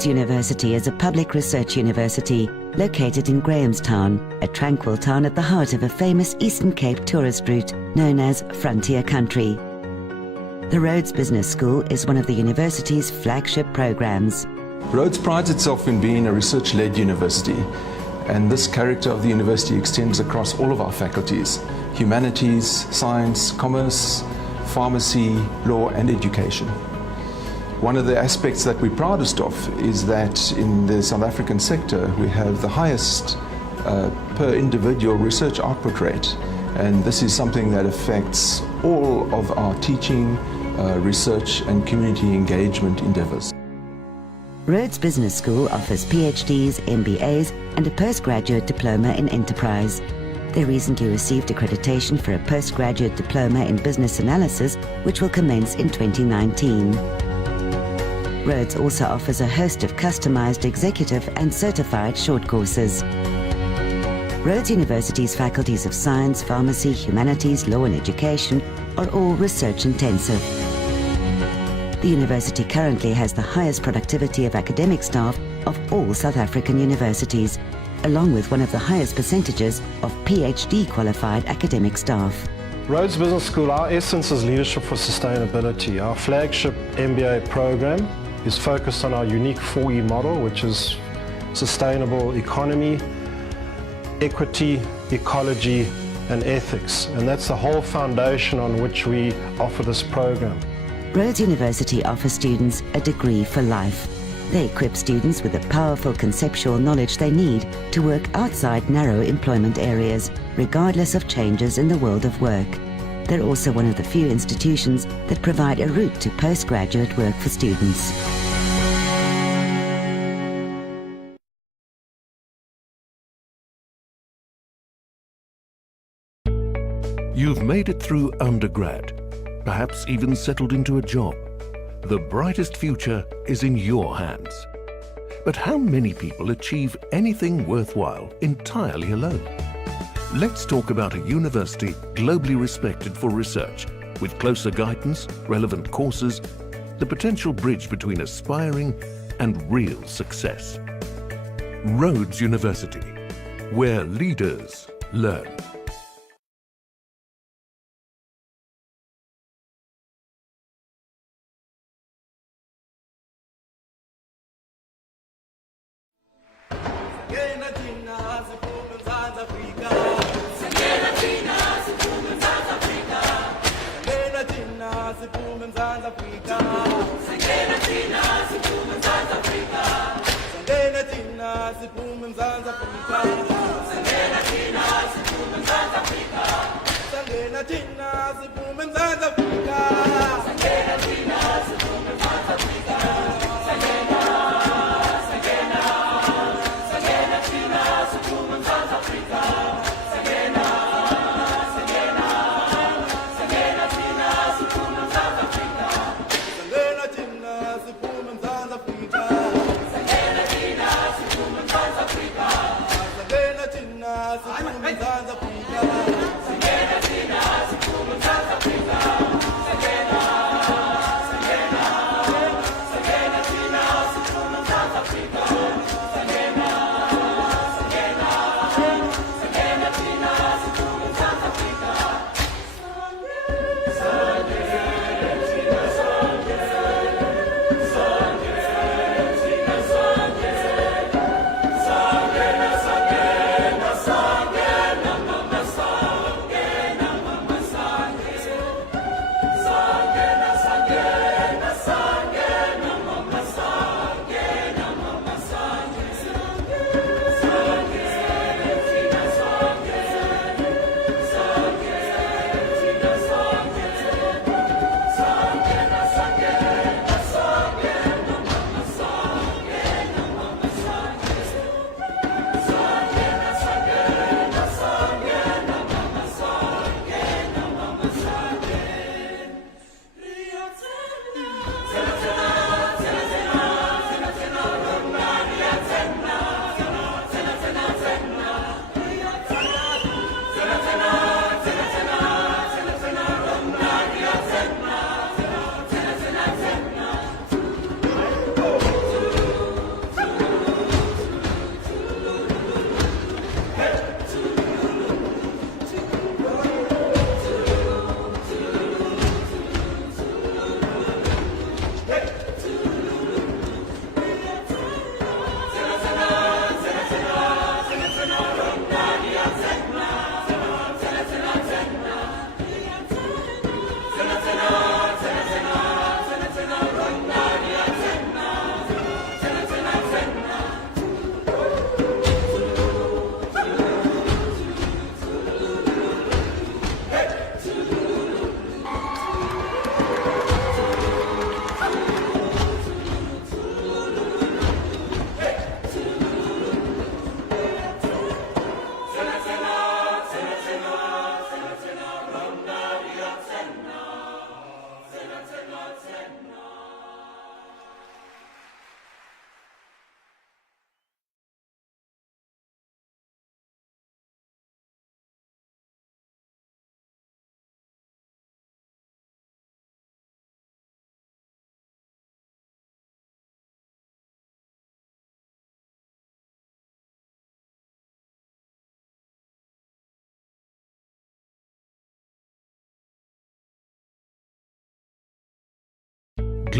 Rhodes University is a public research university located in Grahamstown, a tranquil town at the heart of a famous Eastern Cape tourist route known as Frontier Country. The Rhodes Business School is one of the university's flagship programs. Rhodes prides itself in being a research-led university, and this character of the university extends across all of our faculties: humanities, science, commerce, pharmacy, law and education. One of the aspects that we're proudest of is that in the South African sector we have the highest per individual research output rate, and this is something that affects all of our teaching, research and community engagement endeavours. Rhodes Business School offers PhDs, MBAs and a postgraduate diploma in enterprise. They recently received accreditation for a postgraduate diploma in business analysis, which will commence in 2019. Rhodes also offers a host of customized executive and certified short courses. Rhodes University's faculties of science, pharmacy, humanities, law and education are all research intensive. The university currently has the highest productivity of academic staff of all South African universities, along with one of the highest percentages of PhD qualified academic staff. Rhodes Business School, our essence is leadership for sustainability. Our flagship MBA program is focused on our unique 4E model, which is sustainable economy, equity, ecology and ethics. And that's the whole foundation on which we offer this program. Rhodes University offers students a degree for life. They equip students with the powerful conceptual knowledge they need to work outside narrow employment areas, regardless of changes in the world of work. They're also one of the few institutions that provide a route to postgraduate work for students. You've made it through undergrad, perhaps even settled into a job. The brightest future is in your hands. But how many people achieve anything worthwhile entirely alone? Let's talk about a university globally respected for research, with closer guidance, relevant courses, the potential bridge between aspiring and real success. Rhodes University, where leaders learn.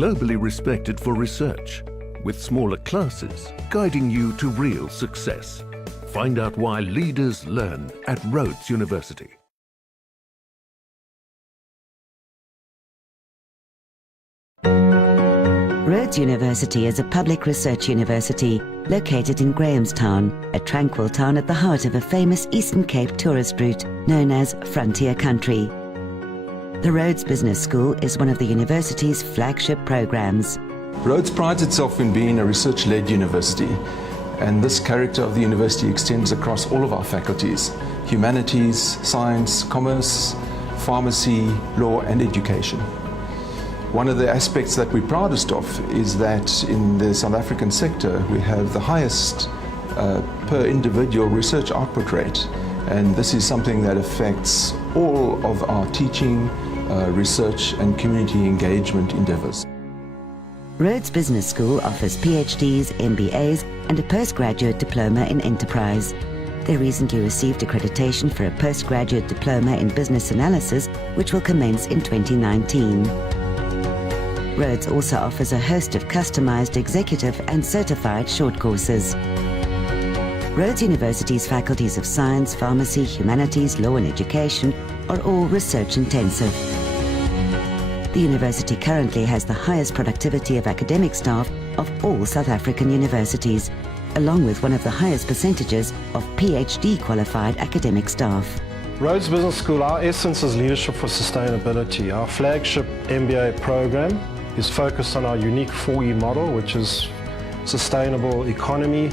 globally respected for research, with smaller classes guiding you to real success. Find out why leaders learn at Rhodes University. Rhodes University is a public research university located in Grahamstown, a tranquil town at the heart of a famous Eastern Cape tourist route known as Frontier Country. The Rhodes Business School is one of the university's flagship programs. Rhodes prides itself in being a research-led university, and this character of the university extends across all of our faculties: humanities, science, commerce, pharmacy, law and education. One of the aspects that we're proudest of is that in the South African sector we have the highest per individual research output rate, and this is something that affects all of our teaching, research and community engagement endeavours. Rhodes Business School offers PhDs, MBAs and a postgraduate diploma in enterprise. They recently received accreditation for a postgraduate diploma in business analysis, which will commence in 2019. Rhodes also offers a host of customized executive and certified short courses. Rhodes University's faculties of science, pharmacy, humanities, law and education are all research intensive. The university currently has the highest productivity of academic staff of all South African universities, along with one of the highest percentages of PhD qualified academic staff. Rhodes Business School, our essence is leadership for sustainability. Our flagship MBA program is focused on our unique 4E model, which is sustainable economy,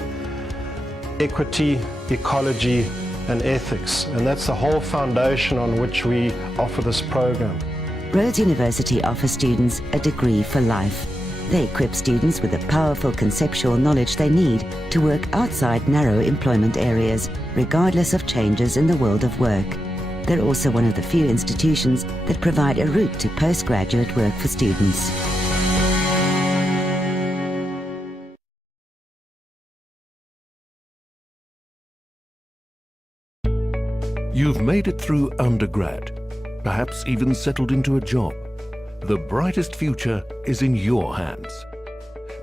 equity, ecology and ethics. And that's the whole foundation on which we offer this program. Rhodes University offers students a degree for life. They equip students with the powerful conceptual knowledge they need to work outside narrow employment areas, regardless of changes in the world of work. They're also one of the few institutions that provide a route to postgraduate work for students. You've made it through undergrad, perhaps even settled into a job. The brightest future is in your hands.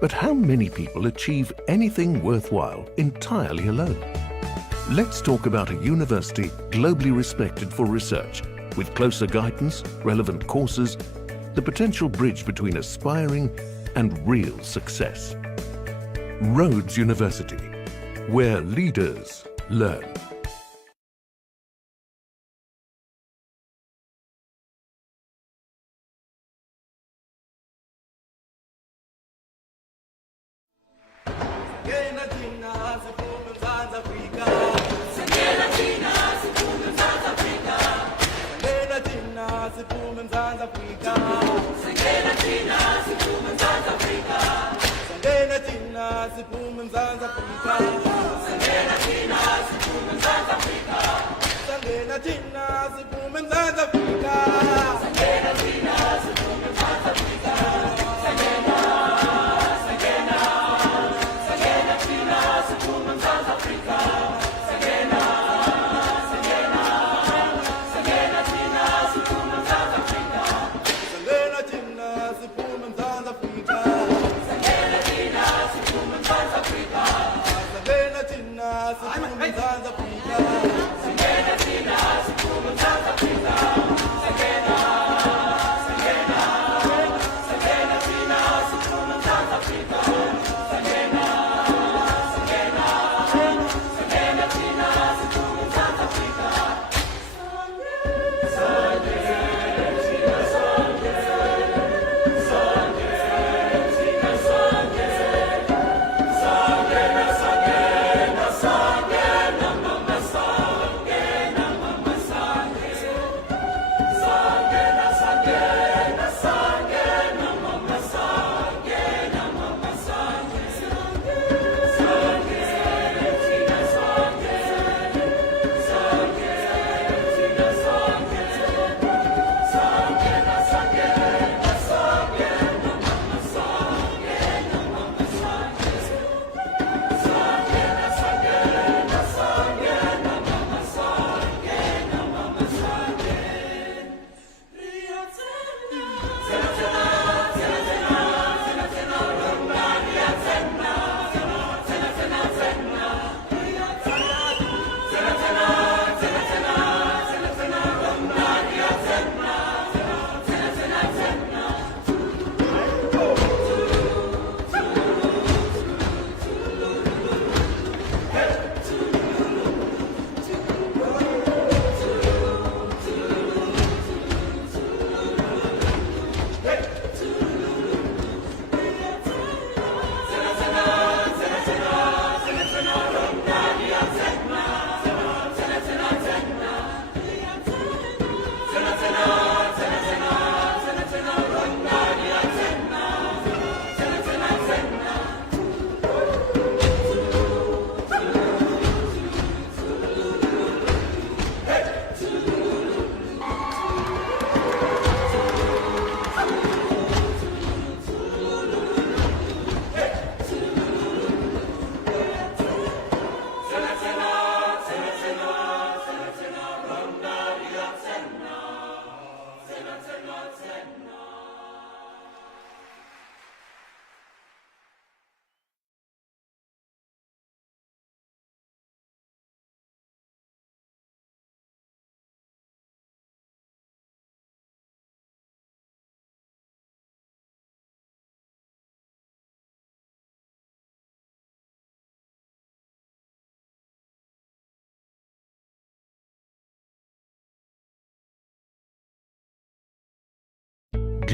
But how many people achieve anything worthwhile entirely alone? Let's talk about a university globally respected for research, with closer guidance, relevant courses, the potential bridge between aspiring and real success. Rhodes University, where leaders learn. Africa.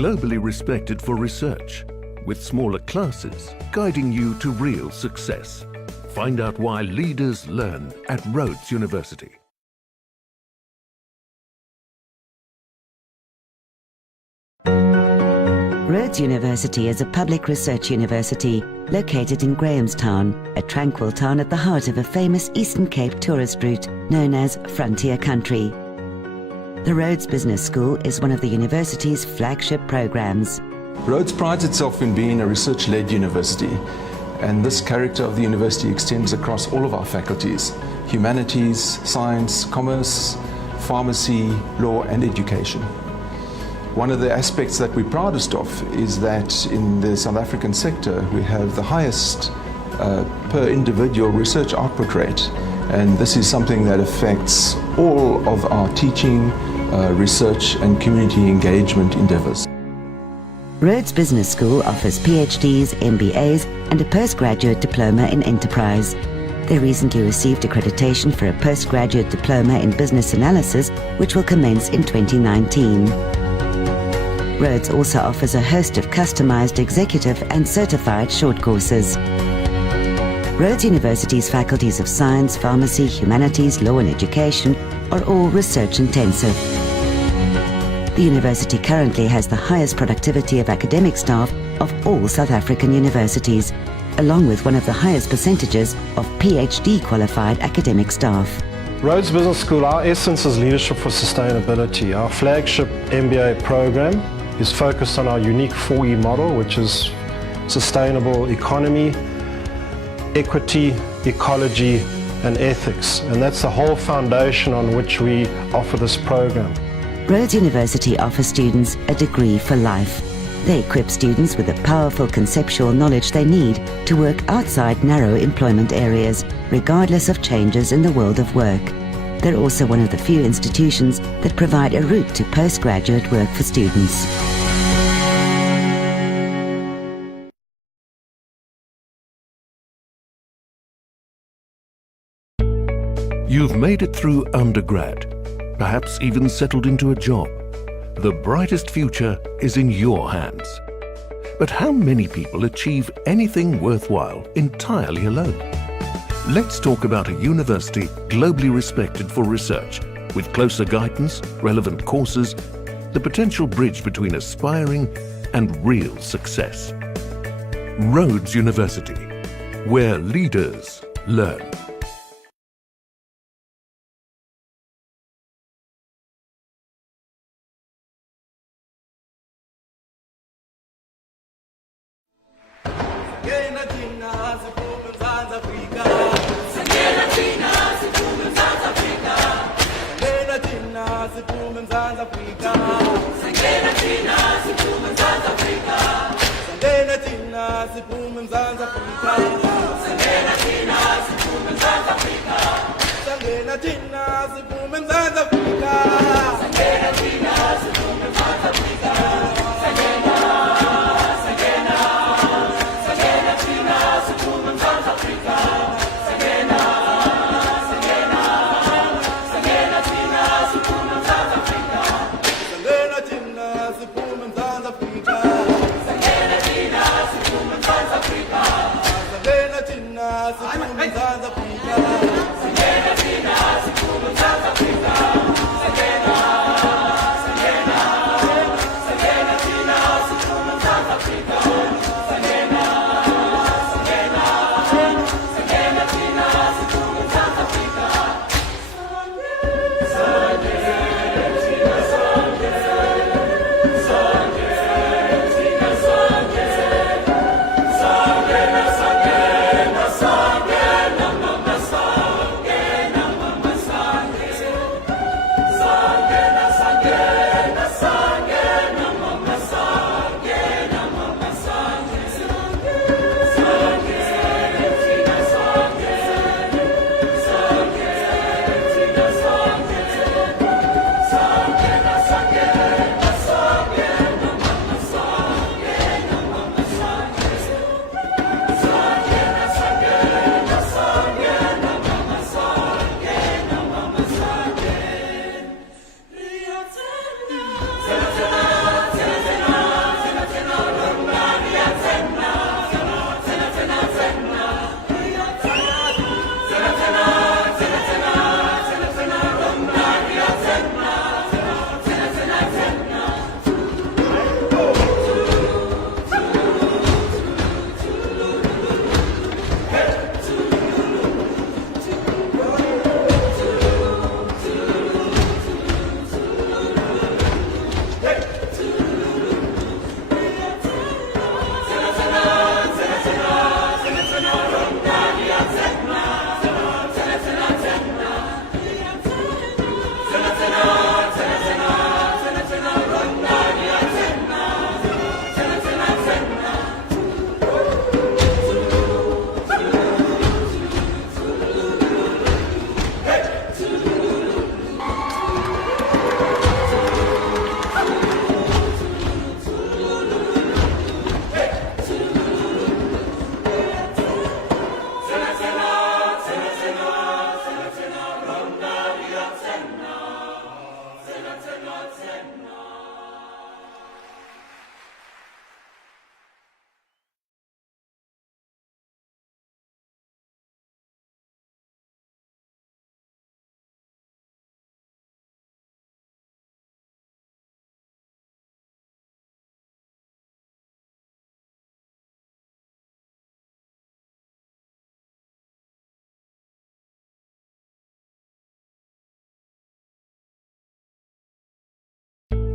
globally respected for research, with smaller classes guiding you to real success. Find out why leaders learn at Rhodes University. Rhodes University is a public research university located in Grahamstown, a tranquil town at the heart of a famous Eastern Cape tourist route known as Frontier Country. The Rhodes Business School is one of the university's flagship programs. Rhodes prides itself in being a research-led university, and this character of the university extends across all of our faculties: humanities, science, commerce, pharmacy, law and education. One of the aspects that we're proudest of is that in the South African sector we have the highest per individual research output rate, and this is something that affects all of our teaching, research and community engagement endeavours. Rhodes Business School offers PhDs, MBAs and a postgraduate diploma in enterprise. They recently received accreditation for a postgraduate diploma in business analysis, which will commence in 2019. Rhodes also offers a host of customized executive and certified short courses. Rhodes University's faculties of science, pharmacy, humanities, law and education are all research intensive. The university currently has the highest productivity of academic staff of all South African universities, along with one of the highest percentages of PhD qualified academic staff. Rhodes Business School, our essence is leadership for sustainability. Our flagship MBA program is focused on our unique 4E model, which is sustainable economy, equity, ecology and ethics. And that's the whole foundation on which we offer this program. Rhodes University offers students a degree for life. They equip students with the powerful conceptual knowledge they need to work outside narrow employment areas, regardless of changes in the world of work. They're also one of the few institutions that provide a route to postgraduate work for students. You've made it through undergrad, perhaps even settled into a job. The brightest future is in your hands. But how many people achieve anything worthwhile entirely alone? Let's talk about a university globally respected for research, with closer guidance, relevant courses, the potential bridge between aspiring and real success. Rhodes University, where leaders learn.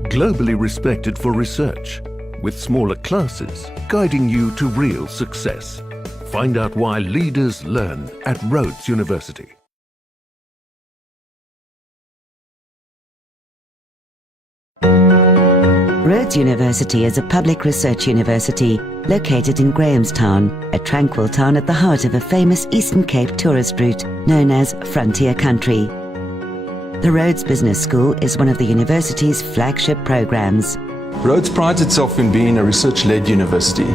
globally respected for research, with smaller classes guiding you to real success. Find out why leaders learn at Rhodes University. Rhodes University is a public research university located in Grahamstown, a tranquil town at the heart of a famous Eastern Cape tourist route known as Frontier Country. The Rhodes Business School is one of the university's flagship programs. Rhodes prides itself in being a research-led university,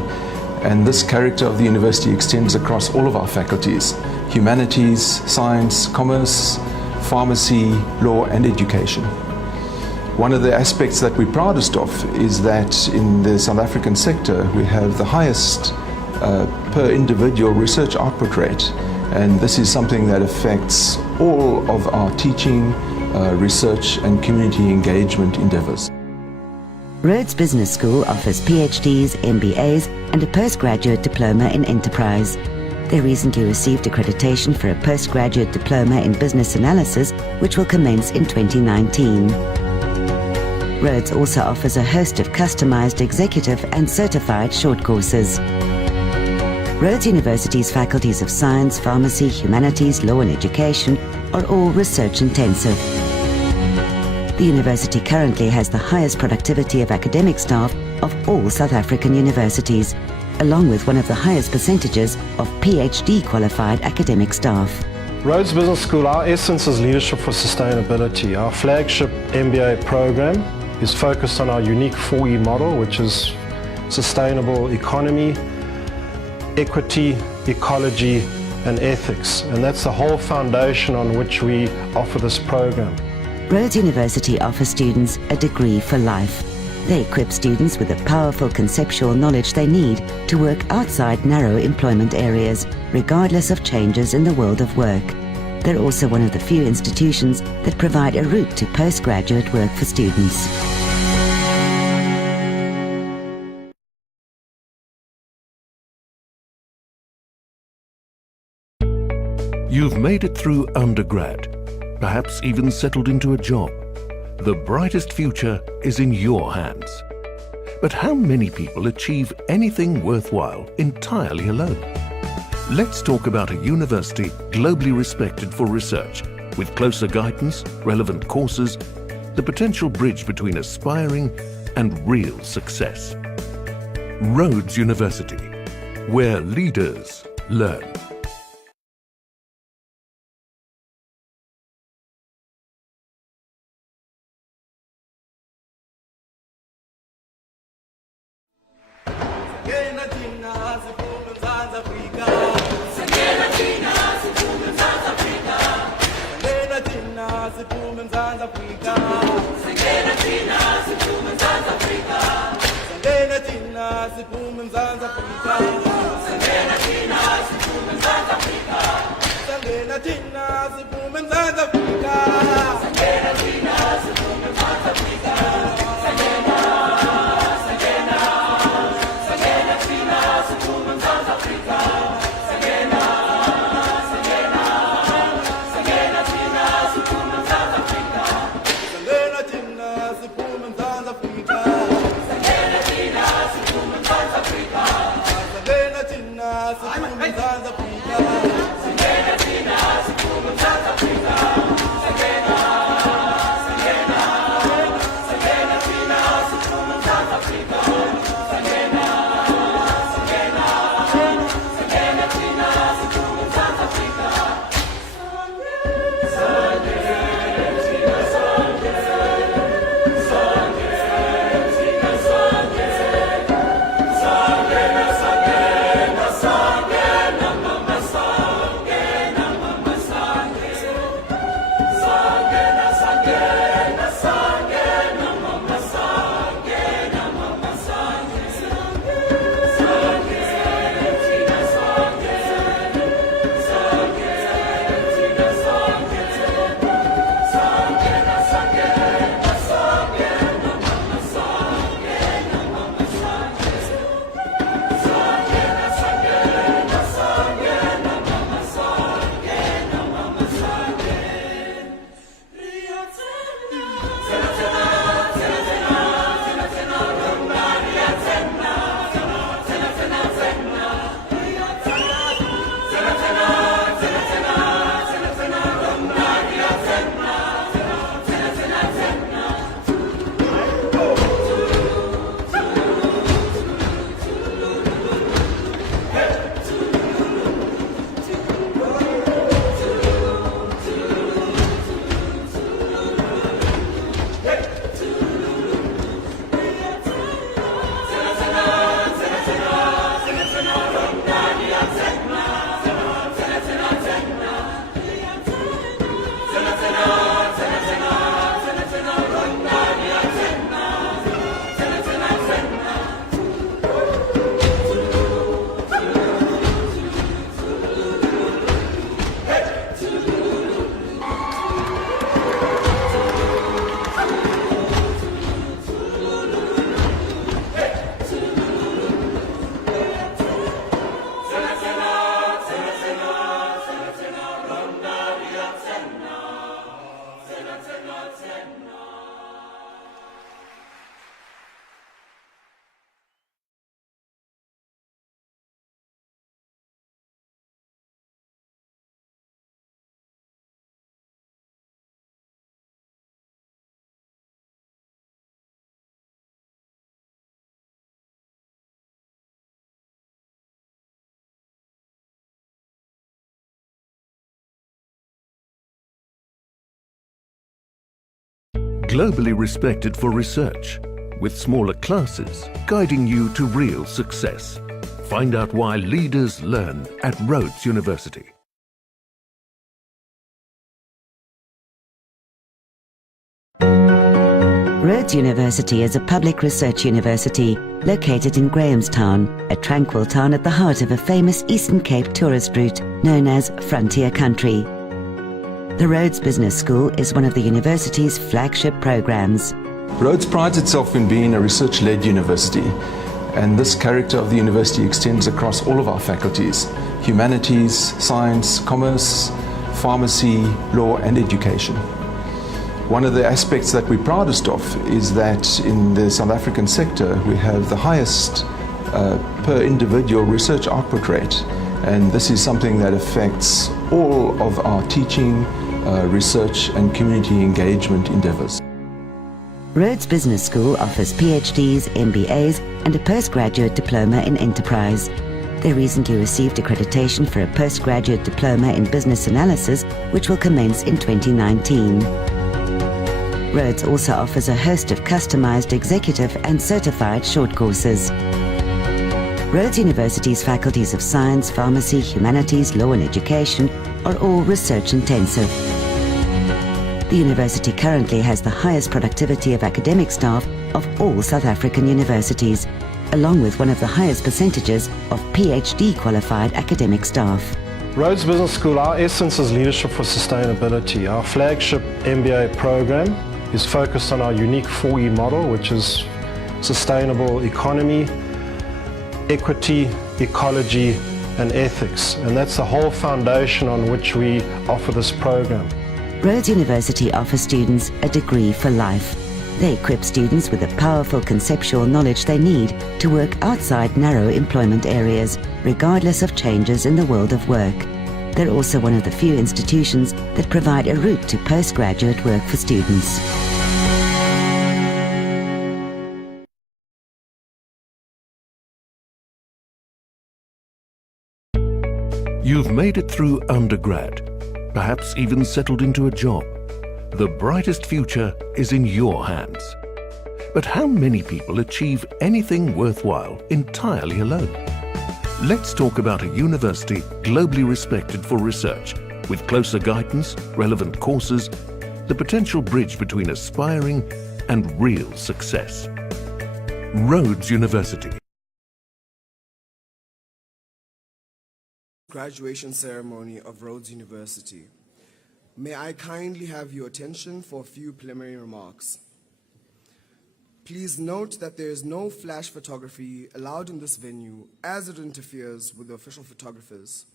and this character of the university extends across all of our faculties: humanities, science, commerce, pharmacy, law and education. One of the aspects that we're proudest of is that in the South African sector we have the highest per individual research output rate, and this is something that affects all of our teaching, research and community engagement endeavours. Rhodes Business School offers PhDs, MBAs and a postgraduate diploma in enterprise. They recently received accreditation for a postgraduate diploma in business analysis, which will commence in 2019. Rhodes also offers a host of customized executive and certified short courses. Rhodes University's faculties of science, pharmacy, humanities, law and education are all research intensive. The university currently has the highest productivity of academic staff of all South African universities, along with one of the highest percentages of PhD qualified academic staff. Rhodes Business School, our essence is leadership for sustainability. Our flagship MBA program is focused on our unique 4E model, which is sustainable economy, equity, ecology and ethics. And that's the whole foundation on which we offer this program. Rhodes University offers students a degree for life. They equip students with the powerful conceptual knowledge they need to work outside narrow employment areas, regardless of changes in the world of work. They're also one of the few institutions that provide a route to postgraduate work for students. You've made it through undergrad, perhaps even settled into a job. The brightest future is in your hands. But how many people achieve anything worthwhile entirely alone? Let's talk about a university globally respected for research, with closer guidance, relevant courses, the potential bridge between aspiring and real success. Rhodes University, where leaders learn. globally respected for research, with smaller classes guiding you to real success. Find out why leaders learn at Rhodes University. Rhodes University is a public research university located in Grahamstown, a tranquil town at the heart of a famous Eastern Cape tourist route known as Frontier Country. The Rhodes Business School is one of the university's flagship programs. Rhodes prides itself in being a research-led university, and this character of the university extends across all of our faculties: humanities, science, commerce, pharmacy, law and education. One of the aspects that we're proudest of is that in the South African sector we have the highest per individual research output rate, and this is something that affects all of our teaching, research and community engagement endeavours. Rhodes Business School offers PhDs, MBAs and a postgraduate diploma in enterprise. They recently received accreditation for a postgraduate diploma in business analysis, which will commence in 2019. Rhodes also offers a host of customized executive and certified short courses. Rhodes University's faculties of science, pharmacy, humanities, law and education are all research intensive. The university currently has the highest productivity of academic staff of all South African universities, along with one of the highest percentages of PhD qualified academic staff. Rhodes Business School, our essence is leadership for sustainability. Our flagship MBA program is focused on our unique 4E model, which is sustainable economy, equity, ecology and ethics. And that's the whole foundation on which we offer this program. Rhodes University offers students a degree for life. They equip students with the powerful conceptual knowledge they need to work outside narrow employment areas, regardless of changes in the world of work. They're also one of the few institutions that provide a route to postgraduate work for students. You've made it through undergrad, perhaps even settled into a job. The brightest future is in your hands. But how many people achieve anything worthwhile entirely alone? Let's talk about a university globally respected for research, with closer guidance, relevant courses, the potential bridge between aspiring and real success. Rhodes University. Graduation ceremony of Rhodes University. May I kindly have your attention for a few preliminary remarks. Please note that there is no flash photography allowed in this venue as it interferes with the official photographers.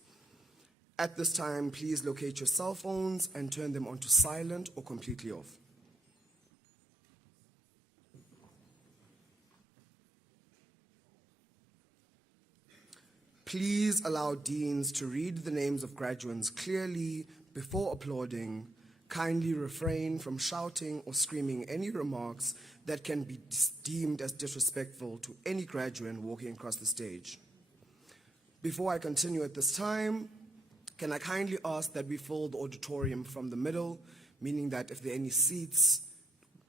At this time, please locate your cell phones and turn them onto silent or completely off. Please allow deans to read the names of graduates clearly before applauding. Kindly refrain from shouting or screaming any remarks that can be deemed as disrespectful to any graduate walking across the stage. Before I continue at this time, can I kindly ask that we fill the auditorium from the middle, meaning that if there are any seats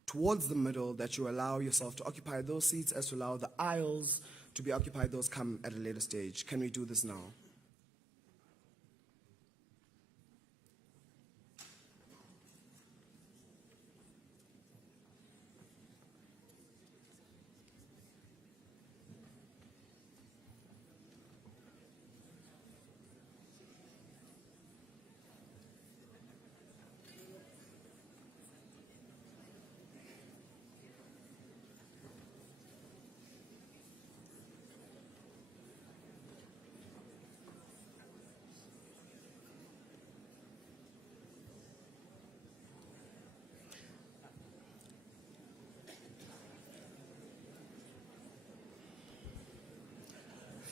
towards the middle, that you allow yourself to occupy those seats, as to allow the aisles to be occupied, those come at a later stage. Can we do this now?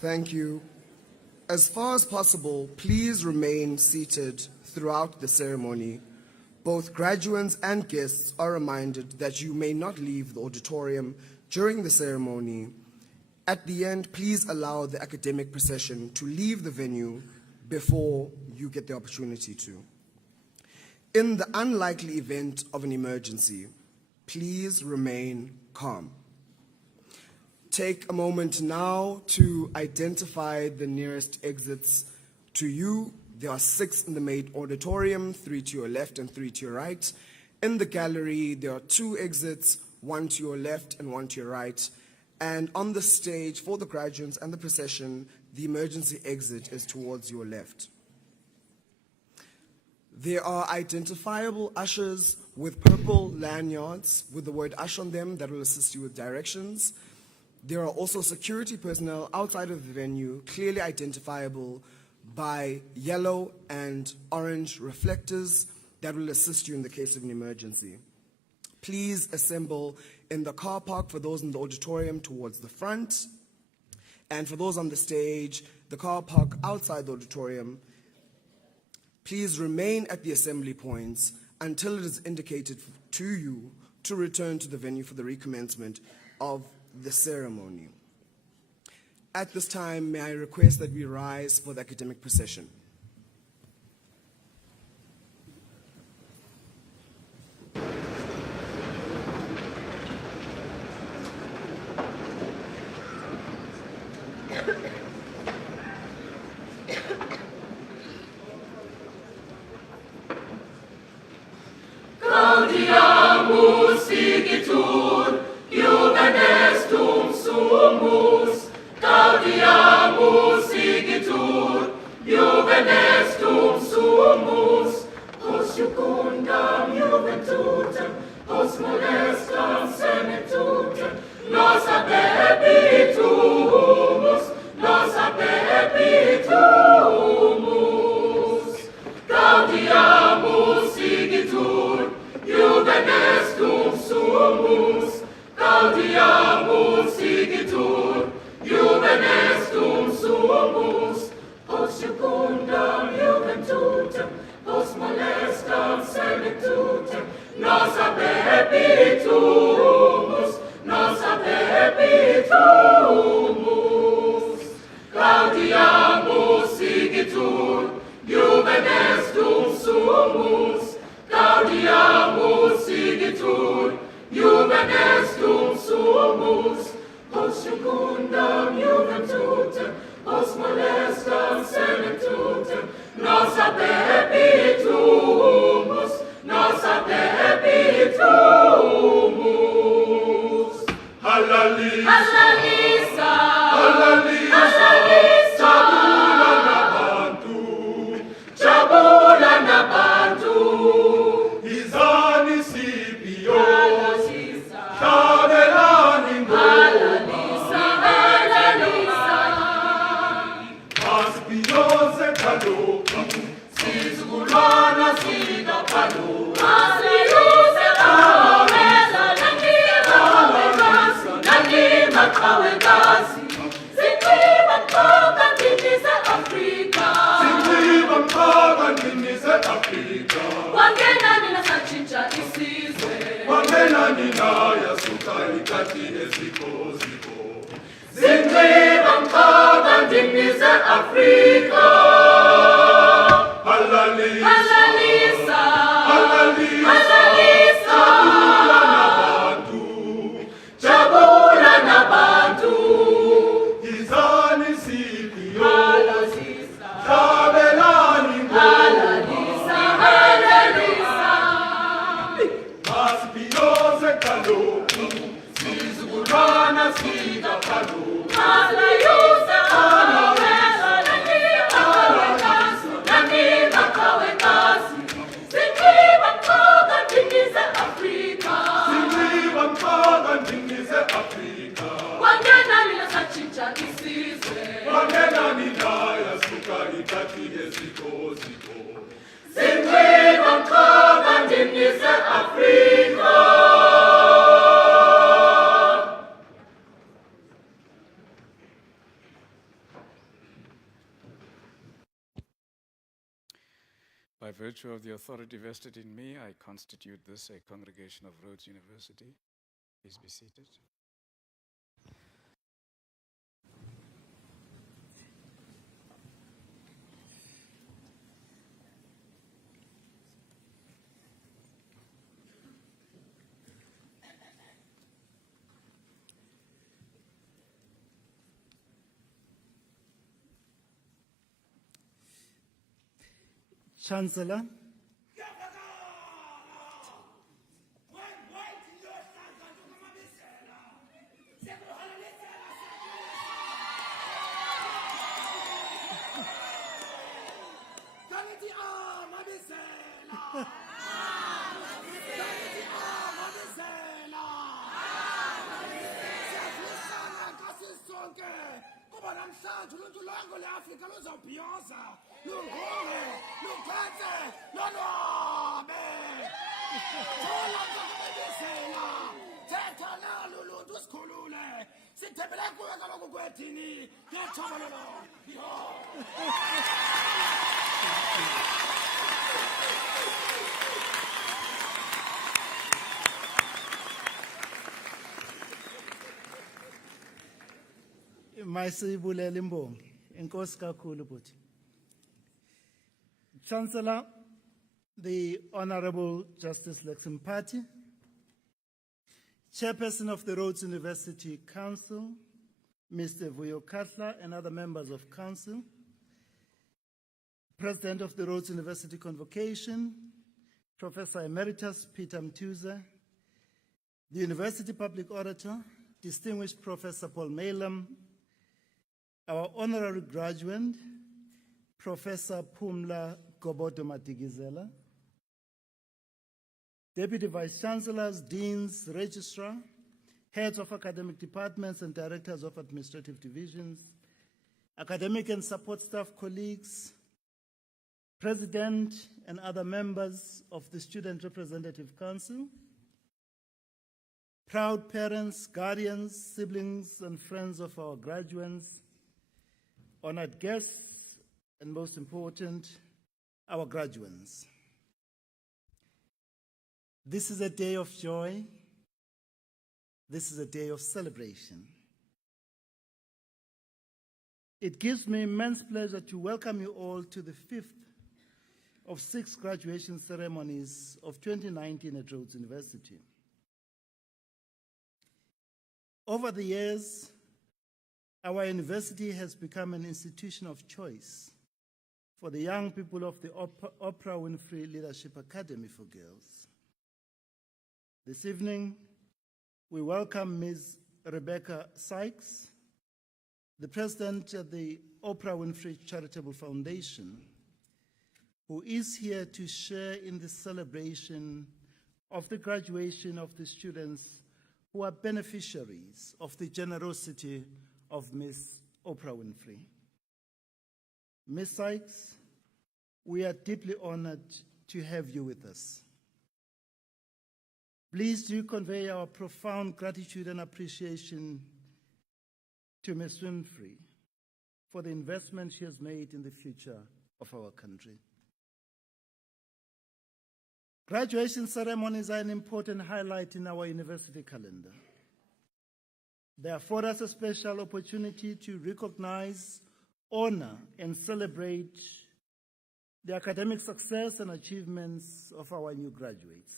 Thank you. As far as possible, please remain seated throughout the ceremony. Both graduates and guests are reminded that you may not leave the auditorium during the ceremony. At the end, please allow the academic procession to leave the venue before you get the opportunity to. In the unlikely event of an emergency, Please remain calm. Take a moment now to identify the nearest exits to you. There are 6 in the main auditorium, 3 to your left and 3 to your right. In the gallery, there are 2 exits, 1 to your left and 1 to your right. And on the stage for the graduates and the procession, the emergency exit is towards your left. There are identifiable ushers with purple lanyards with the word "usher" on them that will assist you with directions. There are also security personnel outside of the venue, clearly identifiable by yellow and orange reflectors that will assist you in the case of an emergency. Please assemble in the car park for those in the auditorium towards the front, and for those on the stage, the car park outside the auditorium. Please remain at the assembly points until it is indicated to you to return to the venue for the recommencement of the ceremony. At this time, may I request that we rise for the academic procession. Gaudiamus igitur, juvenestum sumus. Gaudiamus igitur, juvenestum sumus. Os jucundam juventutem, os molestam senectutem, nos habebitumus, nos habebitumus. Gaudiamus igitur, juvenestum sumus. Gaudiamus igitur, juvenestum sumus. Os jucundam juventutem, os molestam senectutem, nos habebitumus, nos habebitumus. Gaudiamus igitur, juvenestum sumus. Gaudiamus igitur, juvenestum sumus. Os jucundam juventutem, os molestam senectutem, nos habebitumus, nos habebitumus. Halalisa, halalisa, halalisa, jabula nabantu, jabula nabantu. Izani sipio, jabelani halalisa, halalisa. Aspioze kaloku, sizgulana sida palu. Aspioze kaweza, nangima kawekazi. Zingiba mkoka ndini za Afrika. Zingiba mkoka ndini za Afrika. Wangena nina sachincha isizwe. Wangena nina yasuka ikati eziko ziko. Zingiba mkoka ndini za Afrika. Halalisa, halalisa, halalisa, halalisa. Jabula na bantu, izani sipio, jabelani halalisa, halalisa. Maspioze kaloku, sizgulana sida palu. Halayusa kaloweza, nangima kawekazi. Zingiba mkoka ndini za Afrika. Zingiba mkoka ndini za Afrika. Wangena nina sachincha isizwe. Wangena nina yasuka ikati eziko ziko. Zingiba mkoka ndini za Afrika. By virtue of the authority vested in me, I constitute this a congregation of Rhodes University. Please be seated. Chancellor, namhlanje uluntu lonke leAfrika luzawubhiyoza lunguwe lukhethe lonwabe thola mntakumebisela thetha nalo uluntu sikhulule sithembele kuwe kaloku kwethini ngethobololo yo Masibulele Mbongi, enkosi kakhulu bhuti. Chancellor, the Honorable Justice Lexham Party, Chairperson of the Rhodes University Council, Mr. Vuyo Katla, and other members of Council, President of the Rhodes University Convocation, Professor Emeritus Peter Mtuza, the University Public Auditor, Distinguished Professor Paul Malam, our honorary graduate, Professor Pumla Gobodo Matigizela, Deputy Vice Chancellors, Deans, Registrar, Heads of Academic Departments and Directors of Administrative Divisions, academic and support staff colleagues, President and other members of the Student Representative Council, proud parents, guardians, siblings, and friends of our graduates, honored guests, and most important, our graduates. This is a day of joy. This is a day of celebration. It gives me immense pleasure to welcome you all to the fifth of 6 graduation ceremonies of 2019 at Rhodes University. Over the years, our university has become an institution of choice for the young people of the Oprah Winfrey Leadership Academy for Girls. This evening, we welcome Ms. Rebecca Sykes, the president of the Oprah Winfrey Charitable Foundation, who is here to share in the celebration of the graduation of the students who are beneficiaries of the generosity of Ms. Oprah Winfrey. Ms. Sykes, we are deeply honored to have you with us. Please do convey our profound gratitude and appreciation to Ms. Winfrey for the investment she has made in the future of our country. Graduation ceremonies are an important highlight in our university calendar. They afford us a special opportunity to recognize, honor, and celebrate the academic success and achievements of our new graduates.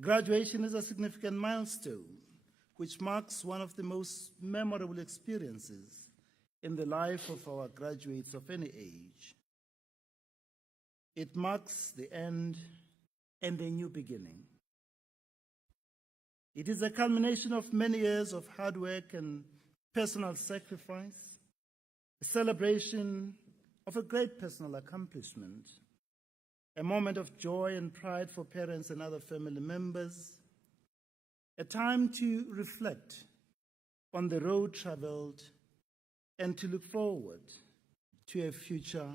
Graduation is a significant milestone which marks one of the most memorable experiences in the life of our graduates of any age. It marks the end and a new beginning. It is a culmination of many years of hard work and personal sacrifice, a celebration of a great personal accomplishment, a moment of joy and pride for parents and other family members, a time to reflect on the road traveled and to look forward to a future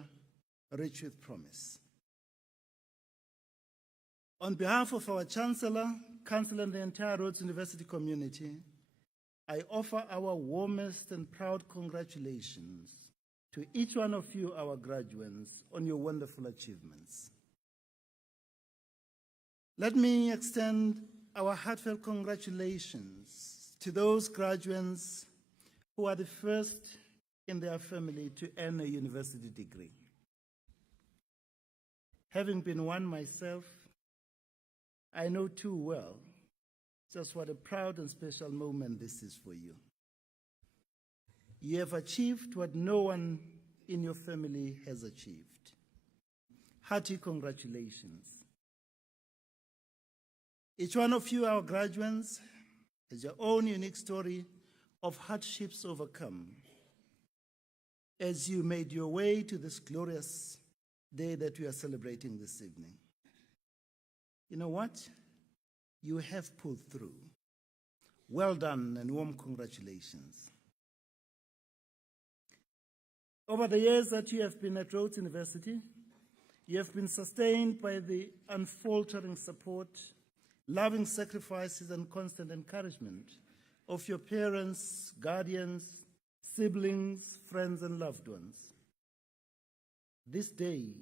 rich with promise. On behalf of our Chancellor, Council, and the entire Rhodes University community, I offer our warmest and proud congratulations to each one of you, our graduates, on your wonderful achievements. Let me extend our heartfelt congratulations to those graduates who are the first in their family to earn a university degree. Having been one myself, I know too well just what a proud and special moment this is for you. You have achieved what no one in your family has achieved. hearty congratulations. Each one of you, our graduates, has your own unique story of hardships overcome as you made your way to this glorious day that we are celebrating this evening. You know what? You have pulled through. Well done and warm congratulations. Over the years that you have been at Rhodes University, you have been sustained by the unfaltering support, loving sacrifices, and constant encouragement of your parents, guardians, siblings, friends, and loved ones. This day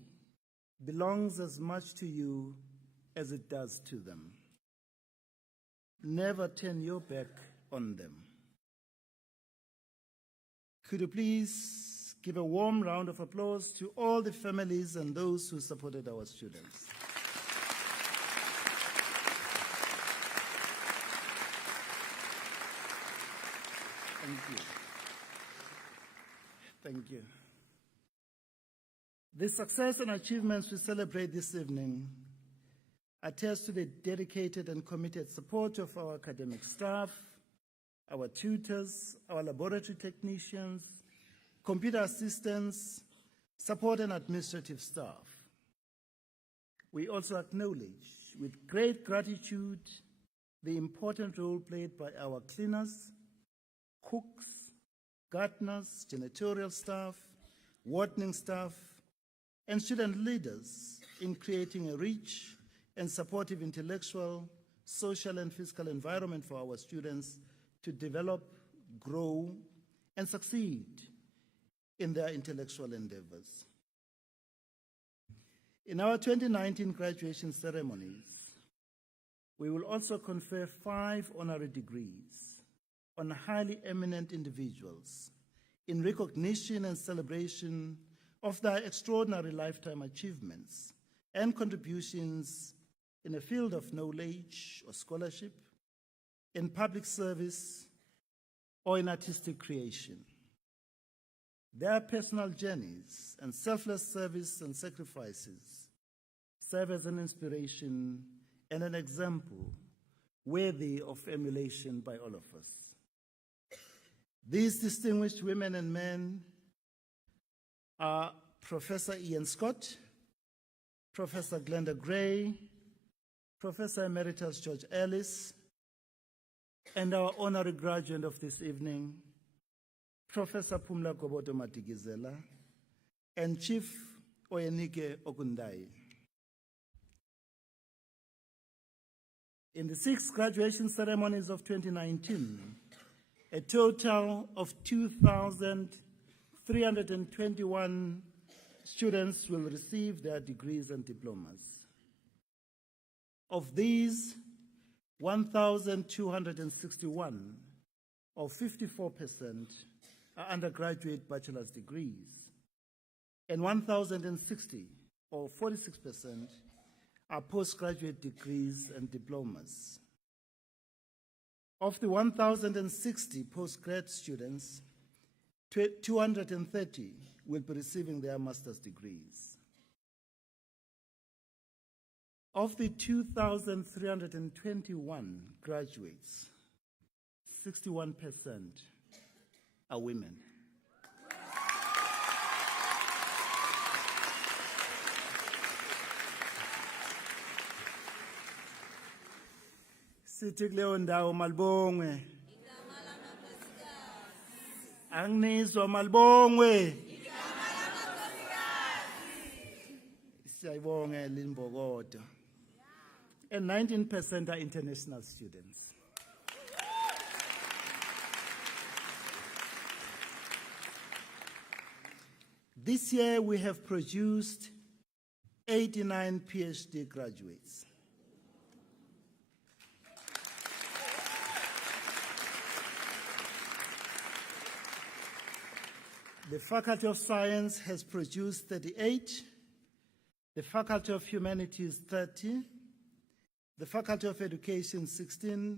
belongs as much to you as it does to them. Never turn your back on them. Could you please give a warm round of applause to all the families and those who supported our students. Thank you. Thank you. The success and achievements we celebrate this evening attest to the dedicated and committed support of our academic staff, our tutors, our laboratory technicians, computer assistants, support and administrative staff. We also acknowledge with great gratitude the important role played by our cleaners, cooks, gardeners, janitorial staff, wardening staff, and student leaders in creating a rich and supportive intellectual, social, and physical environment for our students to develop, grow, and succeed in their intellectual endeavors. In our 2019 graduation ceremonies, we will also confer 5 honorary degrees on highly eminent individuals in recognition and celebration of their extraordinary lifetime achievements and contributions in a field of knowledge or scholarship, in public service, or in artistic creation. Their personal journeys and selfless service and sacrifices serve as an inspiration and an example worthy of emulation by all of us. These distinguished women and men are Professor Ian Scott, Professor Glenda Gray, Professor Emeritus George Ellis, and our honorary graduate of this evening, Professor Pumla Gobodo Matigizela, and Chief Oyenike Ogundai. In the 6 graduation ceremonies of 2019, a total of 2,321 students will receive their degrees and diplomas. Of these, 1,261, or 54%, are undergraduate bachelor's degrees, and 1,060, or 46%, are postgraduate degrees and diplomas. Of the 1,060 postgrad students, 230 will be receiving their master's degrees. Of the 2,321 graduates, 61% are women. Sithi kuleyo ndawo malibongwe. Angizwa malibongwe. Siyayibonga Limbokodo. And 19% are international students. This year we have produced 89 PhD graduates. The Faculty of Science has produced 38, the Faculty of Humanities 30, the Faculty of Education 16,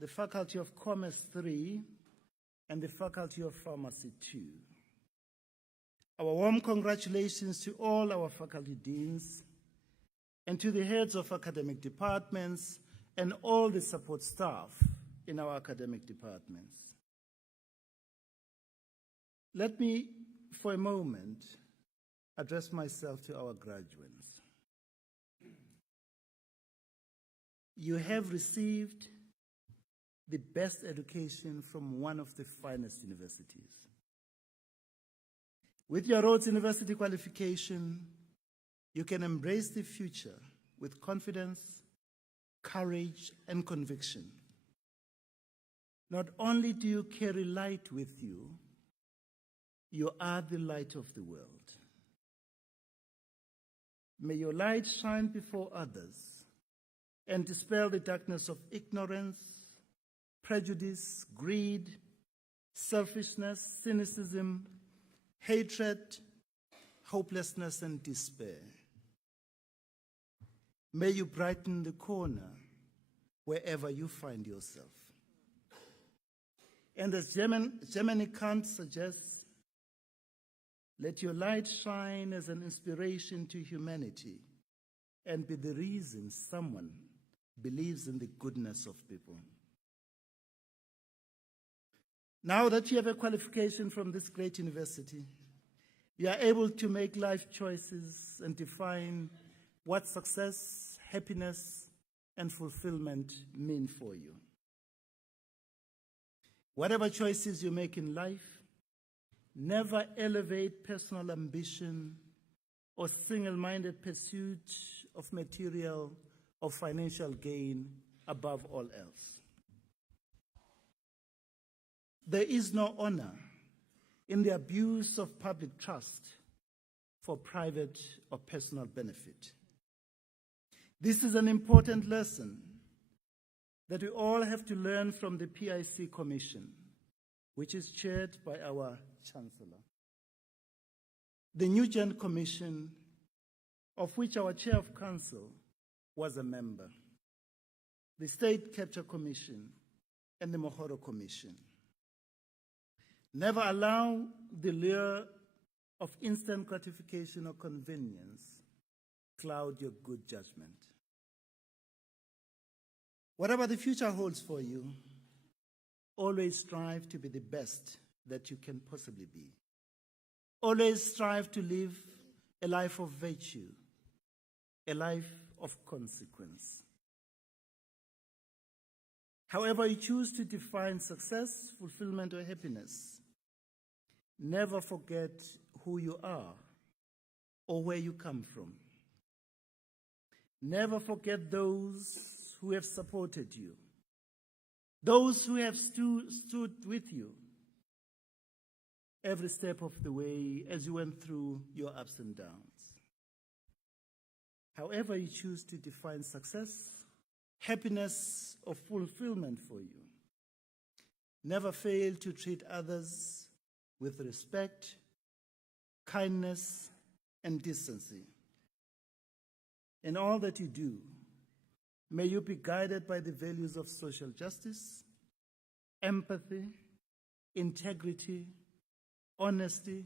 the Faculty of Commerce 3, and the Faculty of Pharmacy 2. Our warm congratulations to all our faculty deans and to the heads of academic departments and all the support staff in our academic departments. Let me, for a moment, address myself to our graduates. You have received the best education from one of the finest universities. With your Rhodes University qualification, you can embrace the future with confidence, courage, and conviction. Not only do you carry light with you, you are the light of the world. May your light shine before others and dispel the darkness of ignorance, prejudice, greed, selfishness, cynicism, hatred, hopelessness, and despair. May you brighten the corner wherever you find yourself. And as Germany Kant suggests, let your light shine as an inspiration to humanity and be the reason someone believes in the goodness of people. Now that you have a qualification from this great university, you are able to make life choices and define what success, happiness, and fulfillment mean for you. Whatever choices you make in life, never elevate personal ambition or single-minded pursuit of material or financial gain above all else. There is no honor in the abuse of public trust for private or personal benefit. This is an important lesson that we all have to learn from the PIC Commission, which is chaired by our Chancellor. The New Gen Commission, of which our Chair of Council was a member, the State Capture Commission, and the Mohoro Commission. Never allow the lure of instant gratification or convenience cloud your good judgment. Whatever the future holds for you, always strive to be the best that you can possibly be. Always strive to live a life of virtue, a life of consequence. However you choose to define success, fulfillment, or happiness, never forget who you are or where you come from. Never forget those who have supported you, those who have stood with you every step of the way as you went through your ups and downs. However you choose to define success, happiness, or fulfillment for you, never fail to treat others with respect, kindness, and decency. In all that you do, may you be guided by the values of social justice, empathy, integrity, honesty,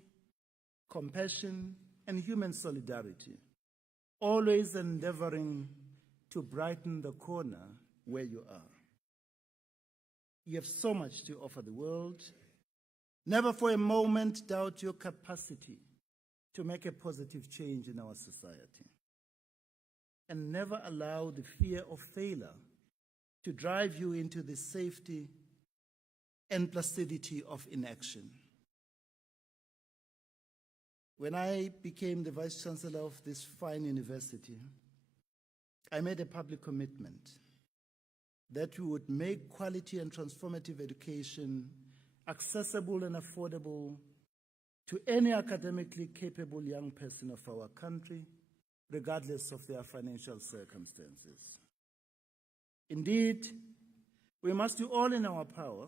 compassion, and human solidarity, always endeavoring to brighten the corner where you are. You have so much to offer the world. Never for a moment doubt your capacity to make a positive change in our society. And never allow the fear of failure to drive you into the safety and placidity of inaction. When I became the Vice Chancellor of this fine university, I made a public commitment that we would make quality and transformative education accessible and affordable to any academically capable young person of our country, regardless of their financial circumstances. Indeed, we must do all in our power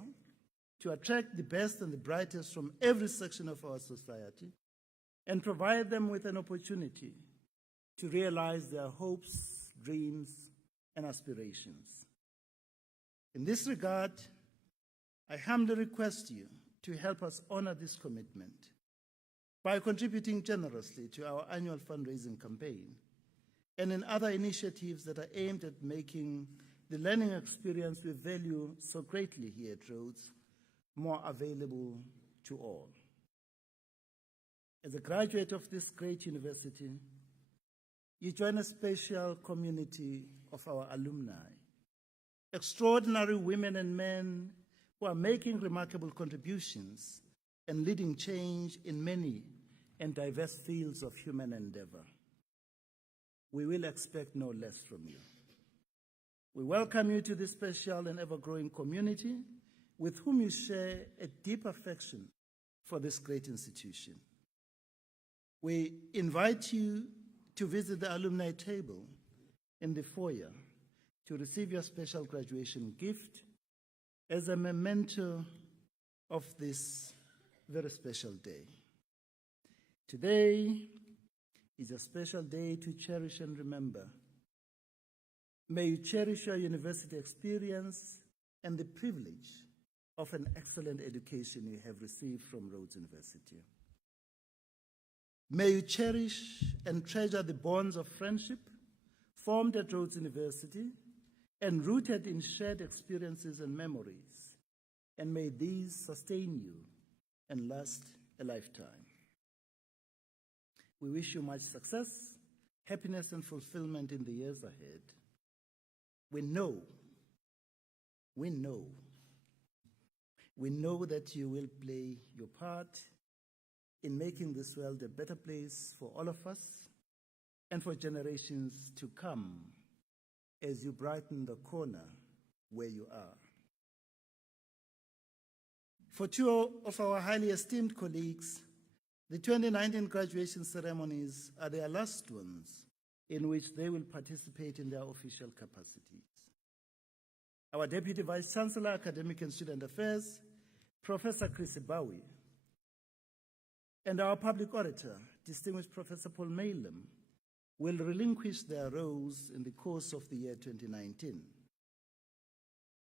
to attract the best and the brightest from every section of our society and provide them with an opportunity to realize their hopes, dreams, and aspirations. In this regard, I humbly request you to help us honor this commitment by contributing generously to our annual fundraising campaign and in other initiatives that are aimed at making the learning experience we value so greatly here at Rhodes more available to all. As a graduate of this great university, you join a special community of our alumni, extraordinary women and men who are making remarkable contributions and leading change in many and diverse fields of human endeavor. We will expect no less from you. We welcome you to this special and ever-growing community with whom you share a deep affection for this great institution. We invite you to visit the alumni table in the foyer to receive your special graduation gift as a memento of this very special day. Today is a special day to cherish and remember. May you cherish your university experience and the privilege of an excellent education you have received from Rhodes University. May you cherish and treasure the bonds of friendship formed at Rhodes University and rooted in shared experiences and memories, and may these sustain you and last a lifetime. We wish you much success, happiness, and fulfillment in the years ahead. We know that you will play your part in making this world a better place for all of us and for generations to come as you brighten the corner where you are. For two of our highly esteemed colleagues, the 2019 graduation ceremonies are their last ones in which they will participate in their official capacities. Our Deputy Vice-Chancellor, Academic and Student Affairs, Professor Chris Bowie, and our Public Auditor, Distinguished Professor Paul Malem, will relinquish their roles in the course of the year 2019.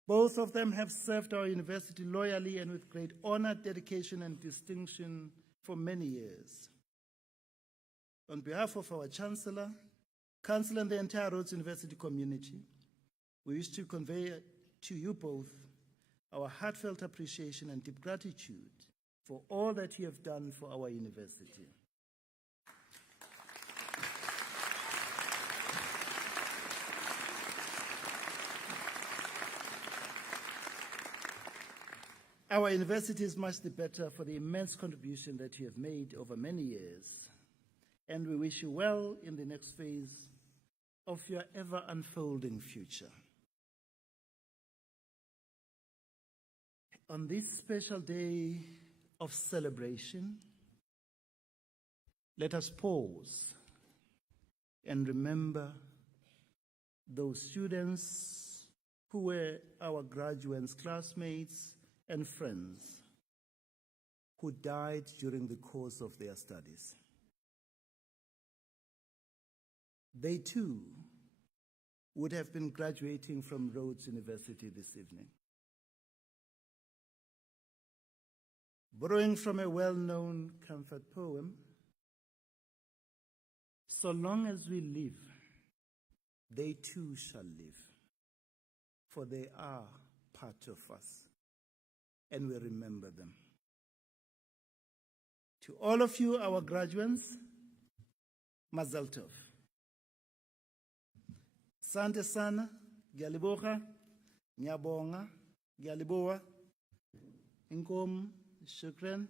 Both of them have served our university loyally and with great honor, dedication, and distinction for many years. On behalf of our Chancellor, Council, and the entire Rhodes University community, we wish to convey to you both our heartfelt appreciation and deep gratitude for all that you have done for our university. Our university is much the better for the immense contribution that you have made over many years, and we wish you well in the next phase of your ever-unfolding future. On this special day of celebration, let us pause and remember those students who were our graduates, classmates, and friends who died during the course of their studies. They too would have been graduating from Rhodes University this evening. Borrowing from a well-known comfort poem, so long as we live, they too shall live, for they are part of us, and we remember them. To all of you, our graduates, Mazel Tov. Sante sana, Gyalibocha, Nyabonga, Gyaliboa, Inkom, Shukran,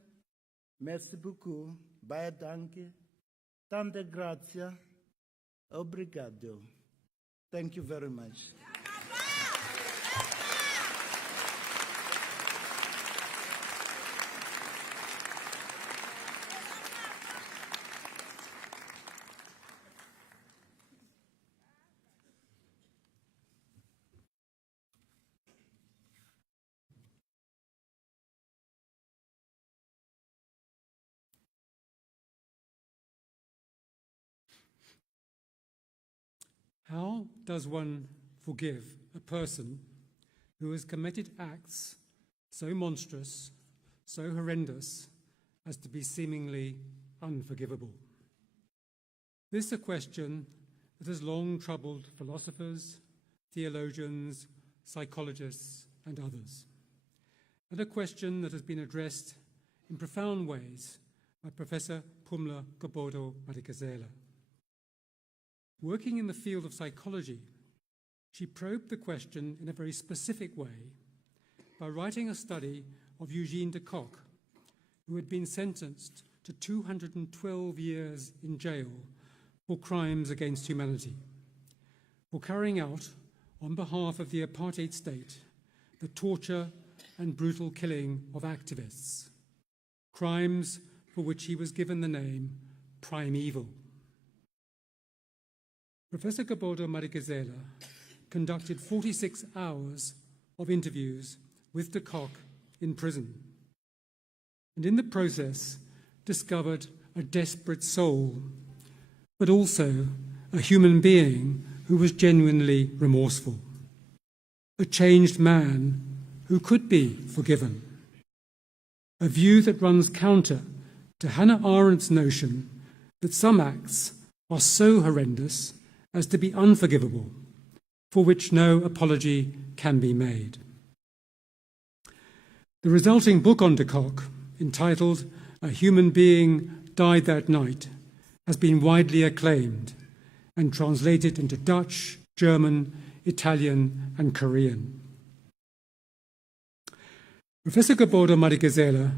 merci beaucoup, Bye danke, tante grazie, obrigado. Thank you very much. How does one forgive a person who has committed acts so monstrous, so horrendous, as to be seemingly unforgivable. This is a question that has long troubled philosophers, theologians, psychologists, and others, and a question that has been addressed in profound ways by Professor Pumla Gobodo-Madikizela. Working in the field of psychology, she probed the question in a very specific way by writing a study of Eugene de Kock, who had been sentenced to 212 years in jail for crimes against humanity, for carrying out, on behalf of the apartheid state, the torture and brutal killing of activists, crimes for which he was given the name primeval. Professor Gobodo-Madikizela conducted 46 hours of interviews with de Kock in prison, and in the process discovered a desperate soul, but also a human being who was genuinely remorseful, a changed man who could be forgiven, a view that runs counter to Hannah Arendt's notion that some acts are so horrendous as to be unforgivable, for which no apology can be made. The resulting book on de Kock, entitled A Human Being Died That Night, has been widely acclaimed and translated into Dutch, German, Italian, and Korean. Professor Gobodo-Madikizela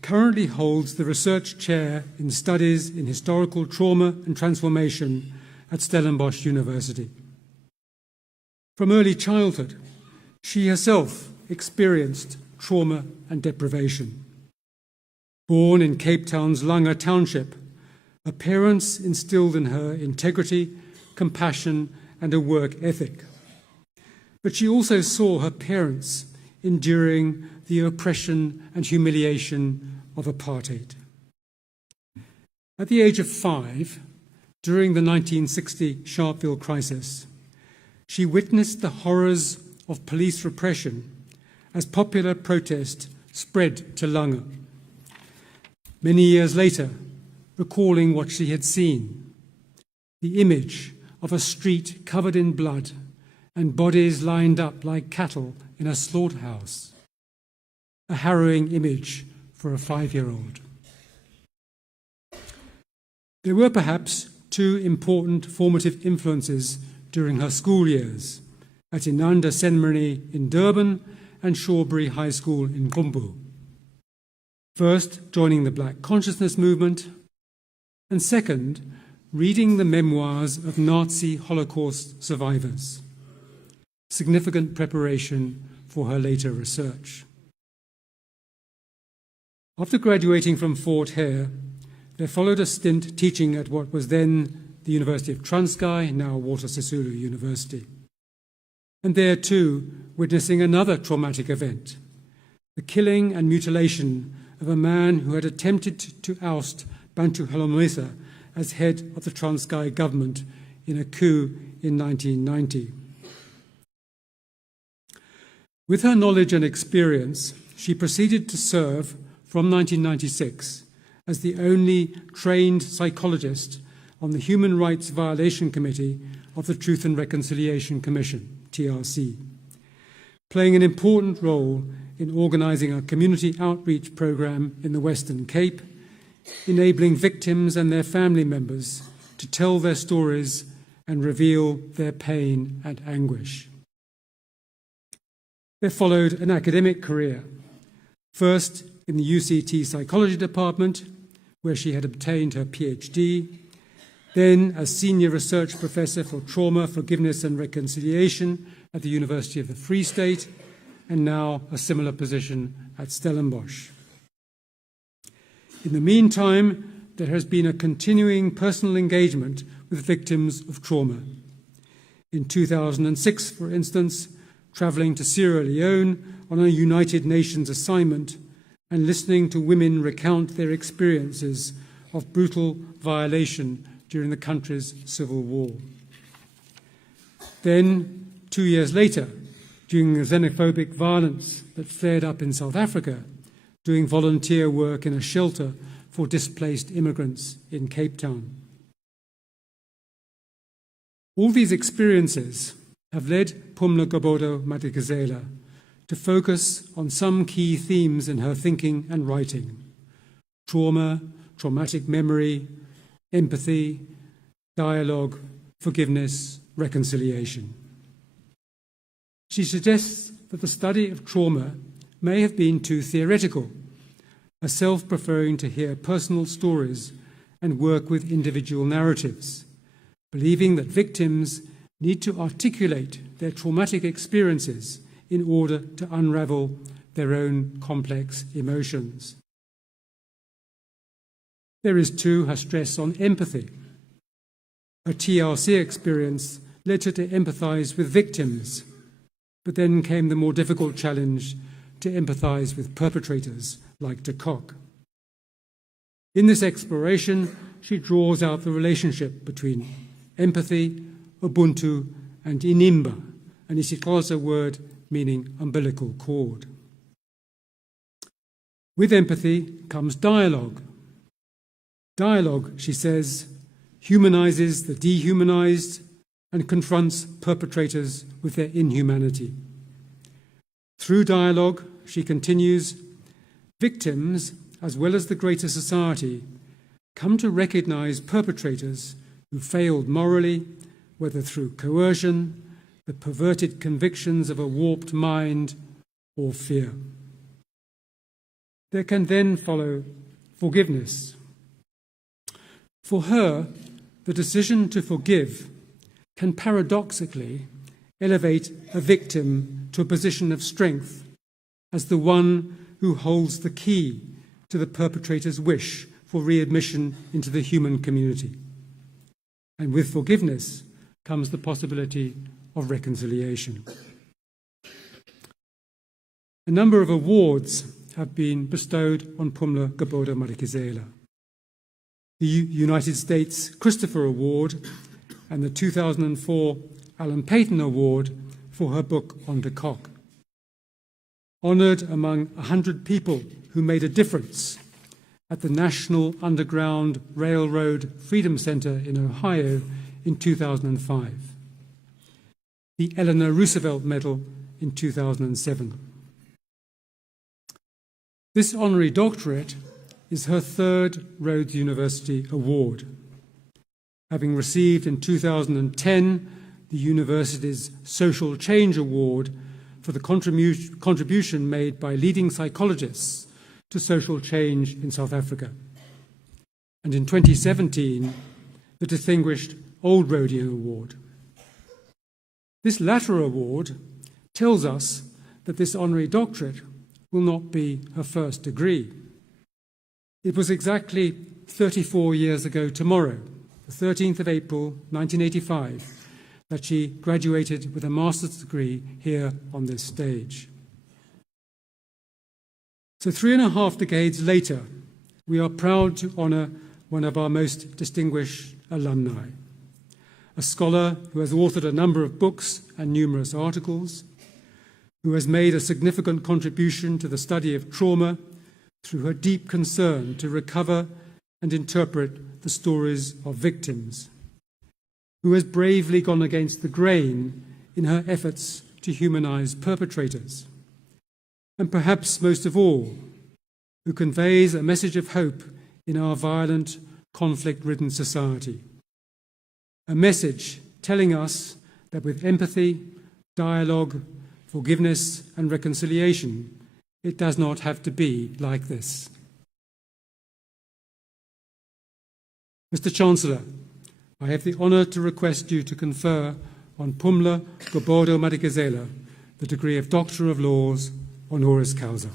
currently holds the research chair in studies in historical trauma and transformation at Stellenbosch University. From early childhood, she herself experienced trauma and deprivation. Born in Cape Town's Langa Township, her parents instilled in her integrity, compassion, and a work ethic. But she also saw her parents enduring the oppression and humiliation of apartheid. At the age of 5, during the 1960 Sharpeville crisis, she witnessed the horrors of police repression as popular protest spread to Langa. Many years later, recalling what she had seen, the image of a street covered in blood and bodies lined up like cattle in a slaughterhouse, a harrowing image for a 5-year-old. There were perhaps 2 important formative influences during her school years at Inanda Seminary in Durban and Shawbury High School in Qumbu. First, joining the Black Consciousness movement, and second, reading the memoirs of Nazi Holocaust survivors, significant preparation for her later research. After graduating from Fort Hare, there followed a stint teaching at what was then the University of Transkei, now Walter Sisulu University. And there too, witnessing another traumatic event, the killing and mutilation of a man who had attempted to oust Bantu Holomisa as head of the Transkei government in a coup in 1990. With her knowledge and experience, she proceeded to serve from 1996 as the only trained psychologist on the Human Rights Violation Committee of the Truth and Reconciliation Commission, TRC, playing an important role in organising a community outreach programme in the Western Cape, enabling victims and their family members to tell their stories and reveal their pain and anguish. There followed an academic career, first in the UCT Psychology Department, where she had obtained her PhD, then as Senior Research Professor for Trauma, Forgiveness and Reconciliation at the University of the Free State, and now a similar position at Stellenbosch. In the meantime, there has been a continuing personal engagement with victims of trauma. In 2006, for instance, travelling to Sierra Leone on a United Nations assignment and listening to women recount their experiences of brutal violation during the country's civil war. Then, 2 years later, during the xenophobic violence that flared up in South Africa, doing volunteer work in a shelter for displaced immigrants in Cape Town. All these experiences have led Phumla Gobodo-Madikizela to focus on some key themes in her thinking and writing: trauma, traumatic memory, empathy, dialogue, forgiveness, reconciliation. She suggests that the study of trauma may have been too theoretical, herself preferring to hear personal stories and work with individual narratives, believing that victims need to articulate their traumatic experiences in order to unravel their own complex emotions. There is, too, her stress on empathy. Her TRC experience led her to empathise with victims, but then came the more difficult challenge to empathise with perpetrators like de Kock. In this exploration, she draws out the relationship between empathy, Ubuntu, and Inimba, an isiXhosa word meaning umbilical cord. With empathy comes dialogue. Dialogue, she says, humanises the dehumanised and confronts perpetrators with their inhumanity. Through dialogue, she continues, victims, as well as the greater society, come to recognise perpetrators who failed morally, whether through coercion, the perverted convictions of a warped mind, or fear. There can then follow forgiveness. For her, the decision to forgive can paradoxically elevate a victim to a position of strength as the one who holds the key to the perpetrator's wish for readmission into the human community. And with forgiveness comes the possibility of reconciliation. A number of awards have been bestowed on Phumla Gobodo-Madikizela. The United States Christopher Award and the 2004 Alan Paton Award for her book on de Kock. Honoured among 100 people who made a difference at the National Underground Railroad Freedom Center in Ohio in 2005. The Eleanor Roosevelt Medal in 2007. This honorary doctorate is her third Rhodes University Award, having received in 2010 the university's Social Change Award for the contribution made by leading psychologists to social change in South Africa, and in 2017 the Distinguished Old Rhodian Award. This latter award tells us that this honorary doctorate will not be her first degree. It was exactly 34 years ago tomorrow, the 13th of April 1985, that she graduated with a master's degree here on this stage. So 3.5 decades later, we are proud to honour one of our most distinguished alumni, a scholar who has authored a number of books and numerous articles, who has made a significant contribution to the study of trauma through her deep concern to recover and interpret the stories of victims, who has bravely gone against the grain in her efforts to humanise perpetrators, and perhaps most of all, who conveys a message of hope in our violent, conflict-ridden society. A message telling us that with empathy, dialogue, forgiveness and reconciliation, it does not have to be like this. Mr. Chancellor, I have the honour to request you to confer on Phumla Gobodo-Madikizela the degree of Doctor of Laws, honoris causa.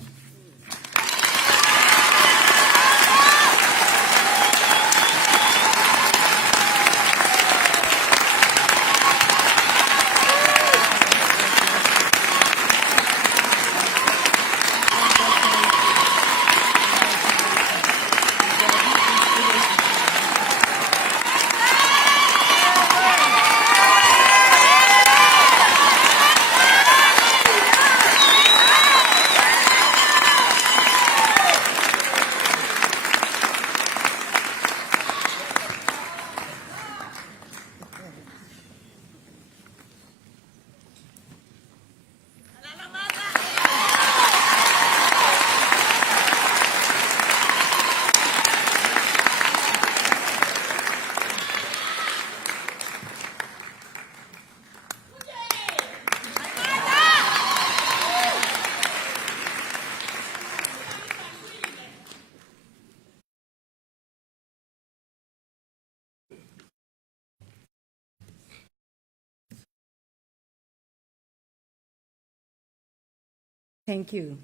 Thank you.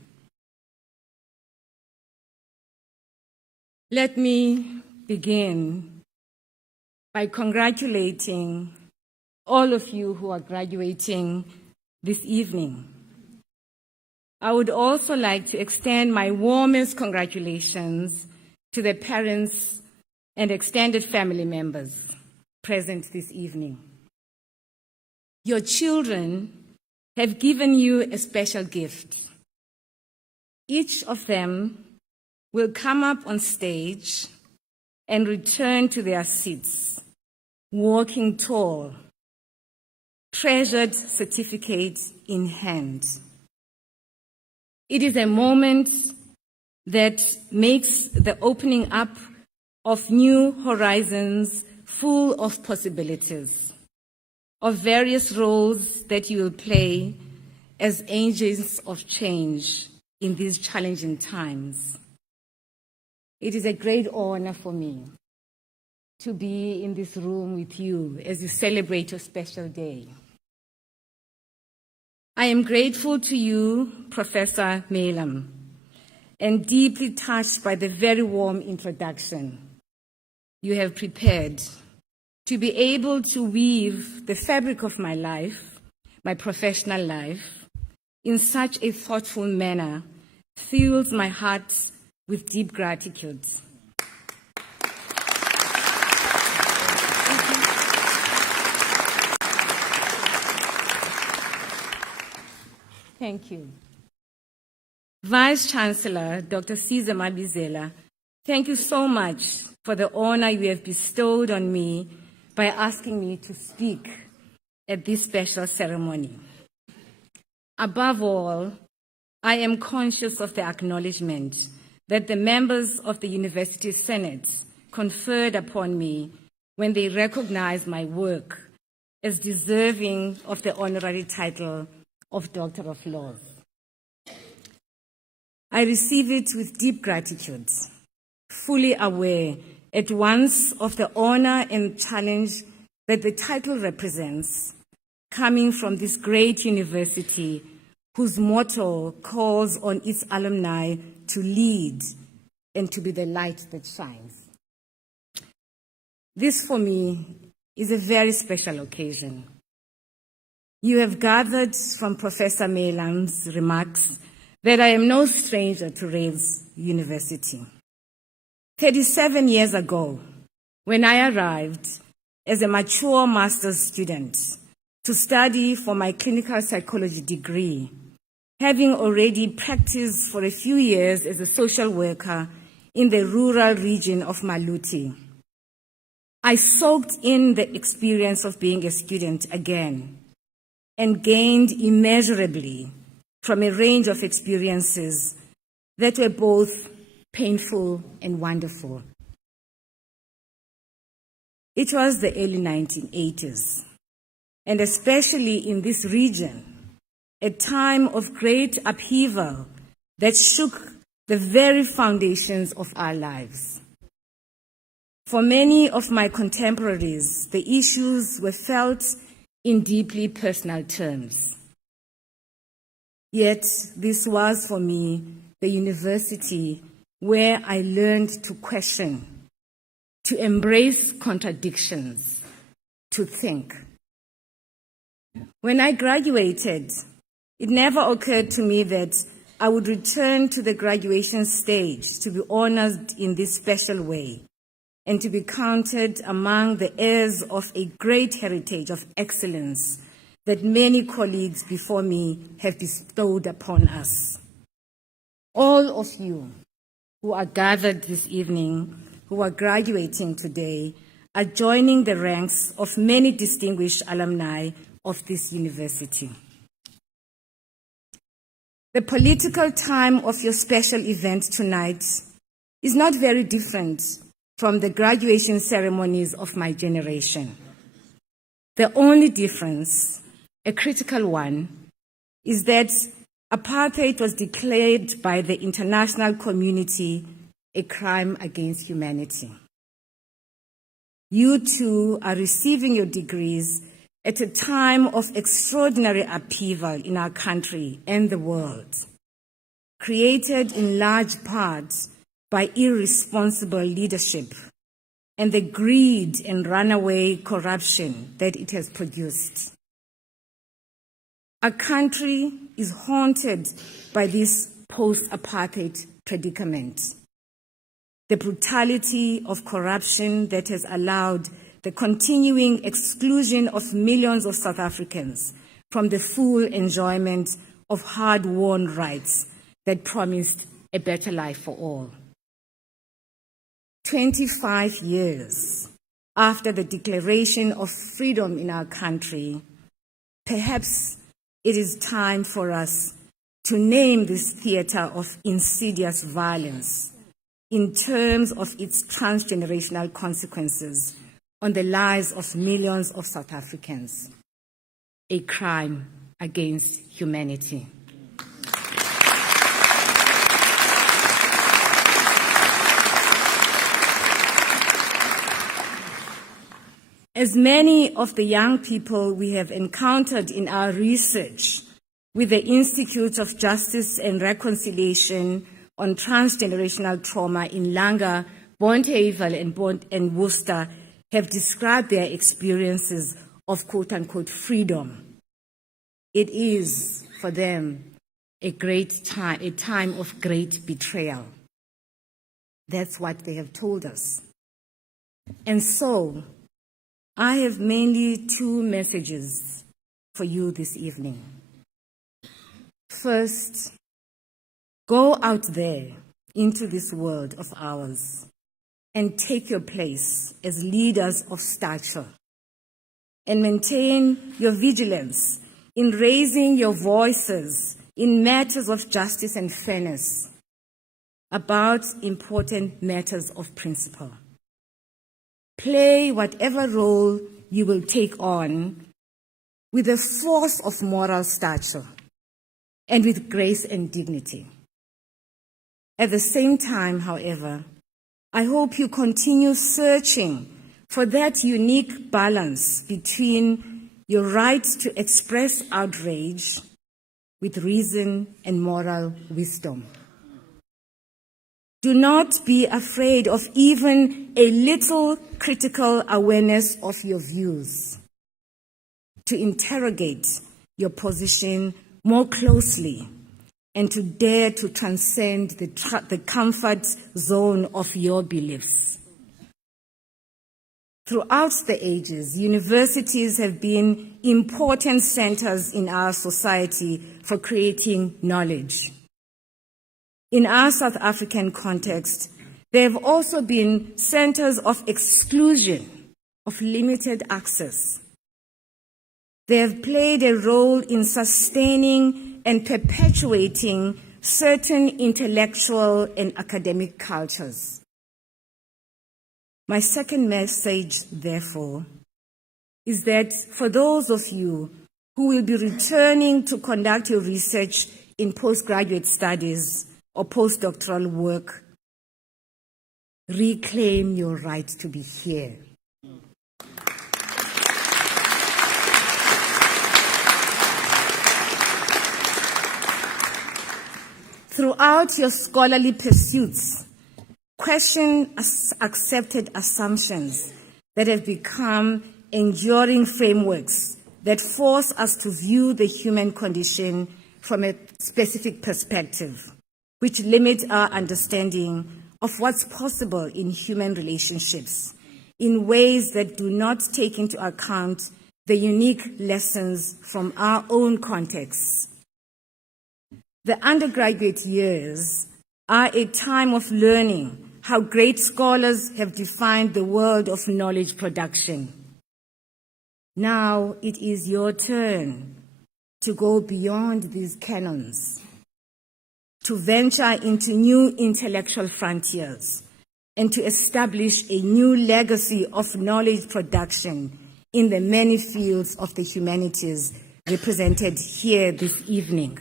Let me begin by congratulating all of you who are graduating this evening. I would also like to extend my warmest congratulations to the parents and extended family members present this evening. Your children have given you a special gift. Each of them will come up on stage and return to their seats, walking tall, treasured certificates in hand. It is a moment that makes the opening up of new horizons full of possibilities, of various roles that you will play as agents of change in these challenging times. It is a great honor for me to be in this room with you as you celebrate your special day. I am grateful to you, Professor Melam, and deeply touched by the very warm introduction you have prepared. To be able to weave the fabric of my life, my professional life, in such a thoughtful manner fills my heart with deep gratitude. Thank you. Vice-Chancellor, Dr. Caesar Mabizela, thank you so much for the honor you have bestowed on me by asking me to speak at this special ceremony. Above all, I am conscious of the acknowledgement that the members of the University Senate conferred upon me when they recognized my work as deserving of the honorary title of Doctor of Laws. I receive it with deep gratitude, fully aware at once of the honor and challenge that the title represents, coming from this great university whose motto calls on its alumni to lead and to be the light that shines. This, for me, is a very special occasion. You have gathered from Professor Melam's remarks that I am no stranger to Rhodes University. 37 years ago, when I arrived as a mature master's student to study for my clinical psychology degree, having already practiced for a few years as a social worker in the rural region of Maluti, I soaked in the experience of being a student again and gained immeasurably from a range of experiences that were both painful and wonderful. It was the early 1980s, and especially in this region, a time of great upheaval that shook the very foundations of our lives. For many of my contemporaries, the issues were felt in deeply personal terms. Yet, this was for me the university where I learned to question, to embrace contradictions, to think. When I graduated, it never occurred to me that I would return to the graduation stage to be honored in this special way and to be counted among the heirs of a great heritage of excellence that many colleagues before me have bestowed upon us. All of you who are gathered this evening, who are graduating today, are joining the ranks of many distinguished alumni of this university. The political time of your special event tonight is not very different from the graduation ceremonies of my generation. The only difference, a critical one, is that apartheid was declared by the international community a crime against humanity. You too are receiving your degrees at a time of extraordinary upheaval in our country and the world. created in large part by irresponsible leadership and the greed and runaway corruption that it has produced. Our country is haunted by this post-apartheid predicament, the brutality of corruption that has allowed the continuing exclusion of millions of South Africans from the full enjoyment of hard-won rights that promised a better life for all. 25 years after the declaration of freedom in our country, perhaps it is time for us to name this theater of insidious violence in terms of its transgenerational consequences on the lives of millions of South Africans, a crime against humanity. As many of the young people we have encountered in our research with the Institute of Justice and Reconciliation on Transgenerational Trauma in Langa, Bonteheuwel, and Worcester have described their experiences of quote-unquote freedom. It is, for them, a time of great betrayal. That's what they have told us. And so, I have mainly two messages for you this evening. First, go out there into this world of ours and take your place as leaders of stature and maintain your vigilance in raising your voices in matters of justice and fairness about important matters of principle. Play whatever role you will take on with a force of moral stature and with grace and dignity. At the same time, however, I hope you continue searching for that unique balance between your right to express outrage with reason and moral wisdom. Do not be afraid of even a little critical awareness of your views, to interrogate your position more closely and to dare to transcend the comfort zone of your beliefs. Throughout the ages, universities have been important centers in our society for creating knowledge. In our South African context, they have also been centers of exclusion, of limited access. They have played a role in sustaining and perpetuating certain intellectual and academic cultures. My second message, therefore, is that for those of you who will be returning to conduct your research in postgraduate studies or postdoctoral work, reclaim your right to be here. Throughout your scholarly pursuits, question accepted assumptions that have become enduring frameworks that force us to view the human condition from a specific perspective, which limit our understanding of what's possible in human relationships in ways that do not take into account the unique lessons from our own contexts. The undergraduate years are a time of learning how great scholars have defined the world of knowledge production. Now it is your turn to go beyond these canons, to venture into new intellectual frontiers, and to establish a new legacy of knowledge production in the many fields of the humanities represented here this evening.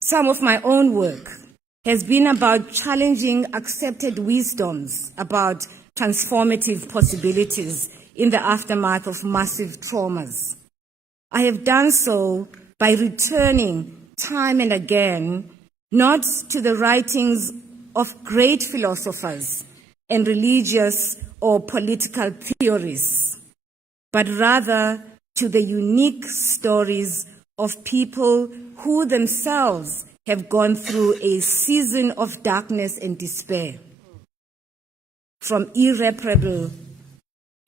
Some of my own work has been about challenging accepted wisdoms about transformative possibilities in the aftermath of massive traumas. I have done so by returning time and again, not to the writings of great philosophers and religious or political theorists, but rather to the unique stories of people who themselves have gone through a season of darkness and despair, from irreparable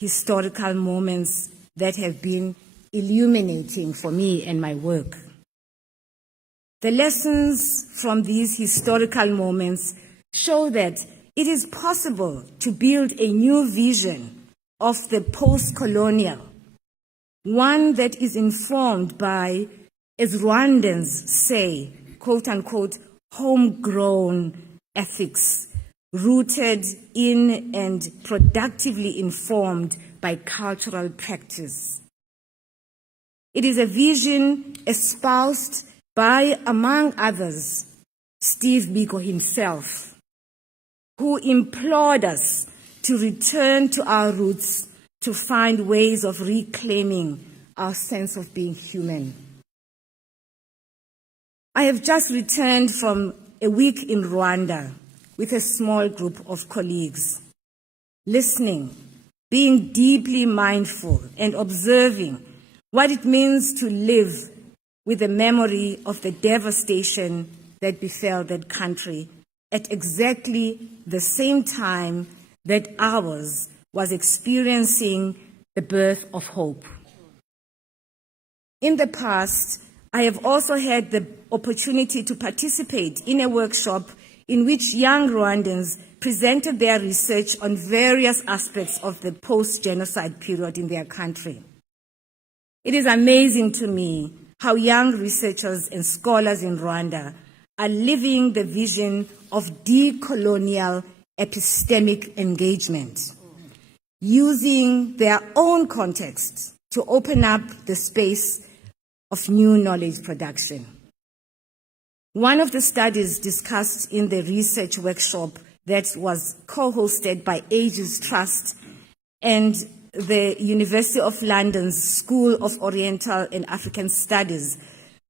historical moments that have been illuminating for me and my work. The lessons from these historical moments show that it is possible to build a new vision of the post-colonial, one that is informed by, as Rwandans say, quote-unquote, homegrown ethics, rooted in and productively informed by cultural practice. It is a vision espoused by, among others, Steve Biko himself, who implored us to return to our roots to find ways of reclaiming our sense of being human. I have just returned from a week in Rwanda with a small group of colleagues, listening, being deeply mindful and observing what it means to live with the memory of the devastation that befell that country at exactly the same time that ours was experiencing the birth of hope. In the past, I have also had the opportunity to participate in a workshop in which young Rwandans presented their research on various aspects of the post-genocide period in their country. It is amazing to me how young researchers and scholars in Rwanda are living the vision of decolonial epistemic engagement, using their own context to open up the space of new knowledge production. One of the studies discussed in the research workshop that was co-hosted by Aegis Trust and the University of London's School of Oriental and African Studies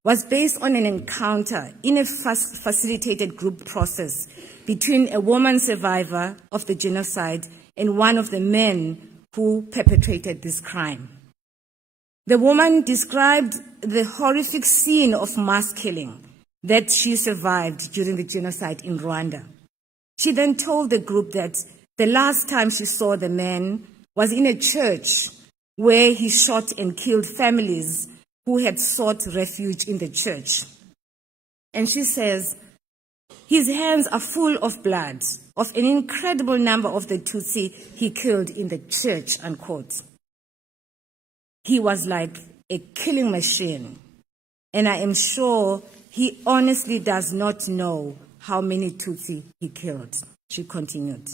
was based on an encounter in a facilitated group process between a woman survivor of the genocide and one of the men who perpetrated this crime. The woman described the horrific scene of mass killing that she survived during the genocide in Rwanda. She then told the group that the last time she saw the man was in a church where he shot and killed families who had sought refuge in the church. And she says, his hands are full of blood of an incredible number of the Tutsi he killed in the church, unquote. He was like a killing machine, and I am sure he honestly does not know how many Tutsi he killed, she continued.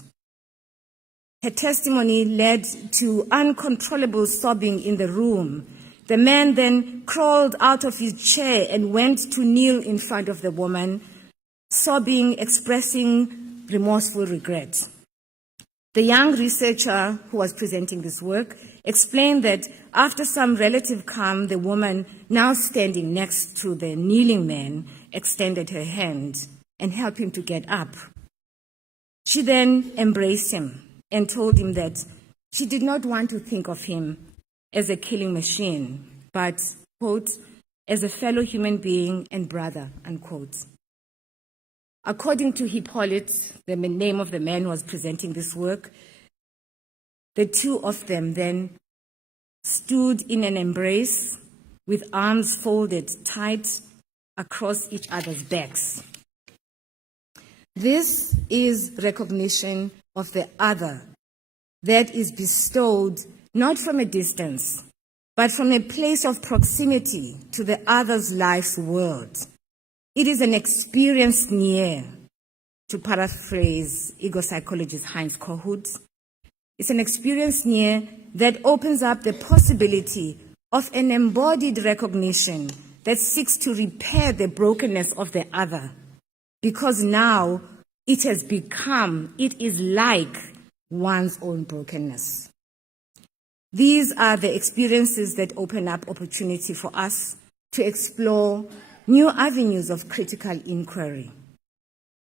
Her testimony led to uncontrollable sobbing in the room. The man then crawled out of his chair and went to kneel in front of the woman, sobbing, expressing remorseful regret. The young researcher who was presenting this work explained that after some relative calm, the woman, now standing next to the kneeling man, extended her hand and helped him to get up. She then embraced him and told him that she did not want to think of him as a killing machine, but, quote, as a fellow human being and brother, unquote. According to Hippolyte, the name of the man who was presenting this work, the two of them then stood in an embrace with arms folded tight across each other's backs. This is recognition of the other that is bestowed not from a distance, but from a place of proximity to the other's life's world. It is an experience near, to paraphrase ego psychologist Heinz Kohut. It's an experience near that opens up the possibility of an embodied recognition that seeks to repair the brokenness of the other, because now it has become, it is like one's own brokenness. These are the experiences that open up opportunity for us to explore new avenues of critical inquiry.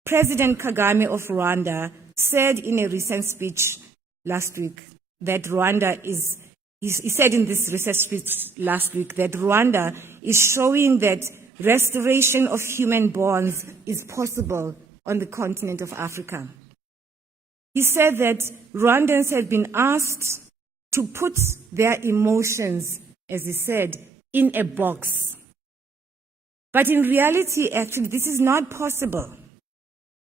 President Kagame of Rwanda said in a recent speech last week that Rwanda is, he said in this recent speech last week that Rwanda is showing that restoration of human bonds is possible on the continent of Africa. He said that Rwandans had been asked to put their emotions, as he said, in a box. But in reality, actually, this is not possible.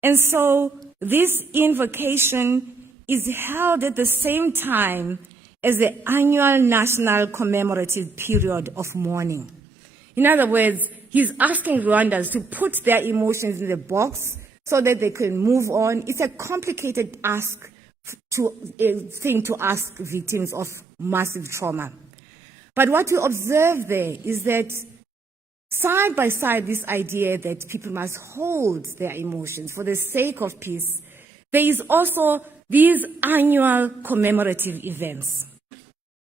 And so this invocation is held at the same time as the annual national commemorative period of mourning. In other words, he's asking Rwandans to put their emotions in the box so that they can move on. It's a complicated thing to ask victims of massive trauma. But what we observe there is that side by side, this idea that people must hold their emotions for the sake of peace, there is also these annual commemorative events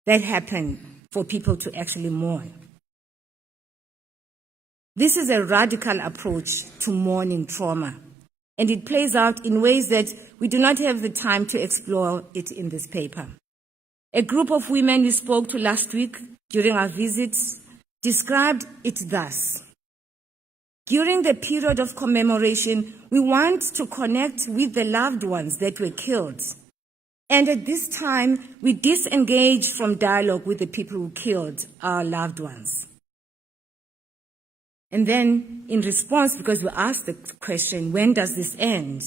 that happen for people to actually mourn. This is a radical approach to mourning trauma, and it plays out in ways that we do not have the time to explore it in this paper. A group of women we spoke to last week during our visits described it thus: during the period of commemoration, we want to connect with the loved ones that were killed. And at this time, we disengage from dialogue with the people who killed our loved ones. And then, in response, because we asked the question, when does this end?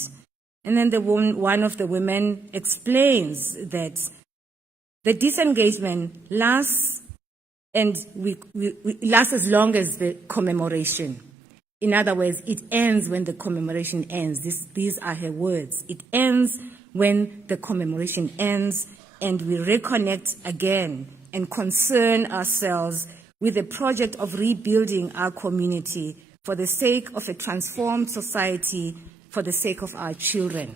And then one of the women explains that the disengagement lasts, and we lasts as long as the commemoration. In other words, it ends when the commemoration ends. These are her words. It ends when the commemoration ends, and we reconnect again and concern ourselves with the project of rebuilding our community for the sake of a transformed society, for the sake of our children.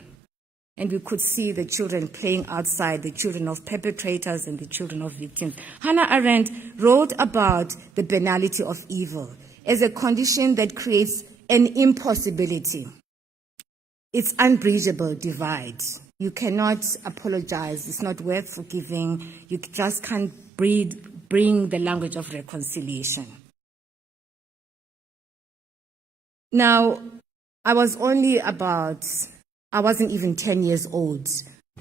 And we could see the children playing outside, the children of perpetrators and the children of victims. Hannah Arendt wrote about the banality of evil as a condition that creates an impossibility. It's unbridgeable divide. You cannot apologize. It's not worth forgiving. You just can't bring the language of reconciliation. Now, I wasn't even 10 years old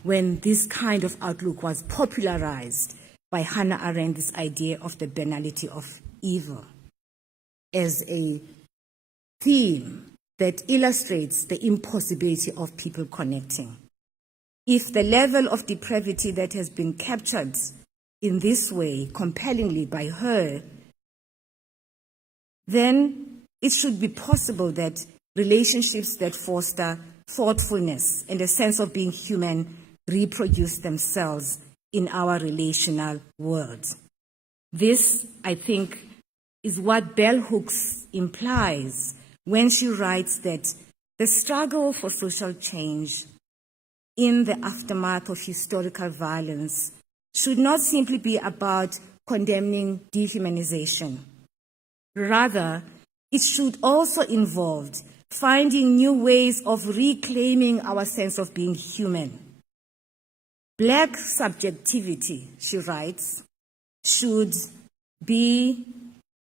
when this kind of outlook was popularized by Hannah Arendt, this idea of the banality of evil as a theme that illustrates the impossibility of people connecting. If the level of depravity that has been captured in this way, compellingly by her, then it should be possible that relationships that foster thoughtfulness and a sense of being human reproduce themselves in our relational world. This, I think, is what Bell Hooks implies when she writes that the struggle for social change in the aftermath of historical violence should not simply be about condemning dehumanization. Rather, it should also involve finding new ways of reclaiming our sense of being human. Black subjectivity, she writes, should be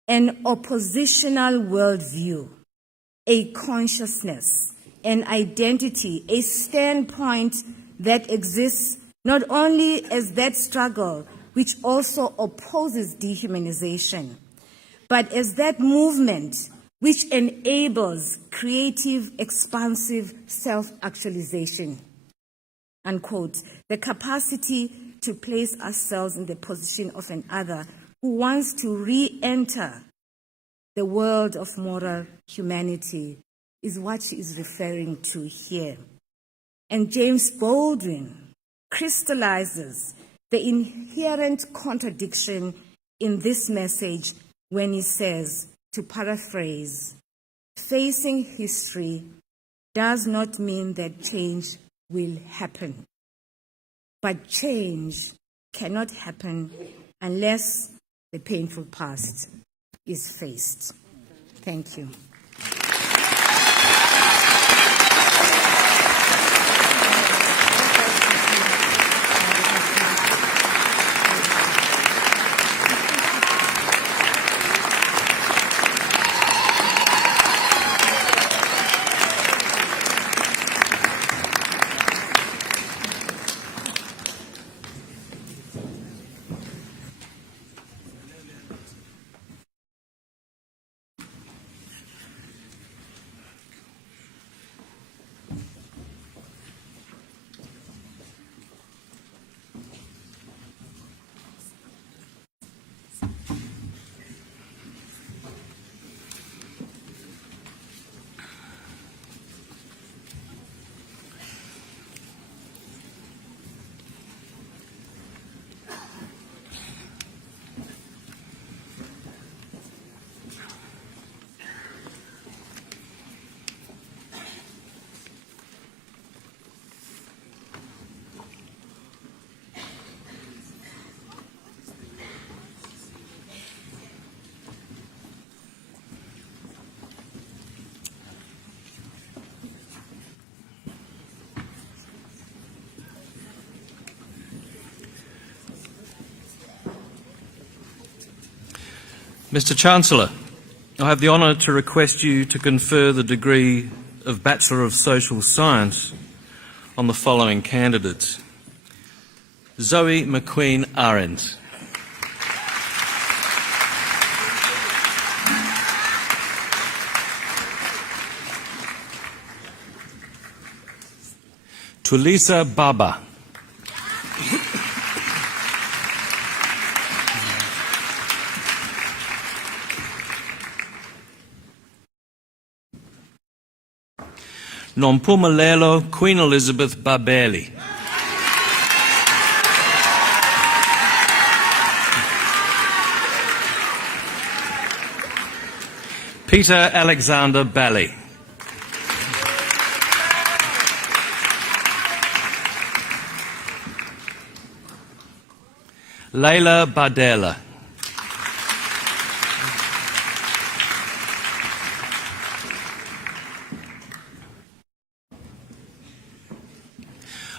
an oppositional worldview, a consciousness, an identity, a standpoint that exists not only as that struggle which also opposes dehumanization, but as that movement which enables creative, expansive self-actualization, unquote, the capacity to place ourselves in the position of another who wants to re-enter the world of moral humanity is what she is referring to here. And James Baldwin crystallizes the inherent contradiction in this message when he says, to paraphrase, facing history does not mean that change will happen, but change cannot happen unless the painful past is faced. Thank you. Mr. Chancellor, I have the honour to request you to confer the degree of Bachelor of Social Science on the following candidates. Zoe McQueen Arendt. Tulisa Baba. Nompumelelo Queen Elizabeth Babeli. Peter Alexander Bally. Leila Badela.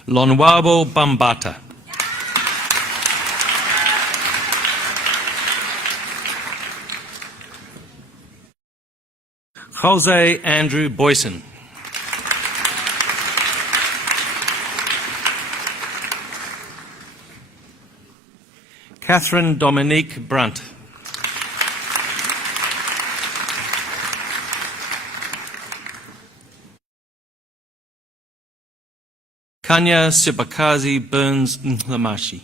Lonwabo Bambata. Jose Andrew Boyson. Catherine Dominique Brunt. Kanya Sibakazi Burns Nlamashi.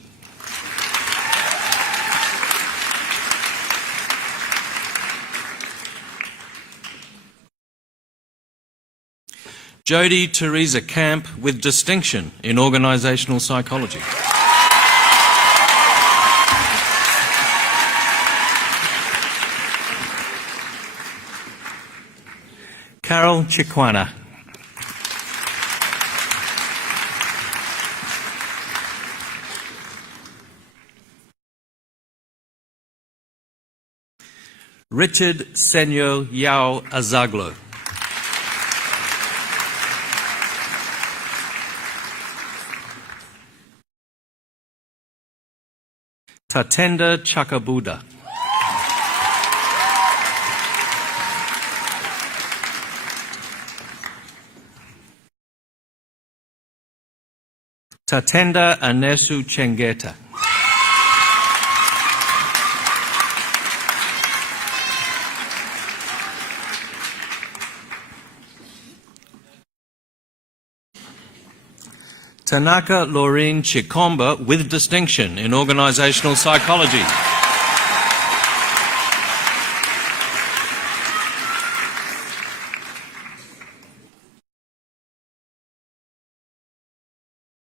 Jodie Teresa Camp with distinction in organisational psychology. Carol Chikwana. Richard Senyo Yao Azaglo. Tatenda Chakabuda. Tatenda Anesu Chengeta. Tanaka Laureen Chikomba with distinction in organisational psychology.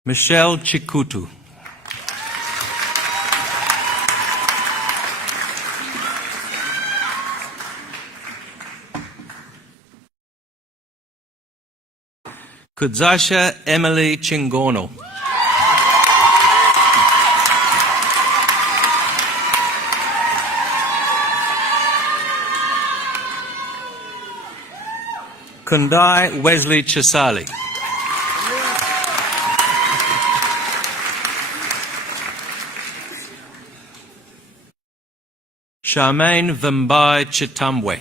Michelle Chikutu. Kudzasha Emily Chingono. Kundai Wesley Chisali. Charmaine Vimbai Chitambwe.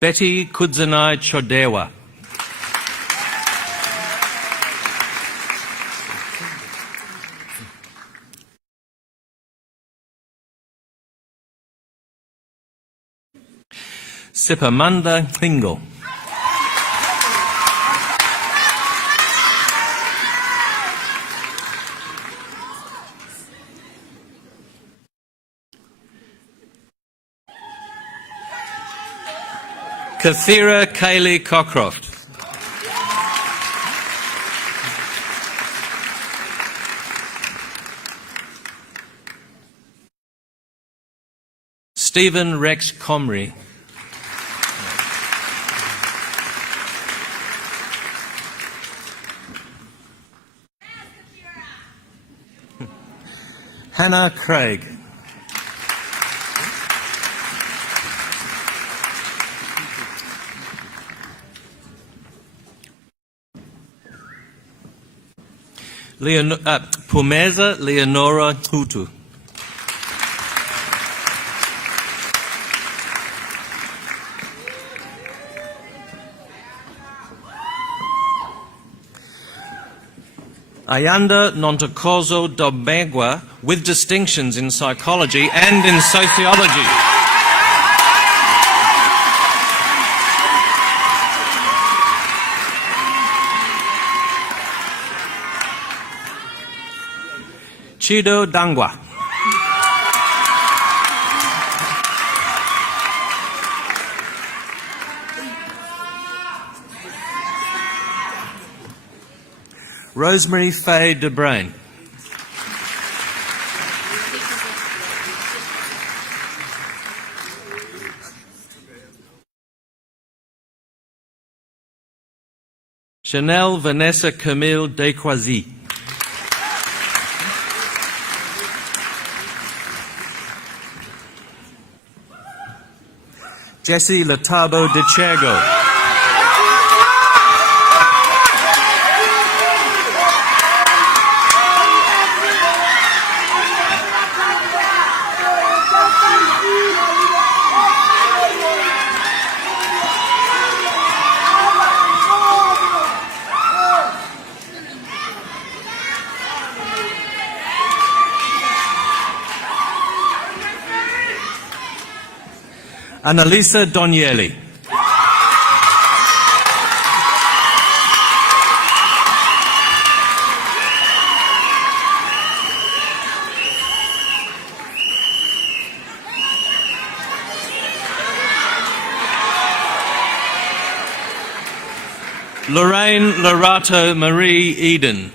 Betty Kudzanai Chodewa. Sipamanda Hingle. Kathira Kaylee Cockcroft. Stephen Rex Comrie. Hannah Craig. Pumeza Leonora Hutu. Ayanda Nontokozo Dobegwa with distinctions in psychology and in sociology. Chido Dangwa. Rosemary Faye DeBrain. Chanel Vanessa Camille Descroisy. Jesse Latabo DeChergo. Annalisa Donielli. Lorraine Lorato Marie Eden.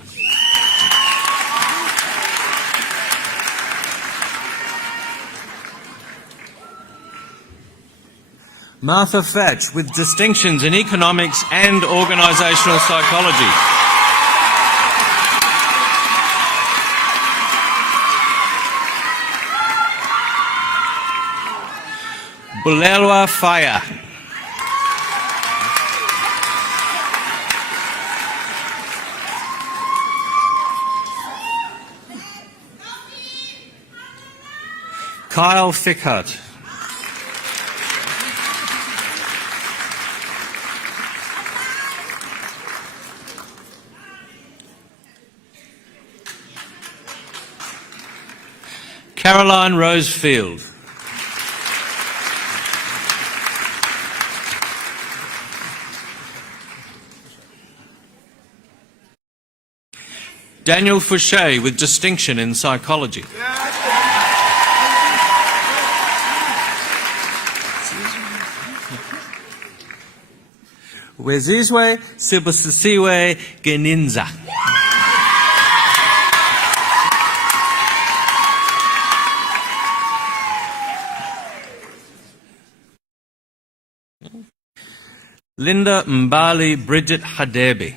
Martha Fetch with distinctions in economics and organisational psychology. Bulelwa Fire. Kyle Fickhart. Caroline Rosefield. Daniel Fouché with distinction in psychology. Wezizwe Sibusisiwe Geninza. Linda Mbali Bridget Hadebi.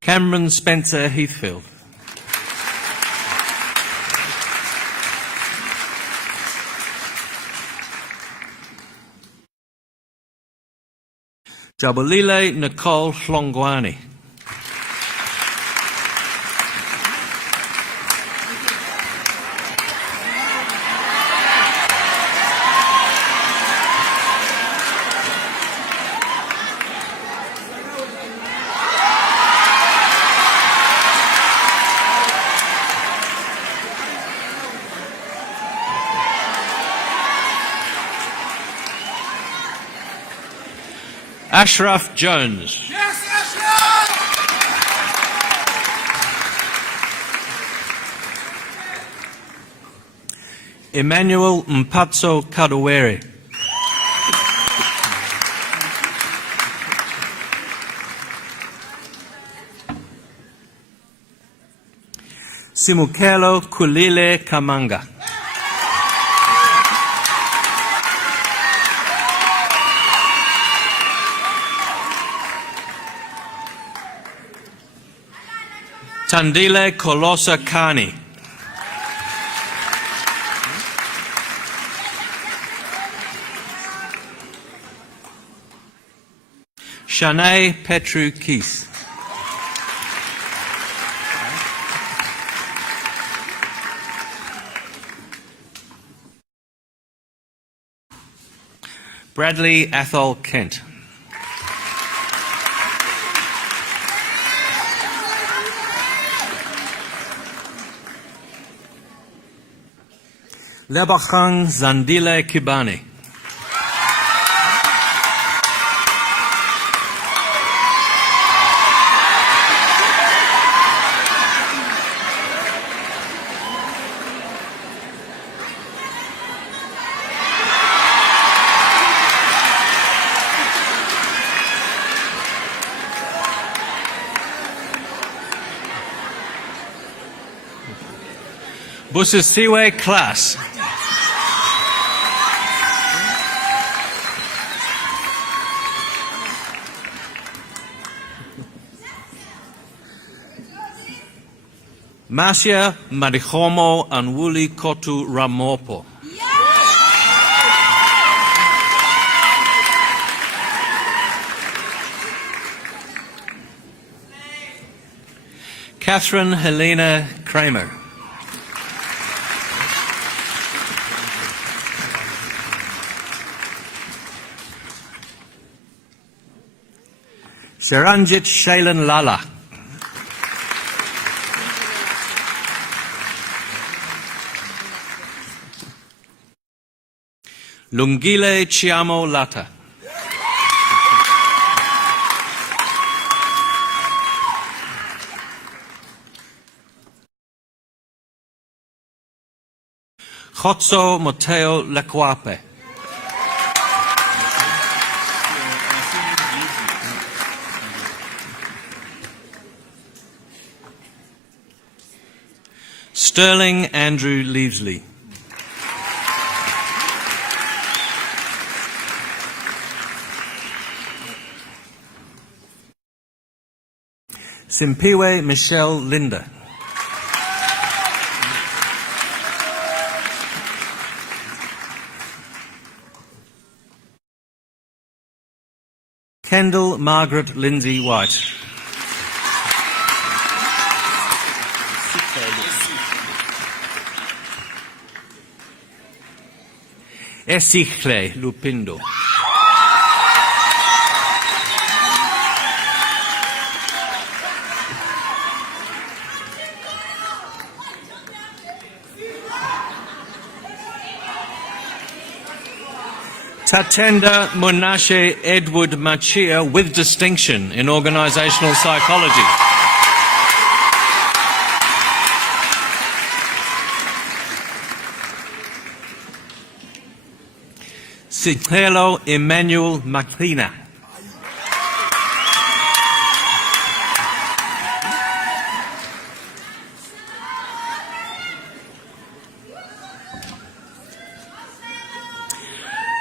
Cameron Spencer Heathfield. Jabulile Nicole Hlongwane. Ashraf Jones. Yes, Ashraf! Emmanuel Mpatso Kadowere. Simukelo Kulile Kamanga. Tandile Kolosa Kani. Shanae Petru Keith. Bradley Athol Kent. Lebachang Zandile Kibani. Busisiwe Class. Masia Marihomo Anwuli Kotu Ramopo. Catherine Helena Kramer. Sharanjit Shailen Lala. Lungile Chiamo Lata. Khotso Moteo Lekwape. Sterling Andrew Leavesley. Simpiwe Michelle Linda. Kendall Margaret Lindsay White. Esichle Lupindo. Tatenda Monashe Edward Machia with distinction in organizational psychology. Sikhelo Emmanuel Makina.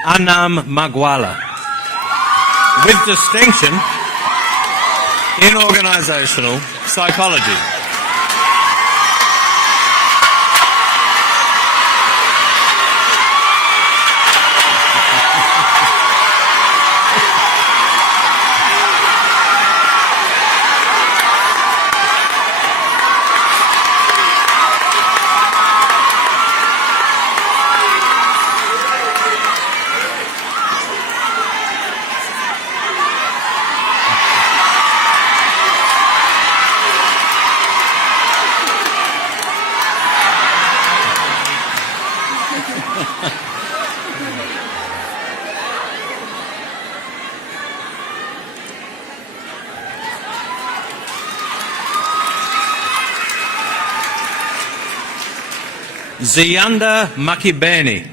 Anam Magwala. With distinction in organisational psychology. Ziyanda Makibeni.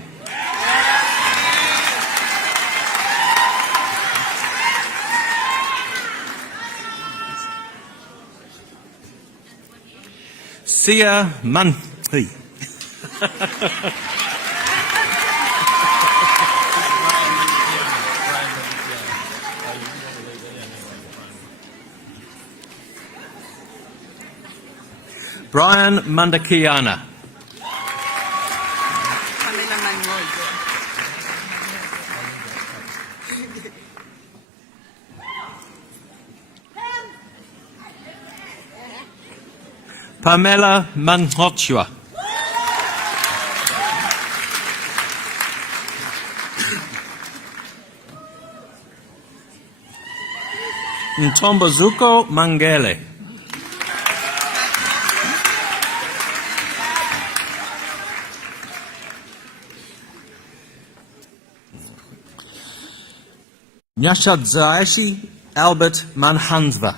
Sia Manthi. Brian Mandakiana. Pamela Manhochua. Ntombozuko Mangele. Nyashadzaishi Albert Manhandva.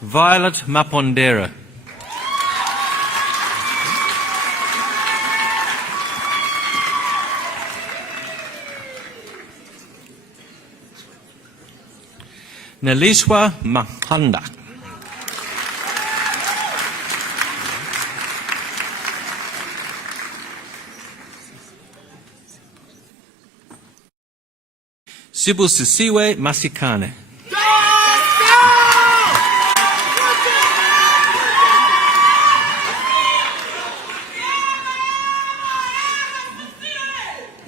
Violet Mapondera. Neliswa Mahanda. Sibusisiwe Masikane.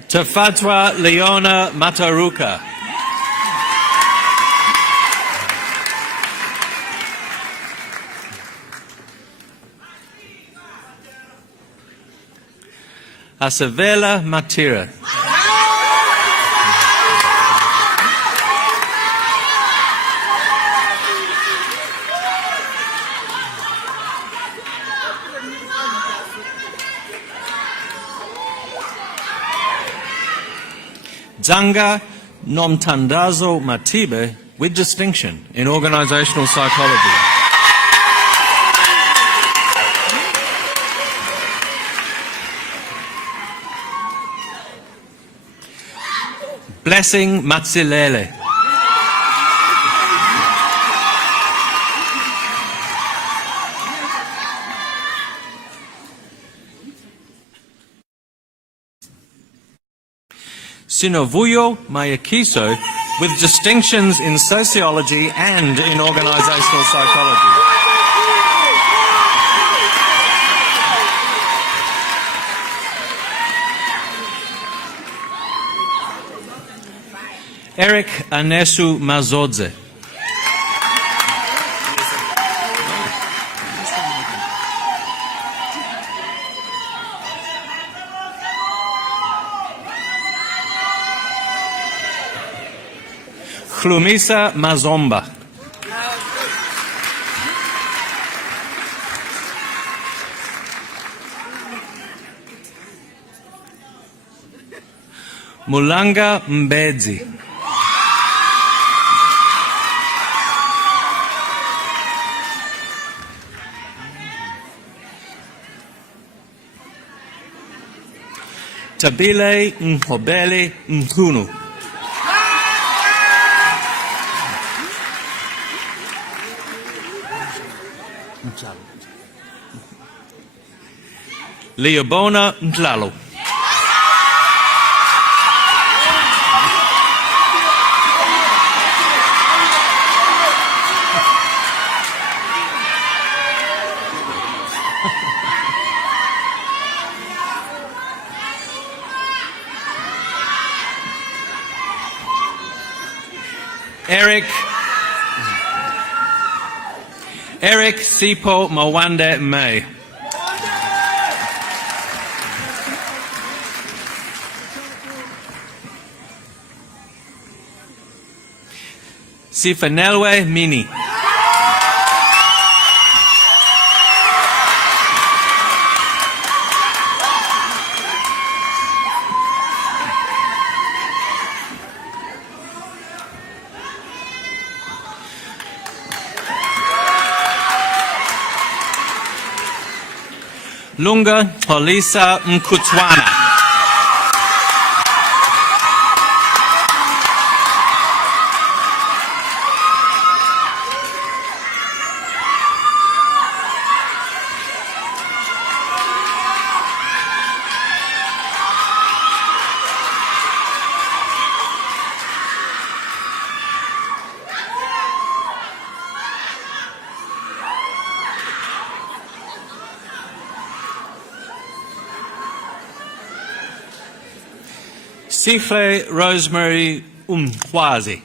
Tafatwa Leona Mataruka. Asavela Matira. Zanga Nomtandazo Matibe with distinction in organizational psychology. Blessing Matsilele. Sinovuyo Mayakiso with distinctions in sociology and in organizational psychology. Eric Anesu Mazodze. Klumisa Mazomba. Mulanga Mbedzi. Tabile Nhobele Nkunu. Liyabona Ntlalo. Eric Sipo Mawande May. Sifanelwe Mini. Lunga Holisa Mkutswana. Sifle Rosemary Umhwazi.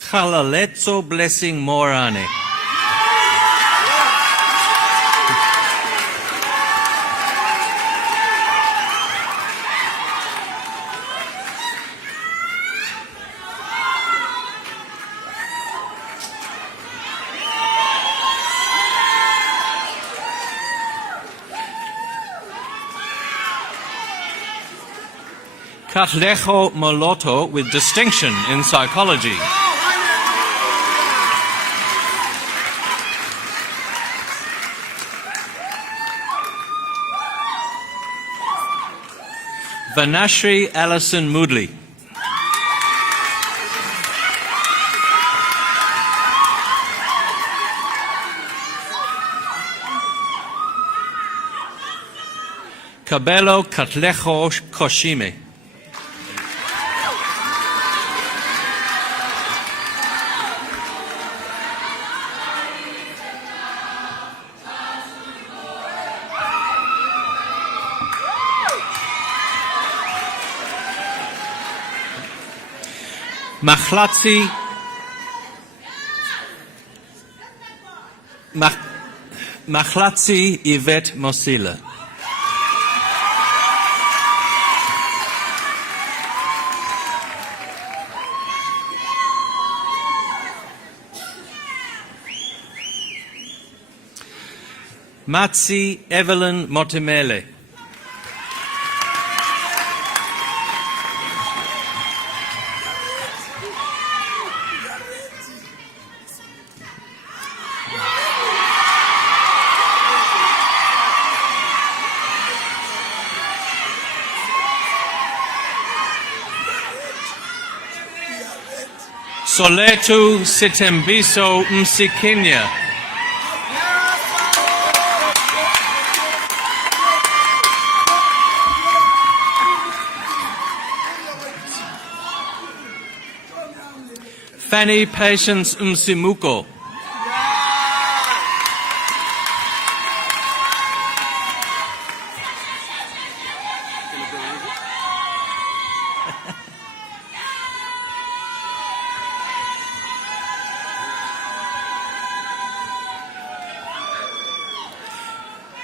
Khalaletso Blessing Morane. Katlejo Moloto with distinction in psychology. Vanashri Allison Moodley. Kabelo Katlejo Koshime. Machlatzi Yvette Mosila. Matsi Evelyn Motemele. Soletu Sitembiso Msikinya. Fanny Patience Msimuko.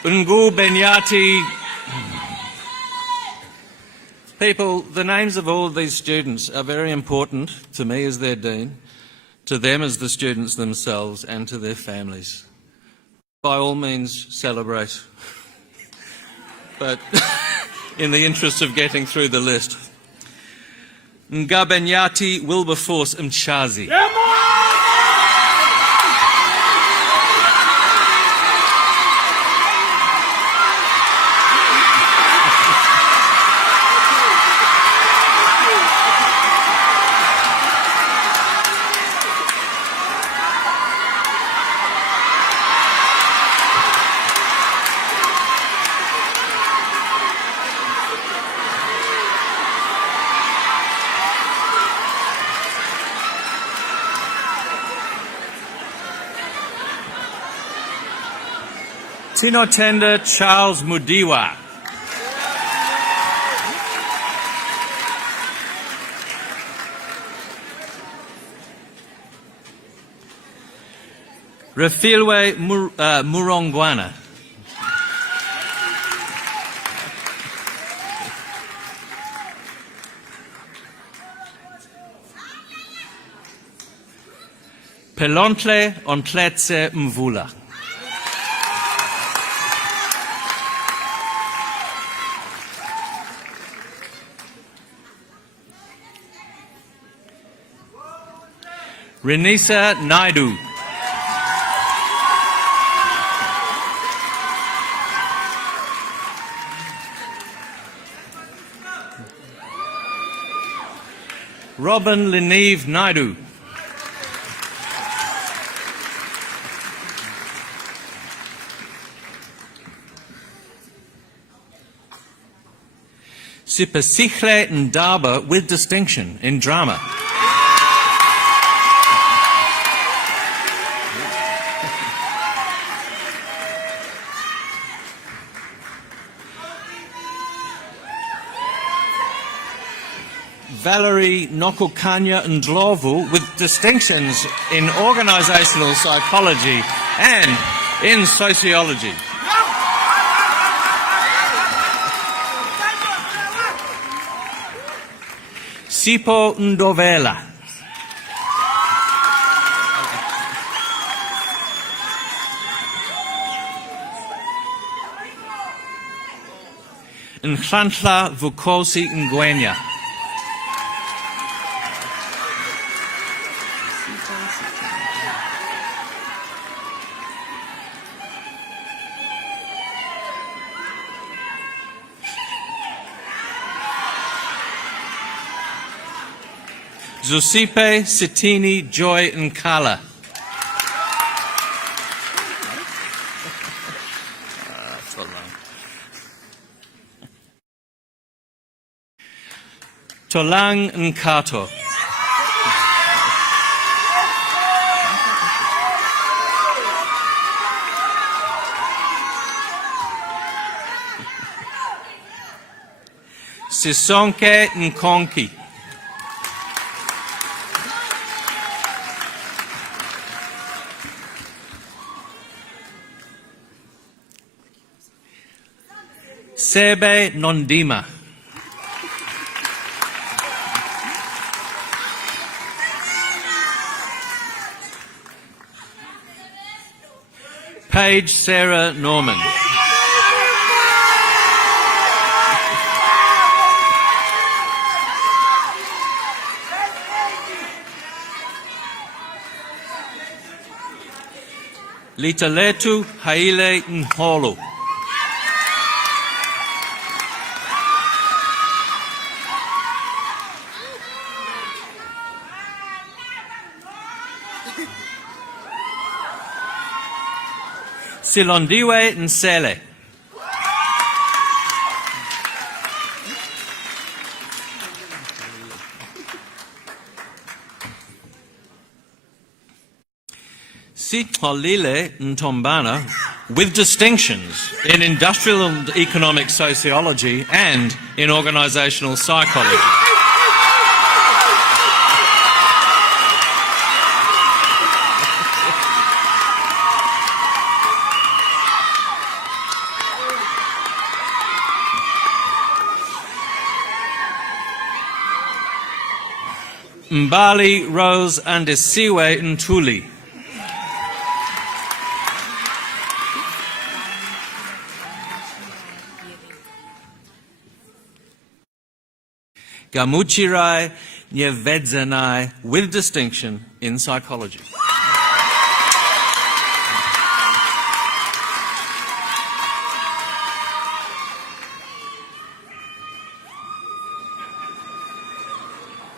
Ungu Benyati. People, the names of all of these students are very important to me as their dean, to them as the students themselves, and to their families. By all means, celebrate. But in the interest of getting through the list. Ngabenyati Wilberforce Mchazi. Tinotenda Charles Mudiwa. Refilwe Murongwana. Pelontle Ontletse Mvula. Renisa Naidu. Robin Leneve Naidu. Sipasihle Ndaba with distinction in drama. Valerie Nokokanya Ndlovu with distinctions in organizational psychology and in sociology. Sipo Ndovela. Nhlanhla Vukosi Ngwenya. Zusipe Sitini Joy Nkala. Tolang Nkato. Sisonke Nkonki. Sebe Nondima. Paige Sarah Norman. Litaletu Haile Nholo. Silondiwe Nsele. Sitolile Ntombana with distinctions in industrial and economic sociology and in organizational psychology. Mbali Rose Andesiwe Ntuli. Gamuchirai Nyevedzanai with distinction in psychology.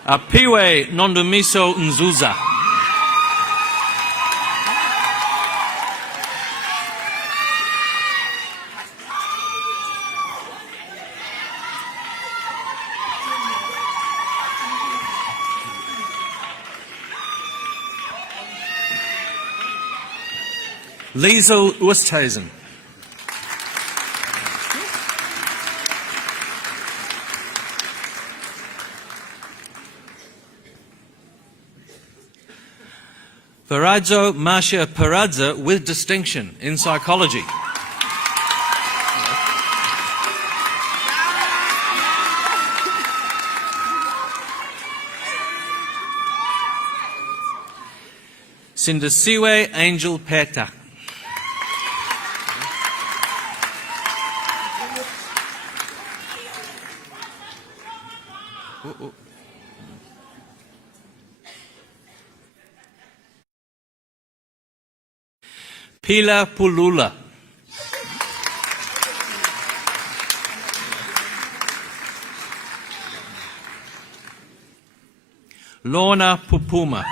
Apiwe Nondumiso Nzuza. Liesel Oosthuizen. Perazzo Masha Perazza with distinction in psychology. Sindasiwe Angel Peta. Pila Pulula. Lorna Pupuma.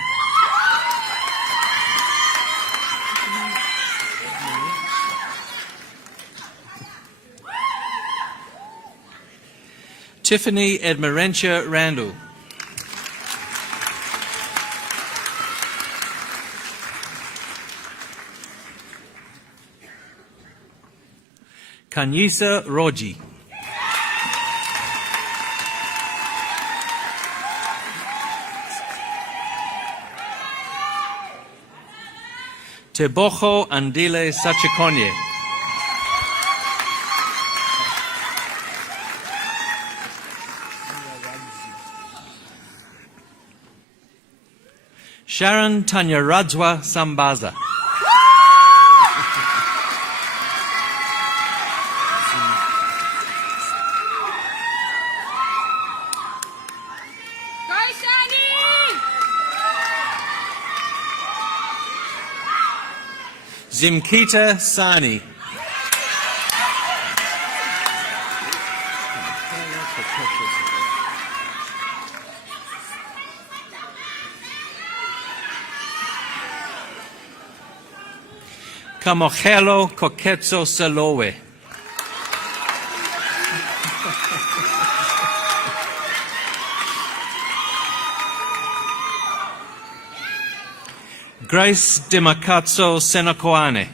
Tiffany Edmerentia Randall. Kanyisa Roji. Teboho Andile Sachikonye. Sharon Tanyaradzwa Sambaza. Zimkita Sani. Kamochelo Koketso Salowe. Grace Dimakatso Senakoane.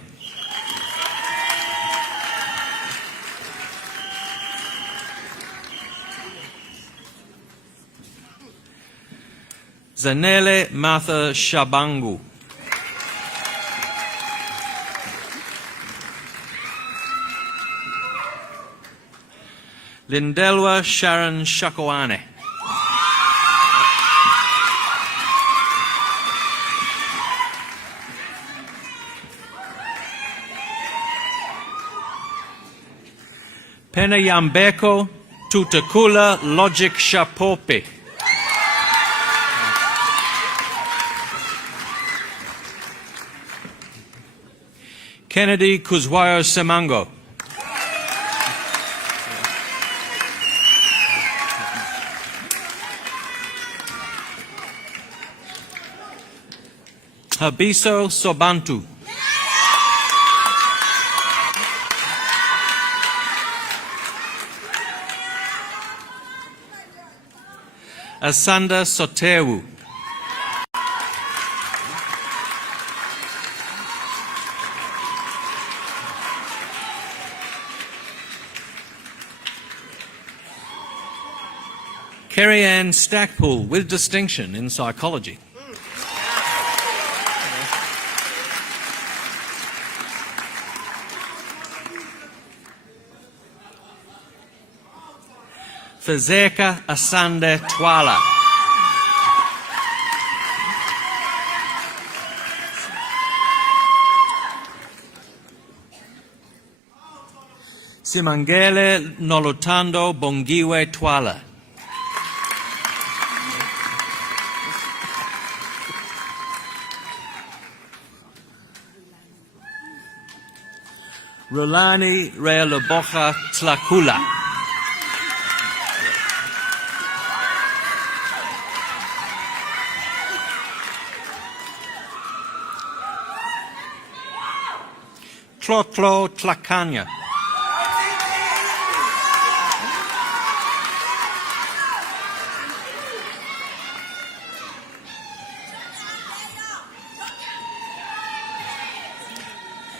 Zanele Martha Shabangu. Lindelwa Sharon Shakoane. Penayambeko Tutakula Logic Shapope. Kennedy Kuzwayo Semango. Habiso Sobantu. Asanda Sotewu. Kerry Ann Stackpool with distinction in psychology. Fezeka Asande Twala. Simangele Nolotando Bongiwe Twala. Rolani Realobocha Tlakula. Tlotlo Tlakanya.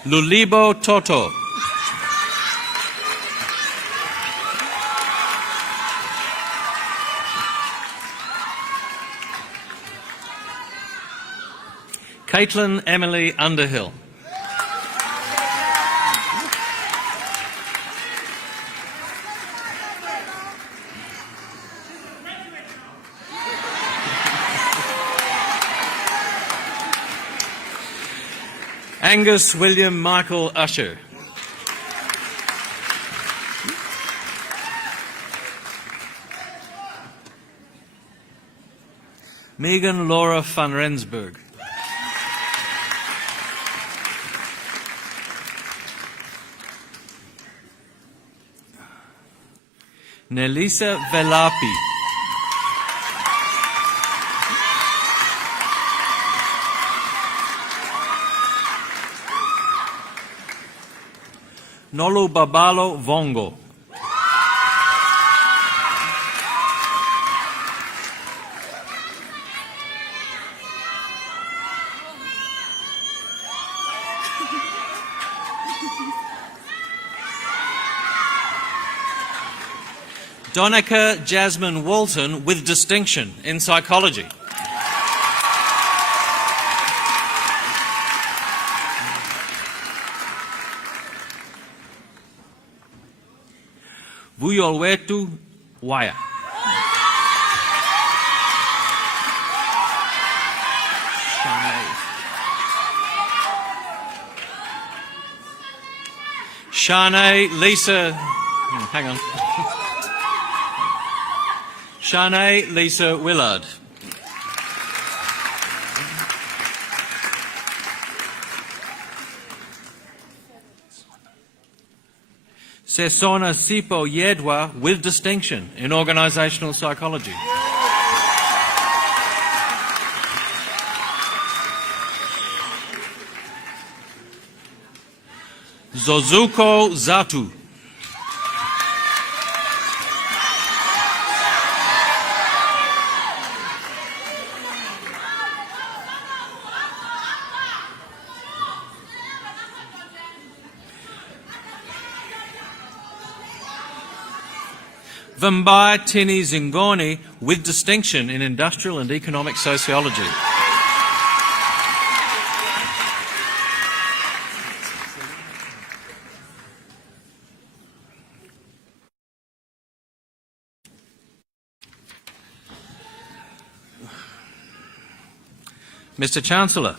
Lulibo Toto. Caitlin Emily Underhill. Angus William Michael Usher. Megan Laura van Rensburg. Nelisa Velapi. Nolu Babalo Vongo. Donica Jasmine Walton with distinction in psychology. Vuyolwetu Waya. Shanae Lisa, hang on. Shanae Lisa Willard. Sesona Sipo Yedwa with distinction in organisational psychology. Zozuko Zatu. Vambai Tini Zingoni with distinction in industrial and economic sociology. Mr. Chancellor,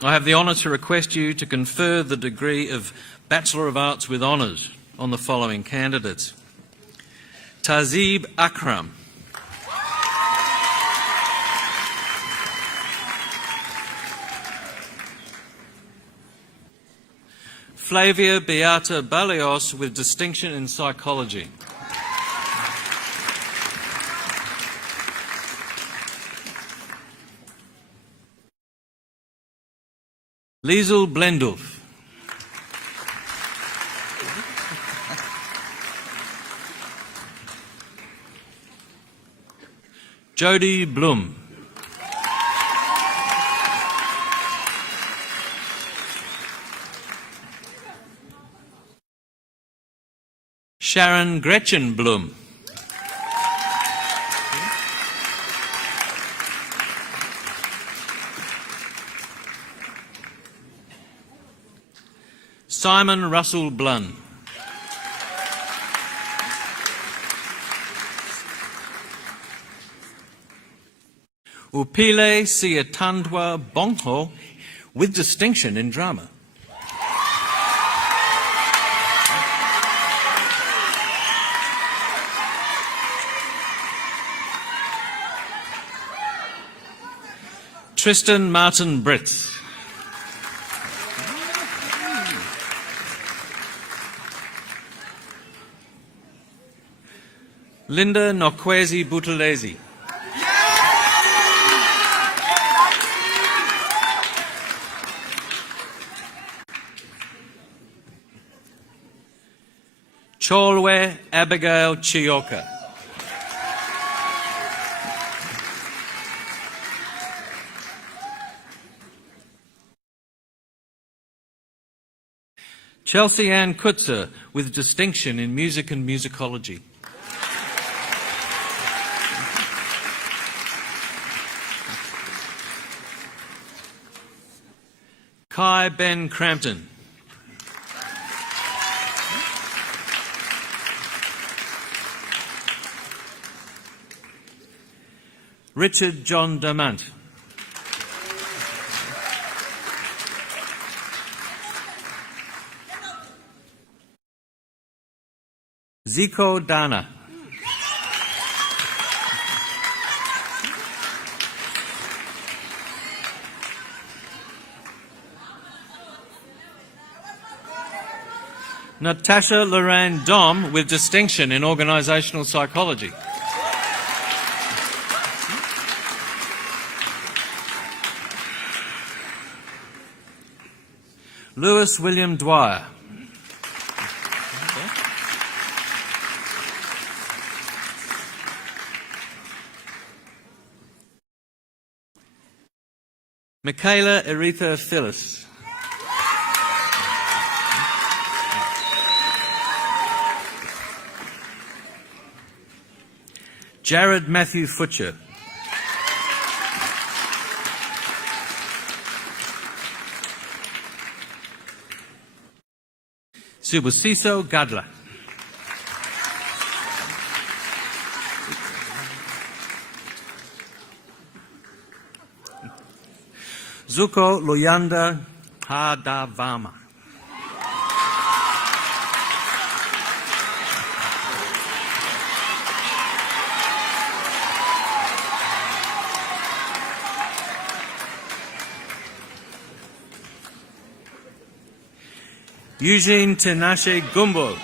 I have the honour to request you to confer the degree of Bachelor of Arts with Honours on the following candidates. Tazib Akram. Flavia Beata Balios with distinction in psychology. Liesel Blendorf. Jody Blum. Sharon Gretchen Blum. Simon Russell Blunn. Upile Siatandwa Bongho with distinction in drama. Tristan Martin Britz. Linda Nokwezi Buthelezi. Cholwe Abigail Chioka. Chelsea Ann Kutzer with distinction in music and musicology. Kai Ben Crampton. Richard John Damant. Zico Dana. Natasha Lorraine Dom with distinction in organisational psychology. Lewis William Dwyer. Michaela Aretha Phyllis. Jared Matthew Futcher. Subusiso Gadla. Zuko Luyanda Hadavama. Eugene Tinashe Gumbo.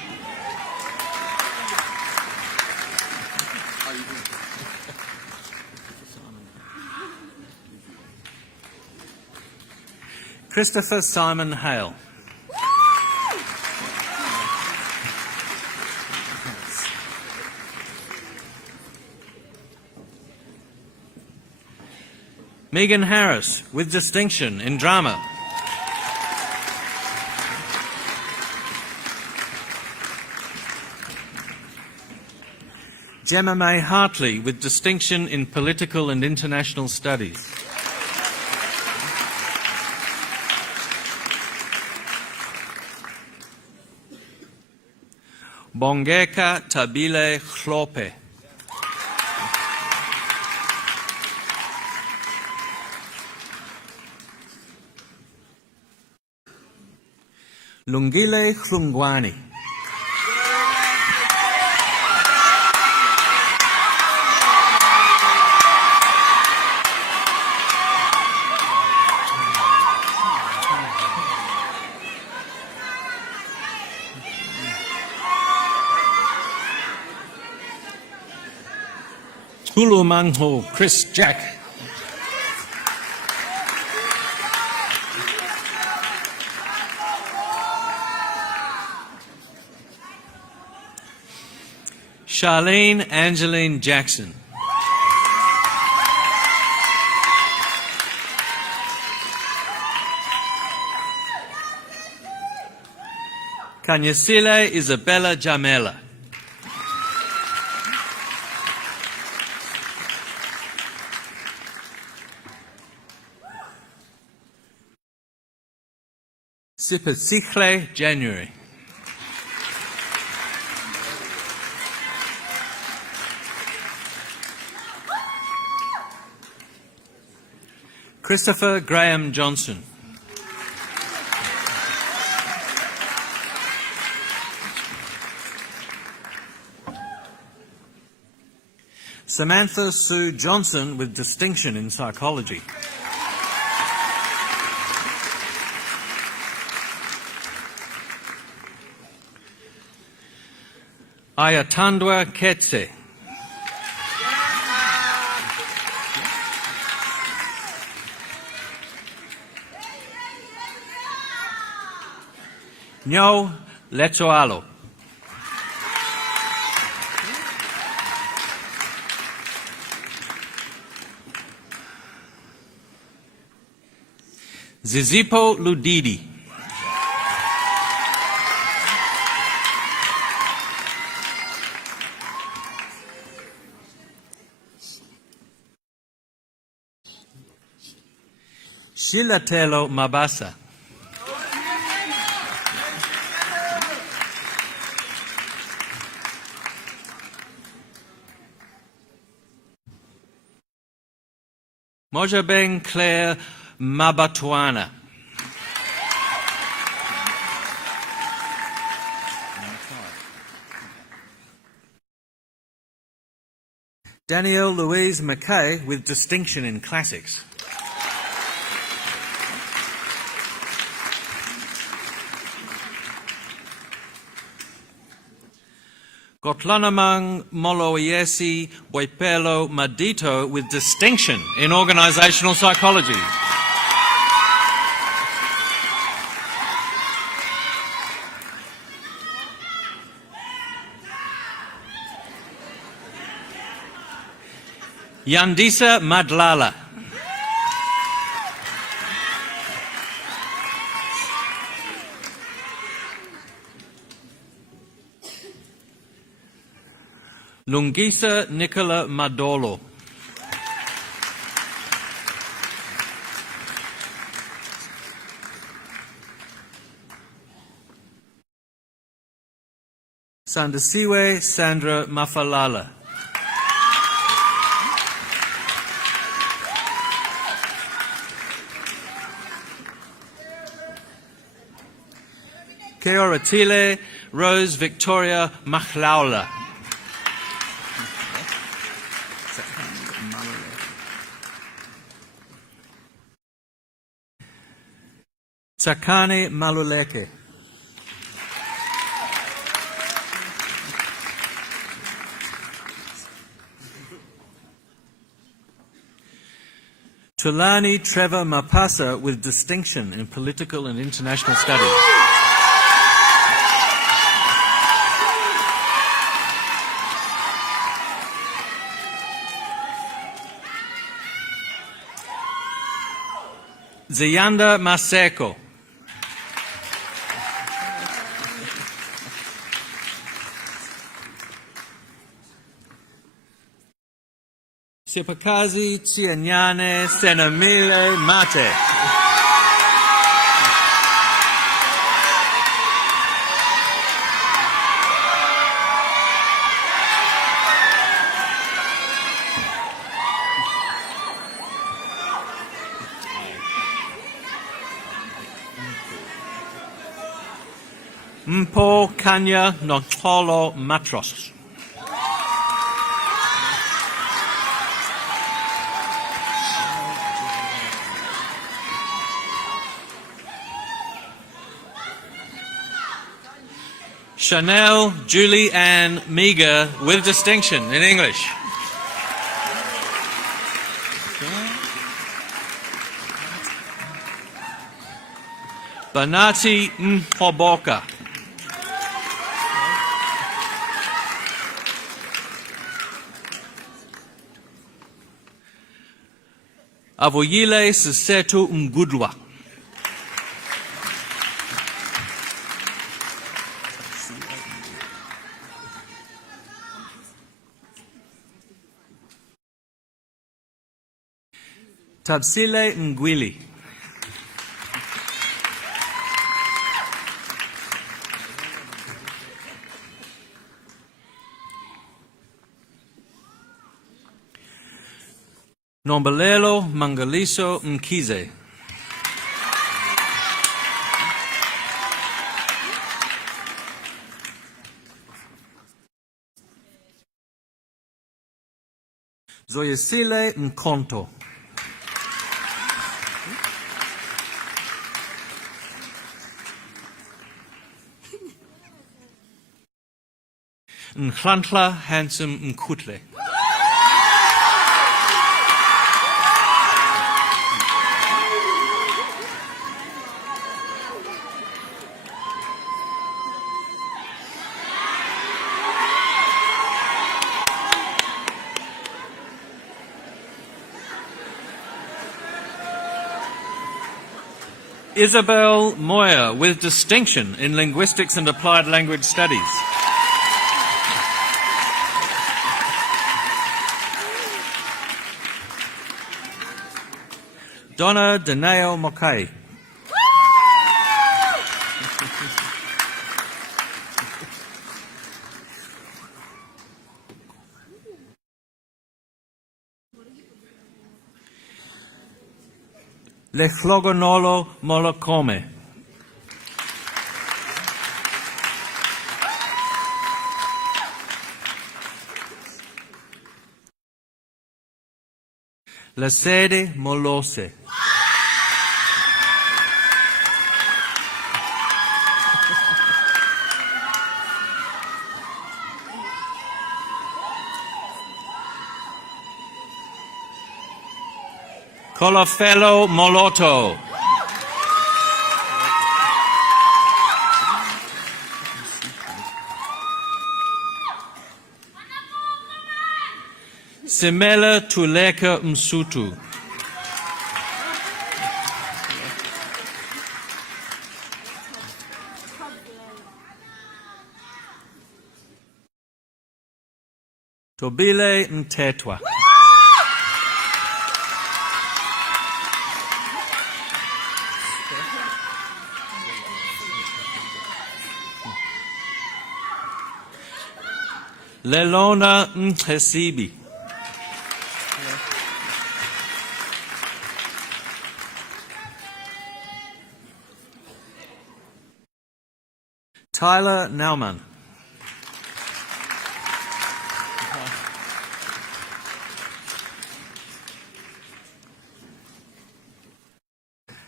Christopher Simon Hale. Megan Harris with distinction in drama. Gemma May Hartley with distinction in political and international studies. Bongeka Tabile Chlope. Lungile Chlungwani. Hulu Mangho Chris Jack. Charlene Angeline Jackson. Kanyasile Isabella Jamela. Sipasicle January. Christopher Graham Johnson. Samantha Sue Johnson with distinction in psychology. Ayatandwa Ketse. Nyo Letoalo. Zizipo Ludidi. Shilatelo Mabasa. Mojabeng Claire Mabatuana. Danielle Louise McKay with distinction in classics. Gotlanamang Moloyesi Boipelo Madito with distinction in organisational psychology. Yandisa Madlala. Lungisa Nicola Madolo. Sandasiwe Sandra Mafalala. Keoratile Rose Victoria Machlaula. Tsakane Maluleke. Tulani Trevor Mapasa with distinction in political and international studies. Zayanda Maseko. Sipakazi Tsianyane Senamile Mate. Mpo Kanya Notolo Matros. Chanel Julie Ann Meager with distinction in English. Banati Mhoboka. Avoyile Sisetu Mgudwa. Tabsile Ngwili. Nombalelo Mangaliso Mkize. Zoyesile Mkonto. Nhlantla Handsome Mkutle. Isabel Moyer with distinction in linguistics and applied language studies. Donna Deneo Mokai. Le Flogonolo Molokome. La Sede Molose. Colafelo Moloto. Semela Tuleka Msutu. Tobile Mtetwa. Lelona Mhesibi. Tyler Naumann.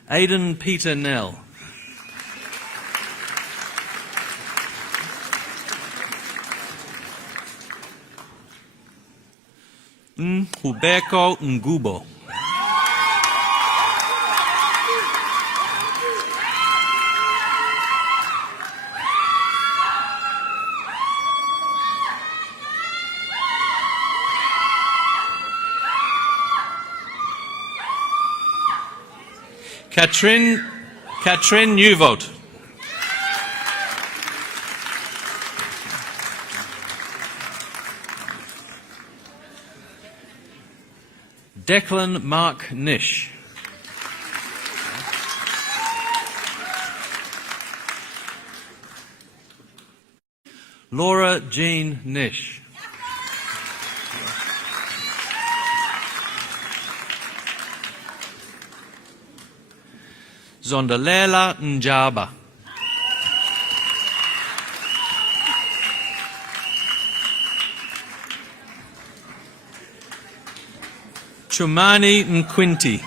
Aidan Peter Nell. Hubeko Ngubo. Katrin Newvold. Declan Mark Nish. Laura Jean Nish. Zondalela Njaba. Chumani Nkwinti.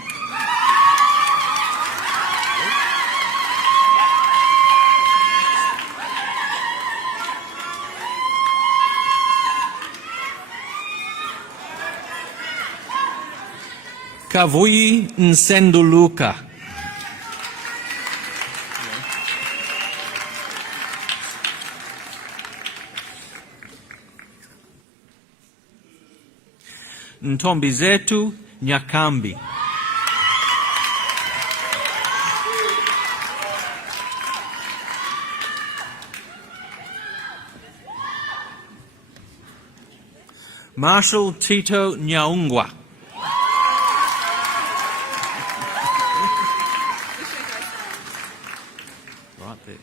Kavui Nsenduluka. Ntombizetu Nyakambi. Marshal Tito Nyaungwa. Right there.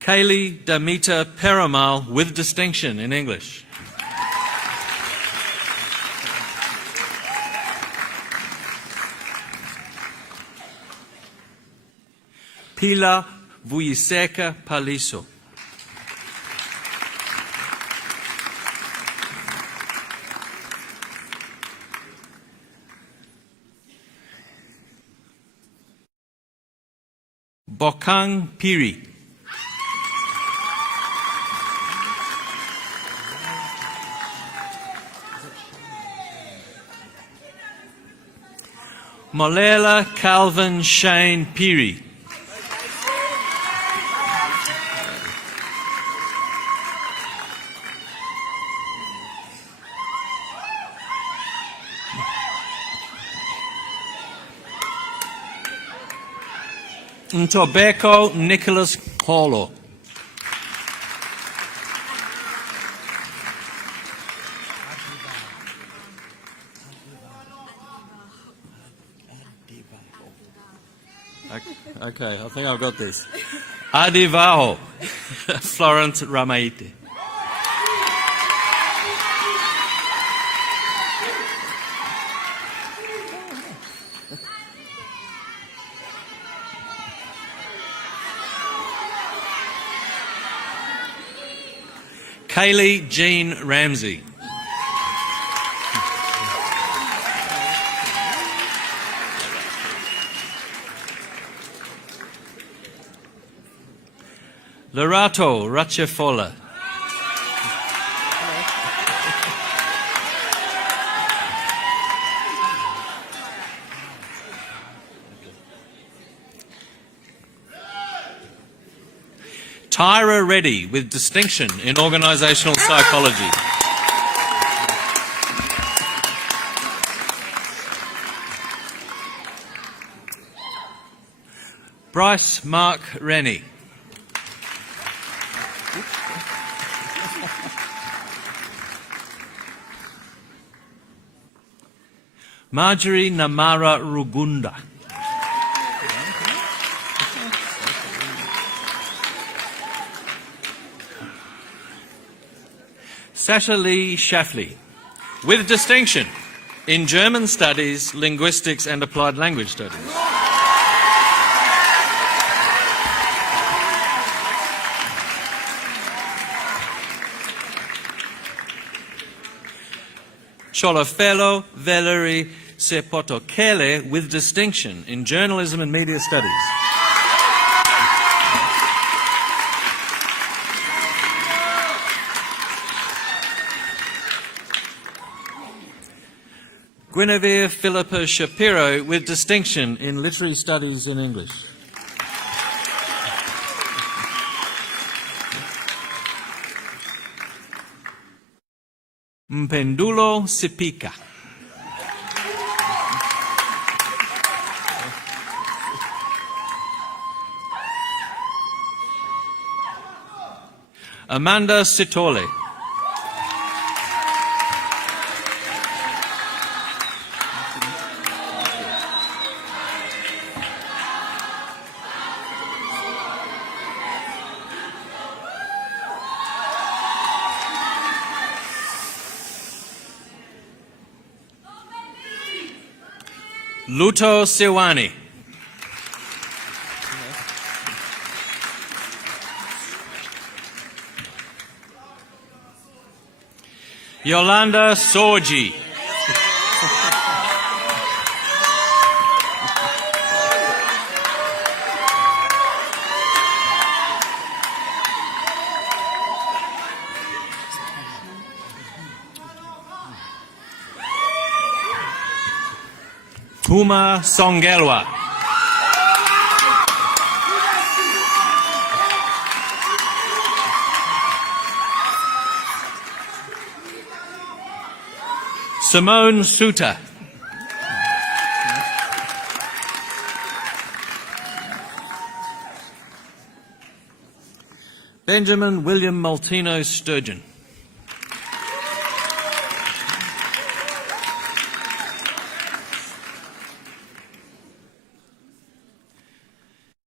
Kaylee Damita Peramal with distinction in English. Pila Vuyiseka Paliso. Bokang Piri. Molela Calvin Shane Piri. Ntobeko Nicholas Holo. Okay, I think I've got this. Adivaho, Florence Ramaite. Kaylee Jean Ramsey. Lerato Rachefola. Tyra Reddy with distinction in organisational psychology. Bryce Mark Rennie. Marjorie Namara Rugunda. Sasha Lee Shafley, with distinction in German Studies, Linguistics and Applied Language Studies. Cholofelo Valerie Sepotokele, with distinction in Journalism and Media Studies. Guinevere Philippa Shapiro, with distinction in Literary Studies in English. Mpendulo Sipika. Amanda Sitole. Luto Sewani. Yolanda Sorgi. Puma Songelwa. Simone Suter. Benjamin William Maltino Sturgeon.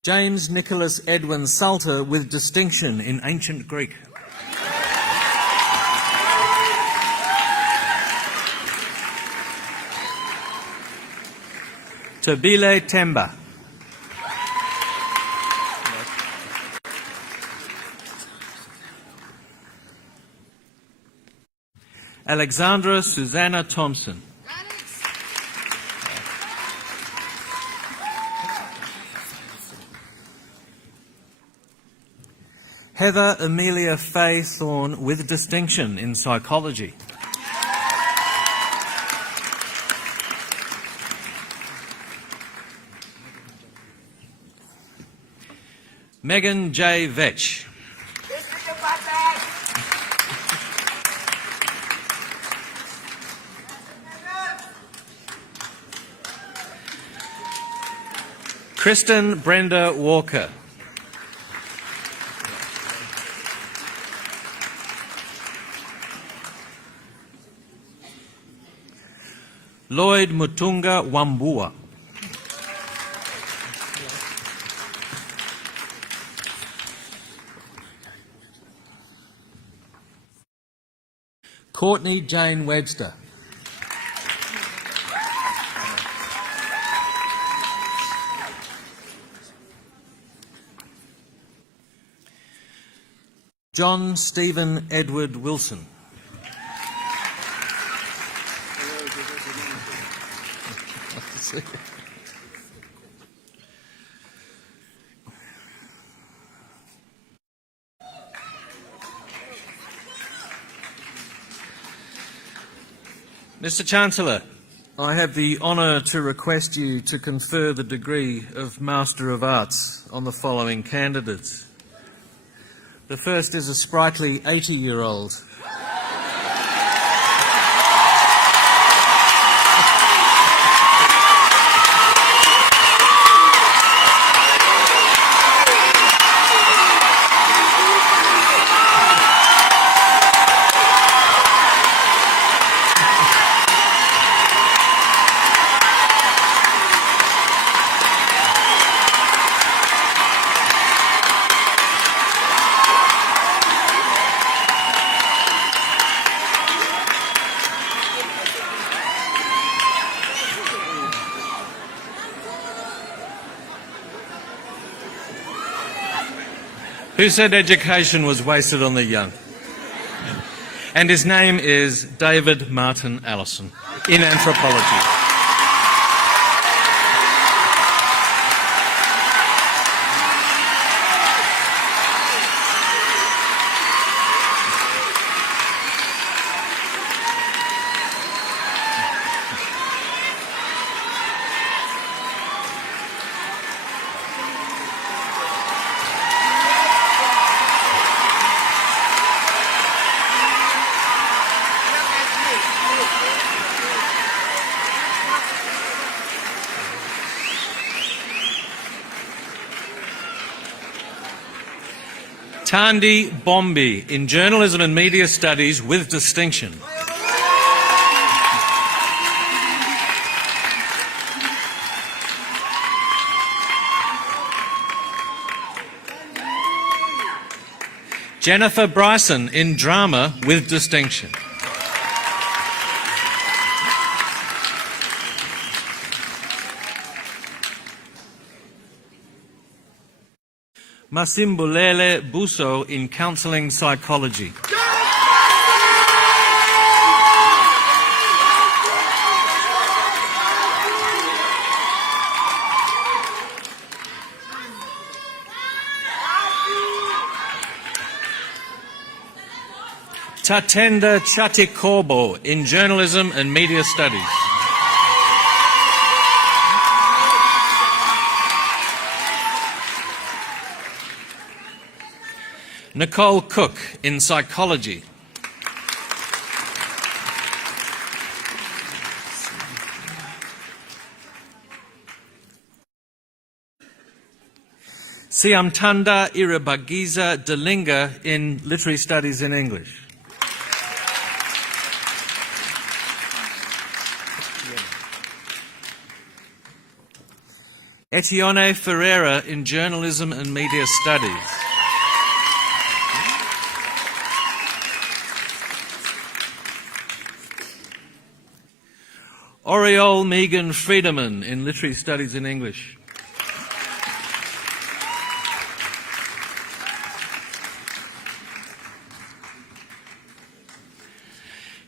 James Nicholas Edwin Salter, with distinction in Ancient Greek. Tabile Temba. Alexandra Susanna Thompson. Heather Amelia Faye Thorne, with distinction in psychology. Megan J. Vetch. Kristen Brenda Walker. Lloyd Mutunga Wambua. Courtney Jane Webster. John Stephen Edward Wilson. Mr. Chancellor, I have the honour to request you to confer the degree of Master of Arts on the following candidates. The first is a sprightly 80-year-old. Who said education was wasted on the young? And his name is David Martin Allison, in anthropology. Tandi Bombi, in Journalism and Media Studies with distinction. Jennifer Bryson, in Drama with distinction. Masimbulele Buso, in Counselling Psychology. Tatenda Chatikobo, in Journalism and Media Studies. Nicole Cook, in Psychology. Siamtanda Irabagiza Delinga, in Literary Studies in English. Etione Ferreira, in Journalism and Media Studies. Oriole Megan Friedemann, in Literary Studies in English.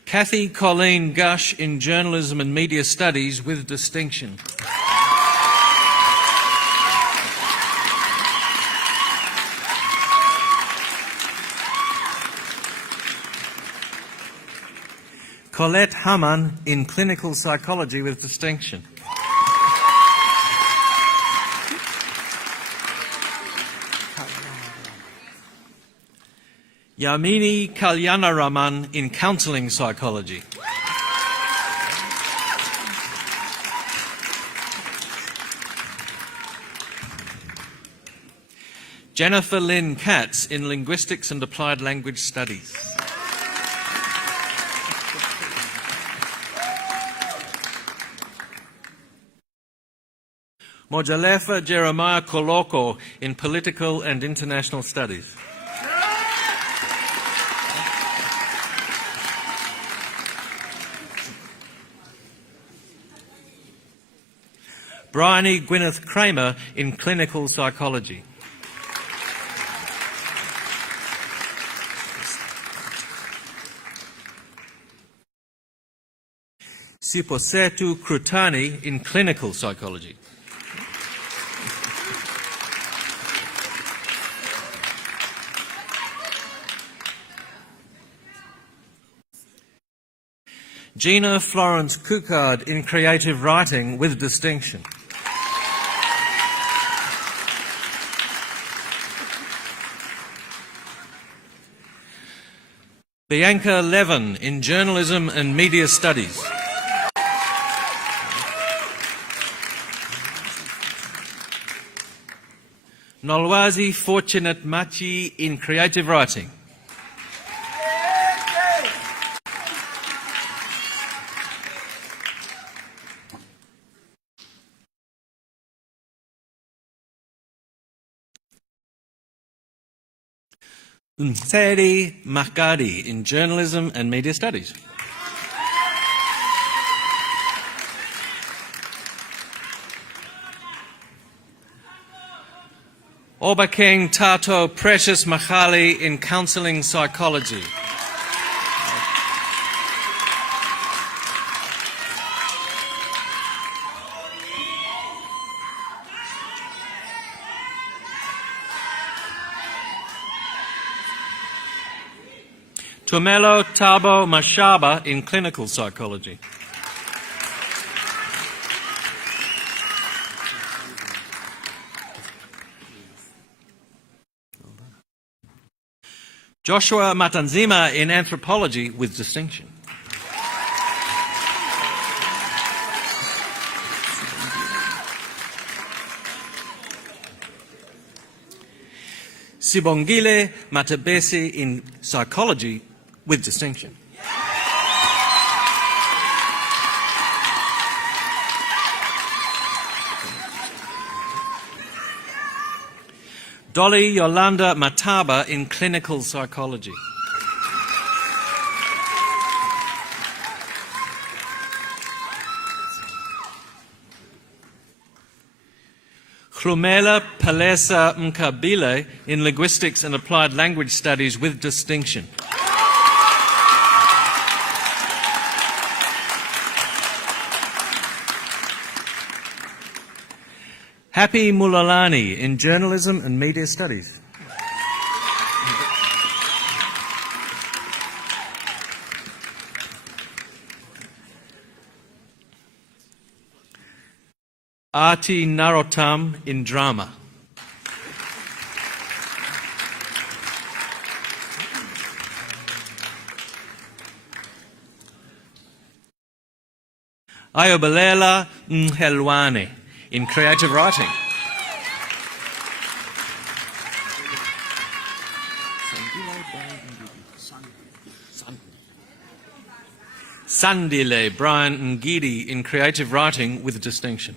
Kathy Colleen Gush, in Journalism and Media Studies with distinction. Colette Hamann, in Clinical Psychology with distinction. Yamini Kalyanaraman, in Counselling Psychology. Jennifer Lynn Katz, in Linguistics and Applied Language Studies. Mojalefa Jeremiah Koloko, in Political and International Studies. Bryony Gwyneth Kramer, in Clinical Psychology. Siposetu Krutani in clinical psychology. Gina Florence Cookard in creative writing with distinction. Bianca Levin in journalism and media studies. Nolwazi Fortunate Machi in creative writing. Mseri Makadi in journalism and media studies. Obakeng Tato Precious Machali in counselling psychology. Tumelo Tabo Mashaba in clinical psychology. Joshua Matanzima in anthropology with distinction. Sibongile Matabesi in psychology with distinction. Dolly Yolanda Mataba in clinical psychology. Chlumela Palesa Mkabile in linguistics and applied language studies with distinction. Happy Mulalani in journalism and media studies. Arti Narottam in drama. Ayobalela Nhelwane in creative writing. Sandile Brian Ngidi in creative writing with distinction.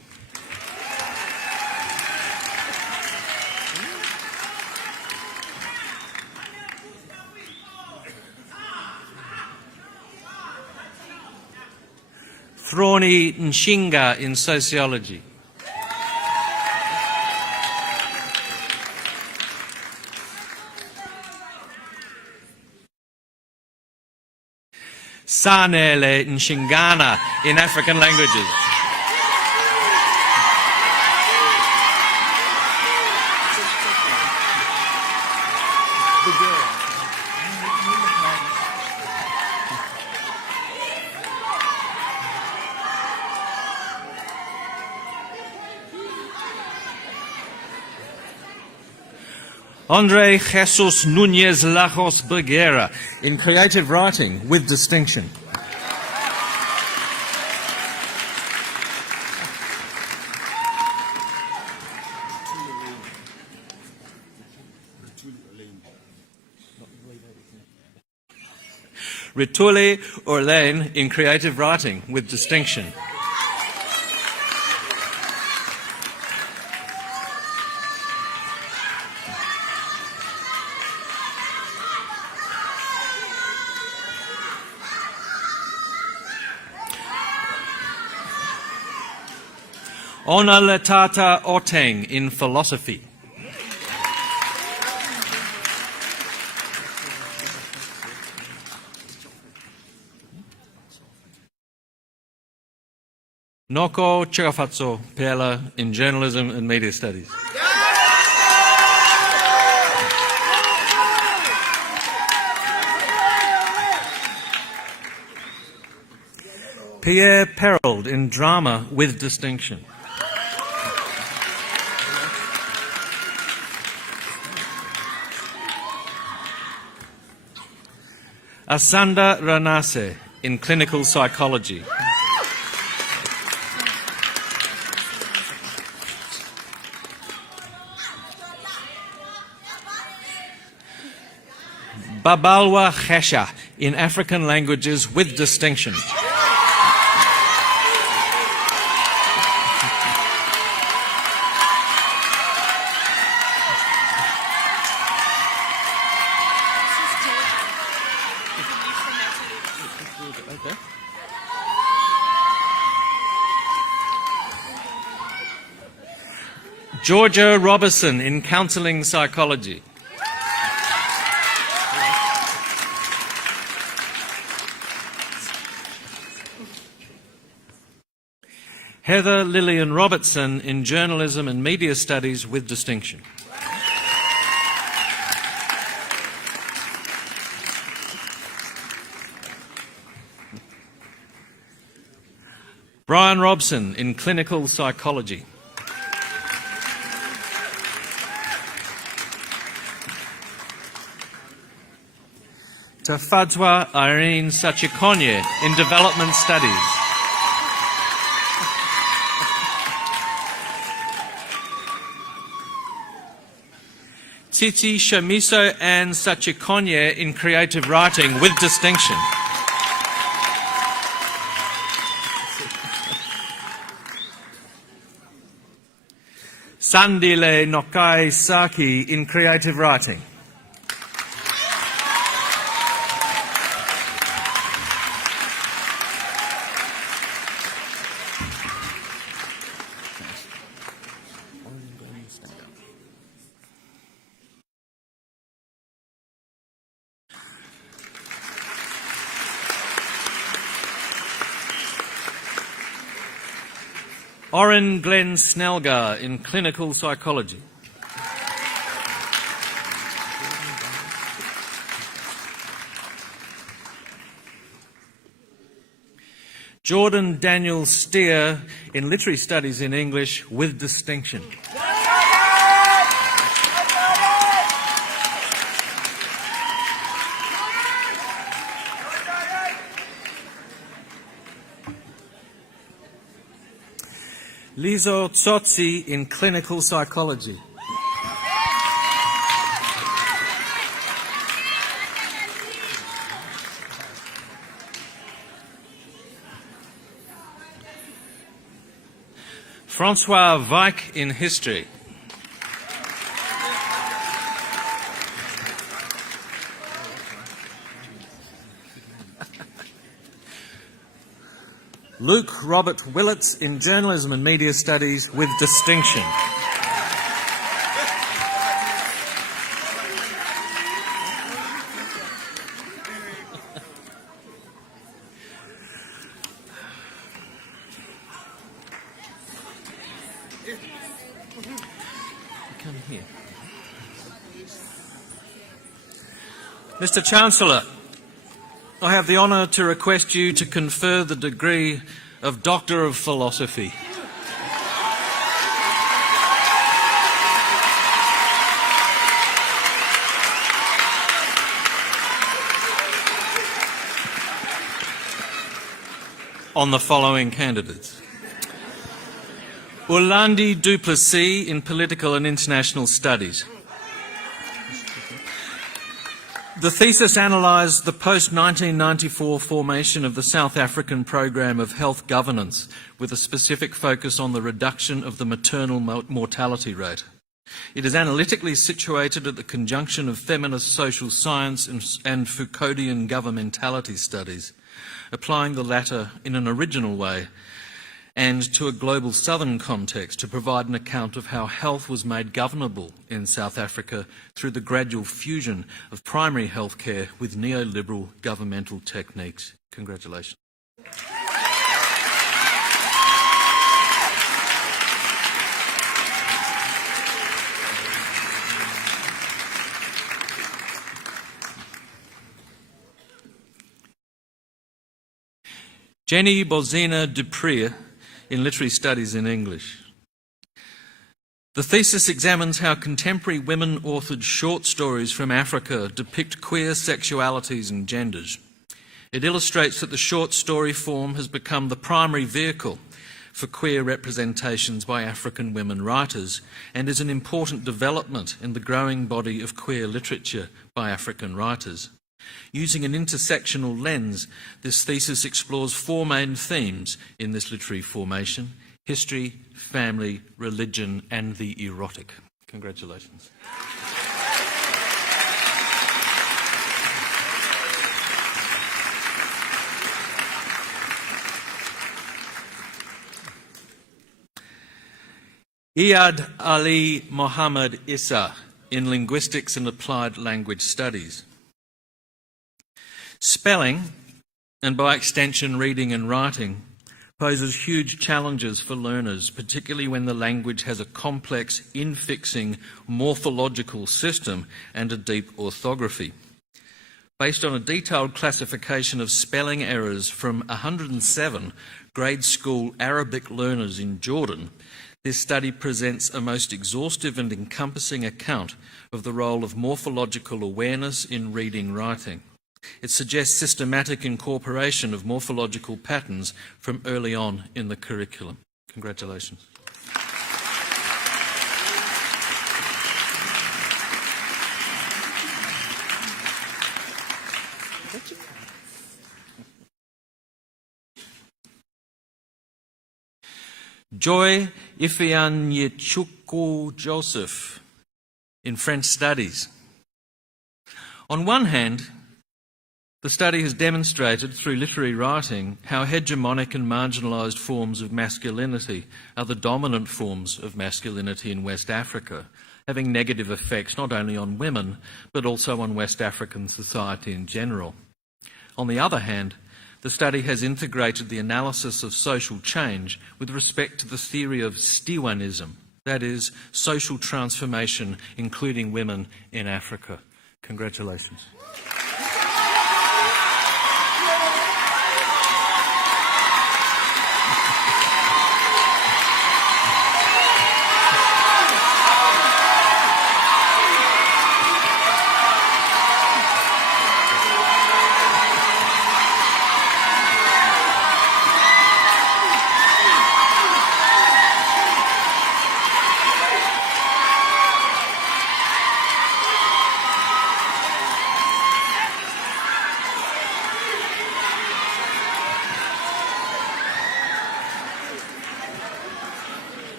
Throni Nshinga in sociology. Sanele Nshingana in African languages. Andre Jesus Nunez Lajos Bergera in creative writing with distinction. Rituli Orlane in creative writing with distinction. Onaletata Oteng in philosophy. Noko Chagafatso Peala in Journalism and Media Studies. Pierre Perrault in Drama with Distinction. Asanda Ranase in Clinical Psychology. Babalwa Khesha in African Languages with Distinction. Georgia Robertson in Counselling Psychology. Heather Lillian Robertson in Journalism and Media Studies with Distinction. Brian Robson in Clinical Psychology. Tafadzwa Irene Sachikonye in Development Studies. Titi Shamiso Ann Sachikonye in Creative Writing with Distinction. Sandile Nokai Saki in Creative Writing. Oren Glenn Snelgar in Clinical Psychology. Jordan Daniel Steer in Literary Studies in English with Distinction. Lizo Tsotsi in Clinical Psychology. Francois Weich in History. Luke Robert Willits in Journalism and Media Studies with Distinction. Come here. Mr. Chancellor, I have the honour to request you to confer the degree of Doctor of Philosophy. On the following candidates. Orlandi Duplessis in Political and International Studies. The thesis analysed the post-1994 formation of the South African Program of Health Governance with a specific focus on the reduction of the maternal mortality rate. It is analytically situated at the conjunction of feminist social science and Foucauldian governmentality studies, applying the latter in an original way and to a global southern context to provide an account of how health was made governable in South Africa through the gradual fusion of primary health care with neoliberal governmental techniques. Congratulations. Jenny Bozina Duprier in Literary Studies in English. The thesis examines how contemporary women-authored short stories from Africa depict queer sexualities and genders. It illustrates that the short story form has become the primary vehicle for queer representations by African women writers and is an important development in the growing body of queer literature by African writers. Using an intersectional lens, this thesis explores four main themes in this literary formation: history, family, religion, and the erotic. Congratulations. Iyad Ali Mohammed Issa in Linguistics and Applied Language Studies. Spelling, and by extension reading and writing, poses huge challenges for learners, particularly when the language has a complex, infixing morphological system and a deep orthography. Based on a detailed classification of spelling errors from 107 grade school Arabic learners in Jordan, this study presents a most exhaustive and encompassing account of the role of morphological awareness in reading-writing. It suggests systematic incorporation of morphological patterns from early on in the curriculum. Congratulations. Joy Ifeanyechukwu Joseph in French Studies. On one hand, the study has demonstrated through literary writing how hegemonic and marginalised forms of masculinity are the dominant forms of masculinity in West Africa, having negative effects not only on women but also on West African society in general. On the other hand, the study has integrated the analysis of social change with respect to the theory of Stiwanism, that is, social transformation, including women in Africa. Congratulations.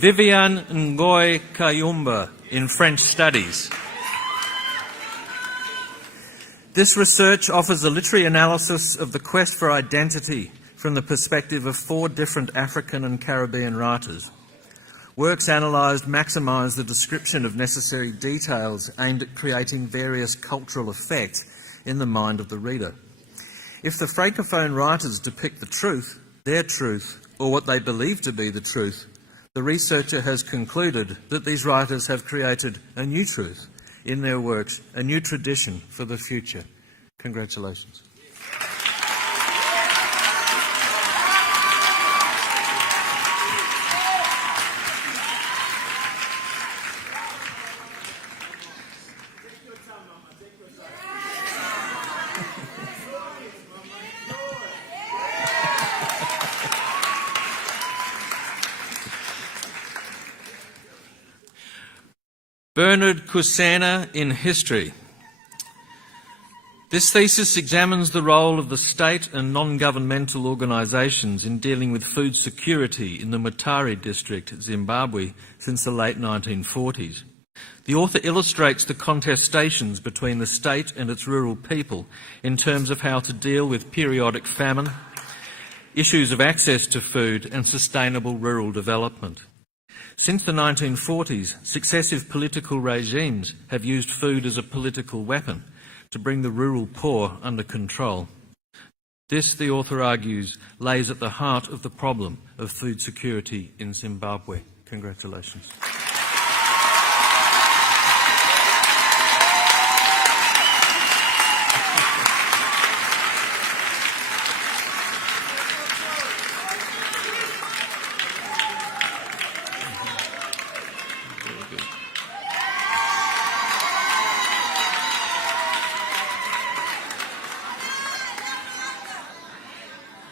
Viviane Ngoy Kayumba in French Studies. This research offers a literary analysis of the quest for identity from the perspective of four different African and Caribbean writers. Works analysed maximise the description of necessary details aimed at creating various cultural effects in the mind of the reader. If the Francophone writers depict the truth, their truth, or what they believe to be the truth, the researcher has concluded that these writers have created a new truth in their works, a new tradition for the future. Congratulations. Bernard Kusena in History. This thesis examines the role of the state and non-governmental organisations in dealing with food security in the Mutare district, Zimbabwe, since the late 1940s. The author illustrates the contestations between the state and its rural people in terms of how to deal with periodic famine, issues of access to food and sustainable rural development. Since the 1940s, successive political regimes have used food as a political weapon to bring the rural poor under control. This, the author argues, lays at the heart of the problem of food security in Zimbabwe. Congratulations.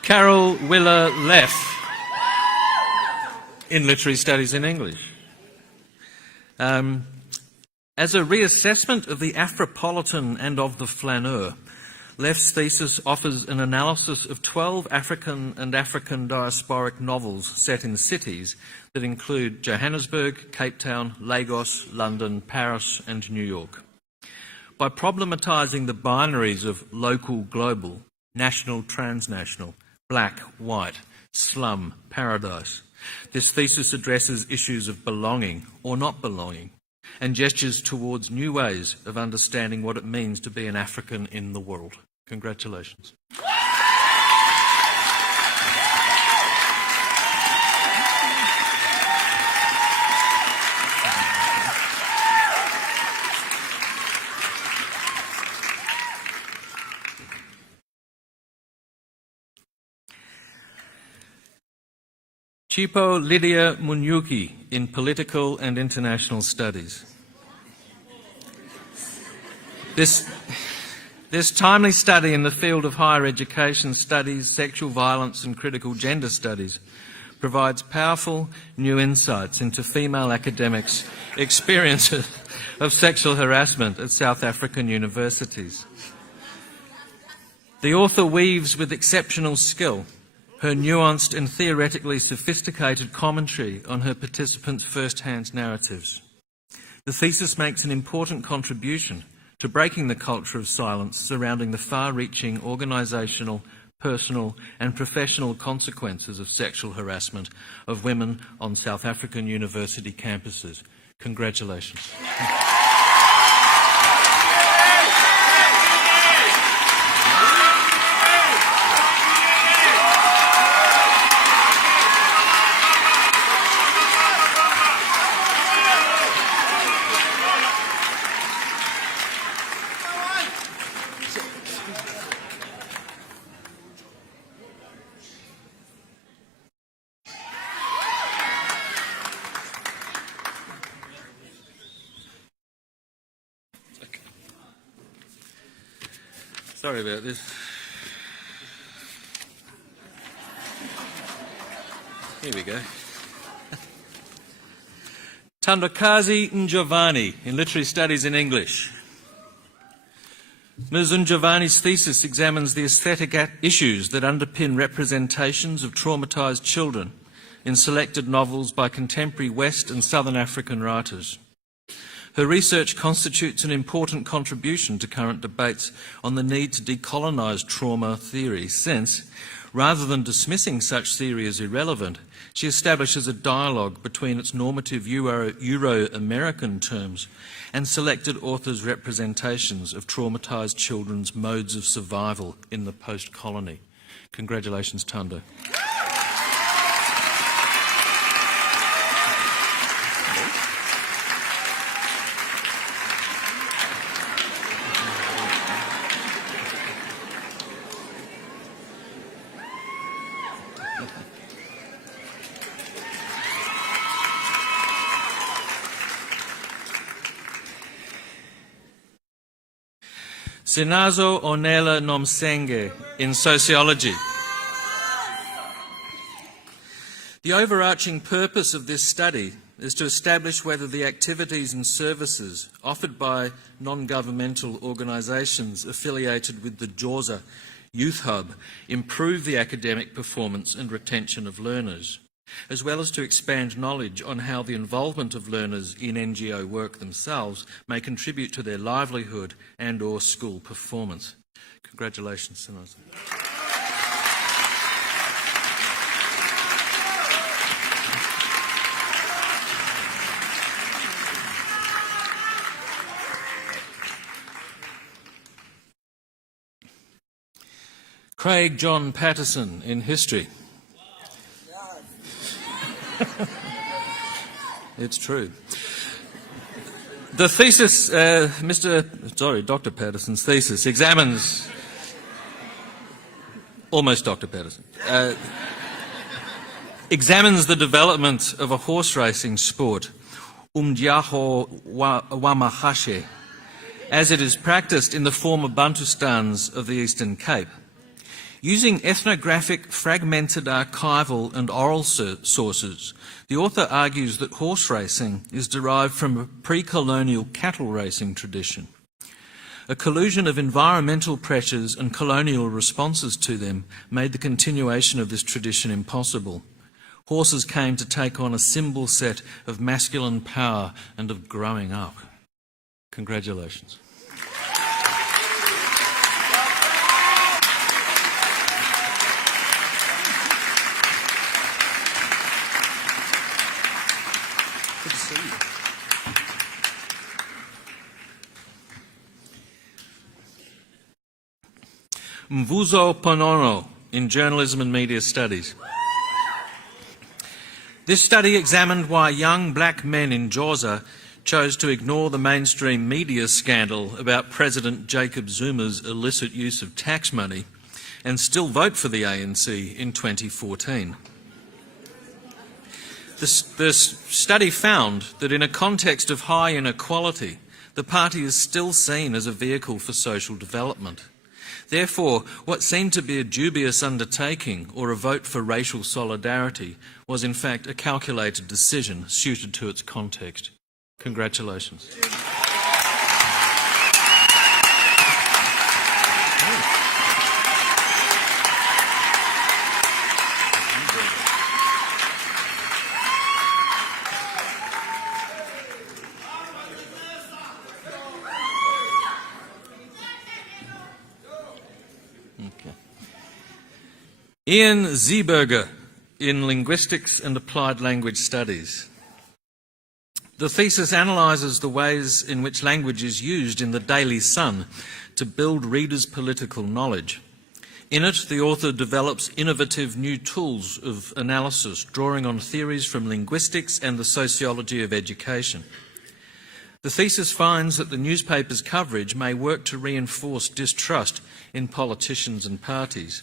Carol Willer Leff in Literary Studies in English. As a reassessment of the Afropolitan and of the flaneur, Leff's thesis offers an analysis of 12 African and African diasporic novels set in cities that include Johannesburg, Cape Town, Lagos, London, Paris and New York. By problematising the binaries of local-global, national-transnational, black-white, slum, paradise, this thesis addresses issues of belonging or not belonging and gestures towards new ways of understanding what it means to be an African in the world. Congratulations. Chipo Lydia Munyuki in Political and International Studies. This timely study in the field of higher education studies, sexual violence and critical gender studies provides powerful new insights into female academics' experiences of sexual harassment at South African universities. The author weaves with exceptional skill her nuanced and theoretically sophisticated commentary on her participants' first-hand narratives. The thesis makes an important contribution to breaking the culture of silence surrounding the far-reaching organisational, personal and professional consequences of sexual harassment of women on South African university campuses. Congratulations. Sorry about this. Here we go. Thandakazi Njavani in Literary Studies in English. Ms. Njavani's thesis examines the aesthetic issues that underpin representations of traumatised children in selected novels by contemporary West and Southern African writers. Her research constitutes an important contribution to current debates on the need to decolonise trauma theory since, rather than dismissing such theory as irrelevant, she establishes a dialogue between its normative Euro-American terms and selected authors' representations of traumatised children's modes of survival in the post-colony. Congratulations, Thando. Sinazo Onela Nomsenge in Sociology. The overarching purpose of this study is to establish whether the activities and services offered by non-governmental organisations affiliated with the Joza Youth Hub improve the academic performance and retention of learners, as well as to expand knowledge on how the involvement of learners in NGO work themselves may contribute to their livelihood and or school performance. Congratulations, Sinazo. Craig John Patterson in history. It's true. The thesis, Dr. Patterson's thesis examines, almost Dr. Patterson, examines the development of a horse racing sport, Umdiaho Wamahashe, as it is practiced in the former Bantustans of the Eastern Cape. Using ethnographic, fragmented archival and oral sources, the author argues that horse racing is derived from a pre-colonial cattle racing tradition. A collusion of environmental pressures and colonial responses to them made the continuation of this tradition impossible. Horses came to take on a symbol set of masculine power and of growing up. Congratulations. Good to see you. Mvuzo Ponono in Journalism and Media Studies. This study examined why young black men in Xhosa chose to ignore the mainstream media scandal about President Jacob Zuma's illicit use of tax money and still vote for the ANC in 2014. The study found that in a context of high inequality, the party is still seen as a vehicle for social development. Therefore, what seemed to be a dubious undertaking or a vote for racial solidarity was in fact a calculated decision suited to its context. Congratulations. Ian Zeeberger in Linguistics and Applied Language Studies. The thesis analyses the ways in which language is used in the Daily Sun to build readers' political knowledge. In it, the author develops innovative new tools of analysis, drawing on theories from linguistics and the sociology of education. The thesis finds that the newspaper's coverage may work to reinforce distrust in politicians and parties.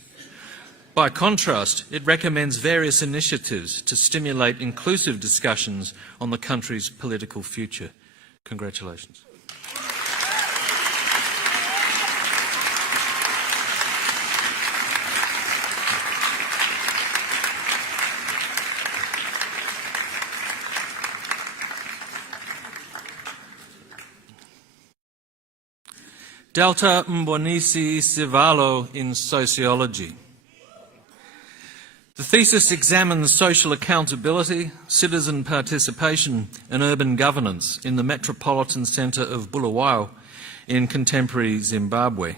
By contrast, it recommends various initiatives to stimulate inclusive discussions on the country's political future. Congratulations. Delta Mbonisi Sivalo in Sociology. The thesis examines social accountability, citizen participation and urban governance in the metropolitan centre of Bulawayo in contemporary Zimbabwe.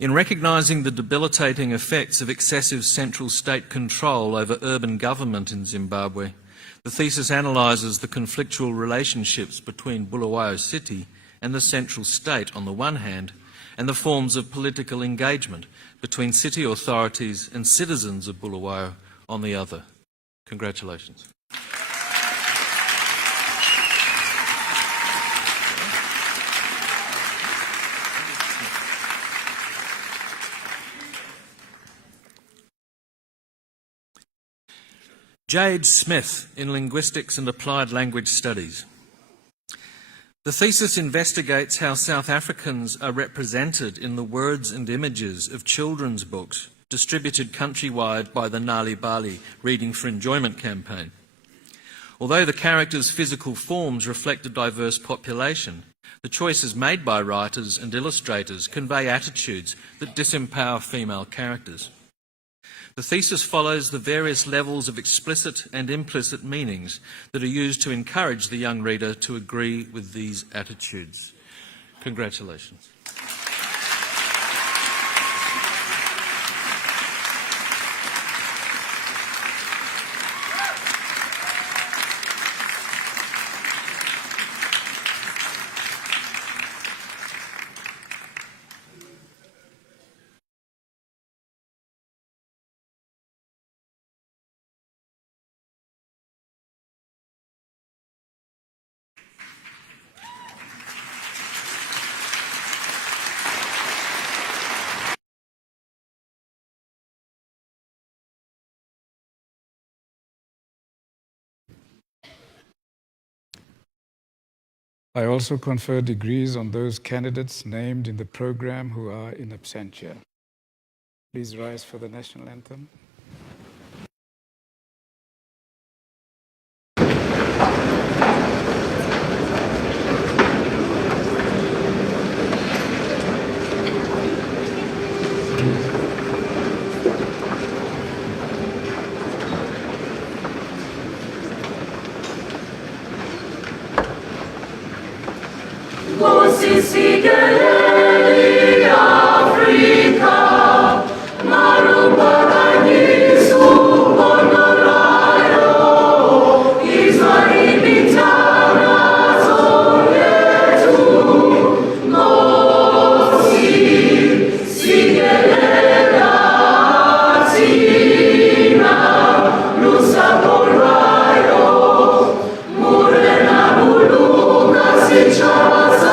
In recognising the debilitating effects of excessive central state control over urban government in Zimbabwe, the thesis analyses the conflictual relationships between Bulawayo City and the central state on the one hand, and the forms of political engagement between city authorities and citizens of Bulawayo on the other. Congratulations. Jade Smith in Linguistics and Applied Language Studies. The thesis investigates how South Africans are represented in the words and images of children's books distributed countrywide by the Nali Bali Reading for Enjoyment campaign. Although the characters' physical forms reflect a diverse population, the choices made by writers and illustrators convey attitudes that disempower female characters. The thesis follows the various levels of explicit and implicit meanings that are used to encourage the young reader to agree with these attitudes. Congratulations. I also confer degrees on those candidates named in the program who are in absentia. Please rise for the national anthem. Sigeleli Africa, Marumbaganisu Honorayo, Israelitana Zoyetu, Mosi Sigelela Tina, Lusaborayo, Murena Buluga Sichasa.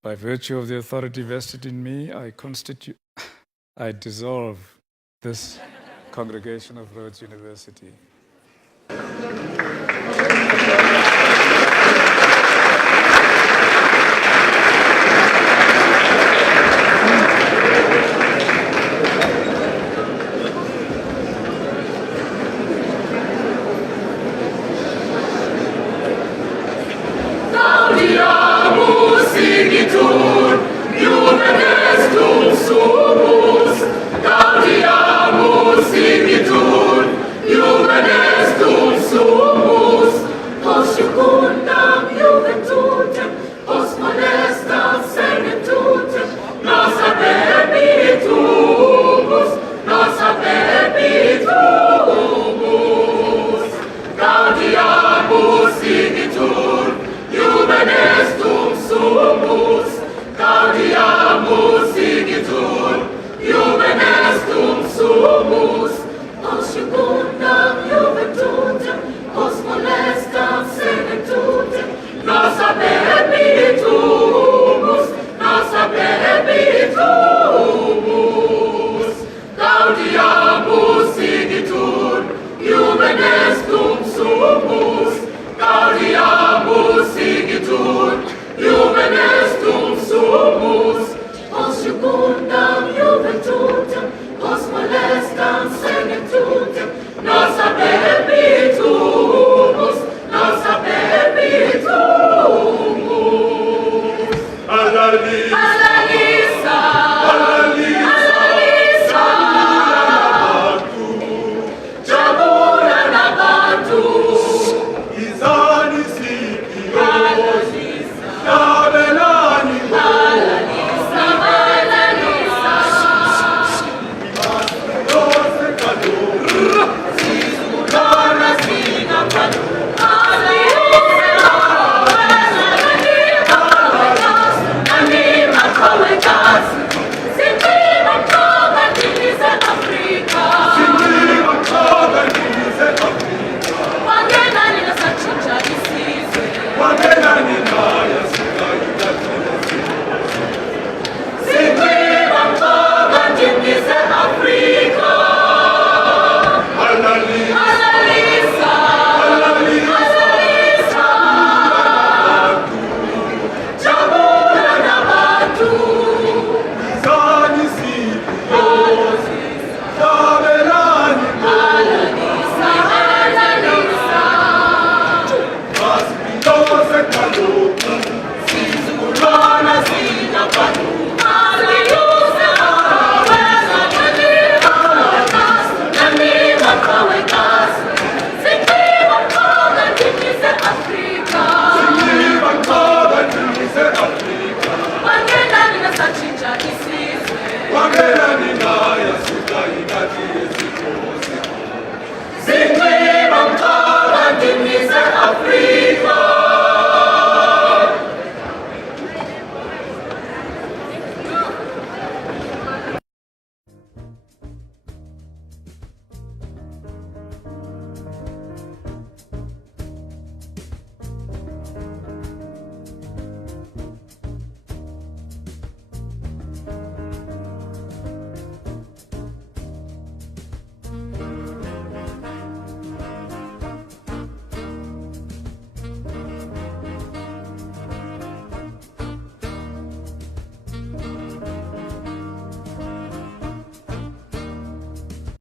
By virtue of the authority vested in me, I dissolve this congregation of Rhodes University.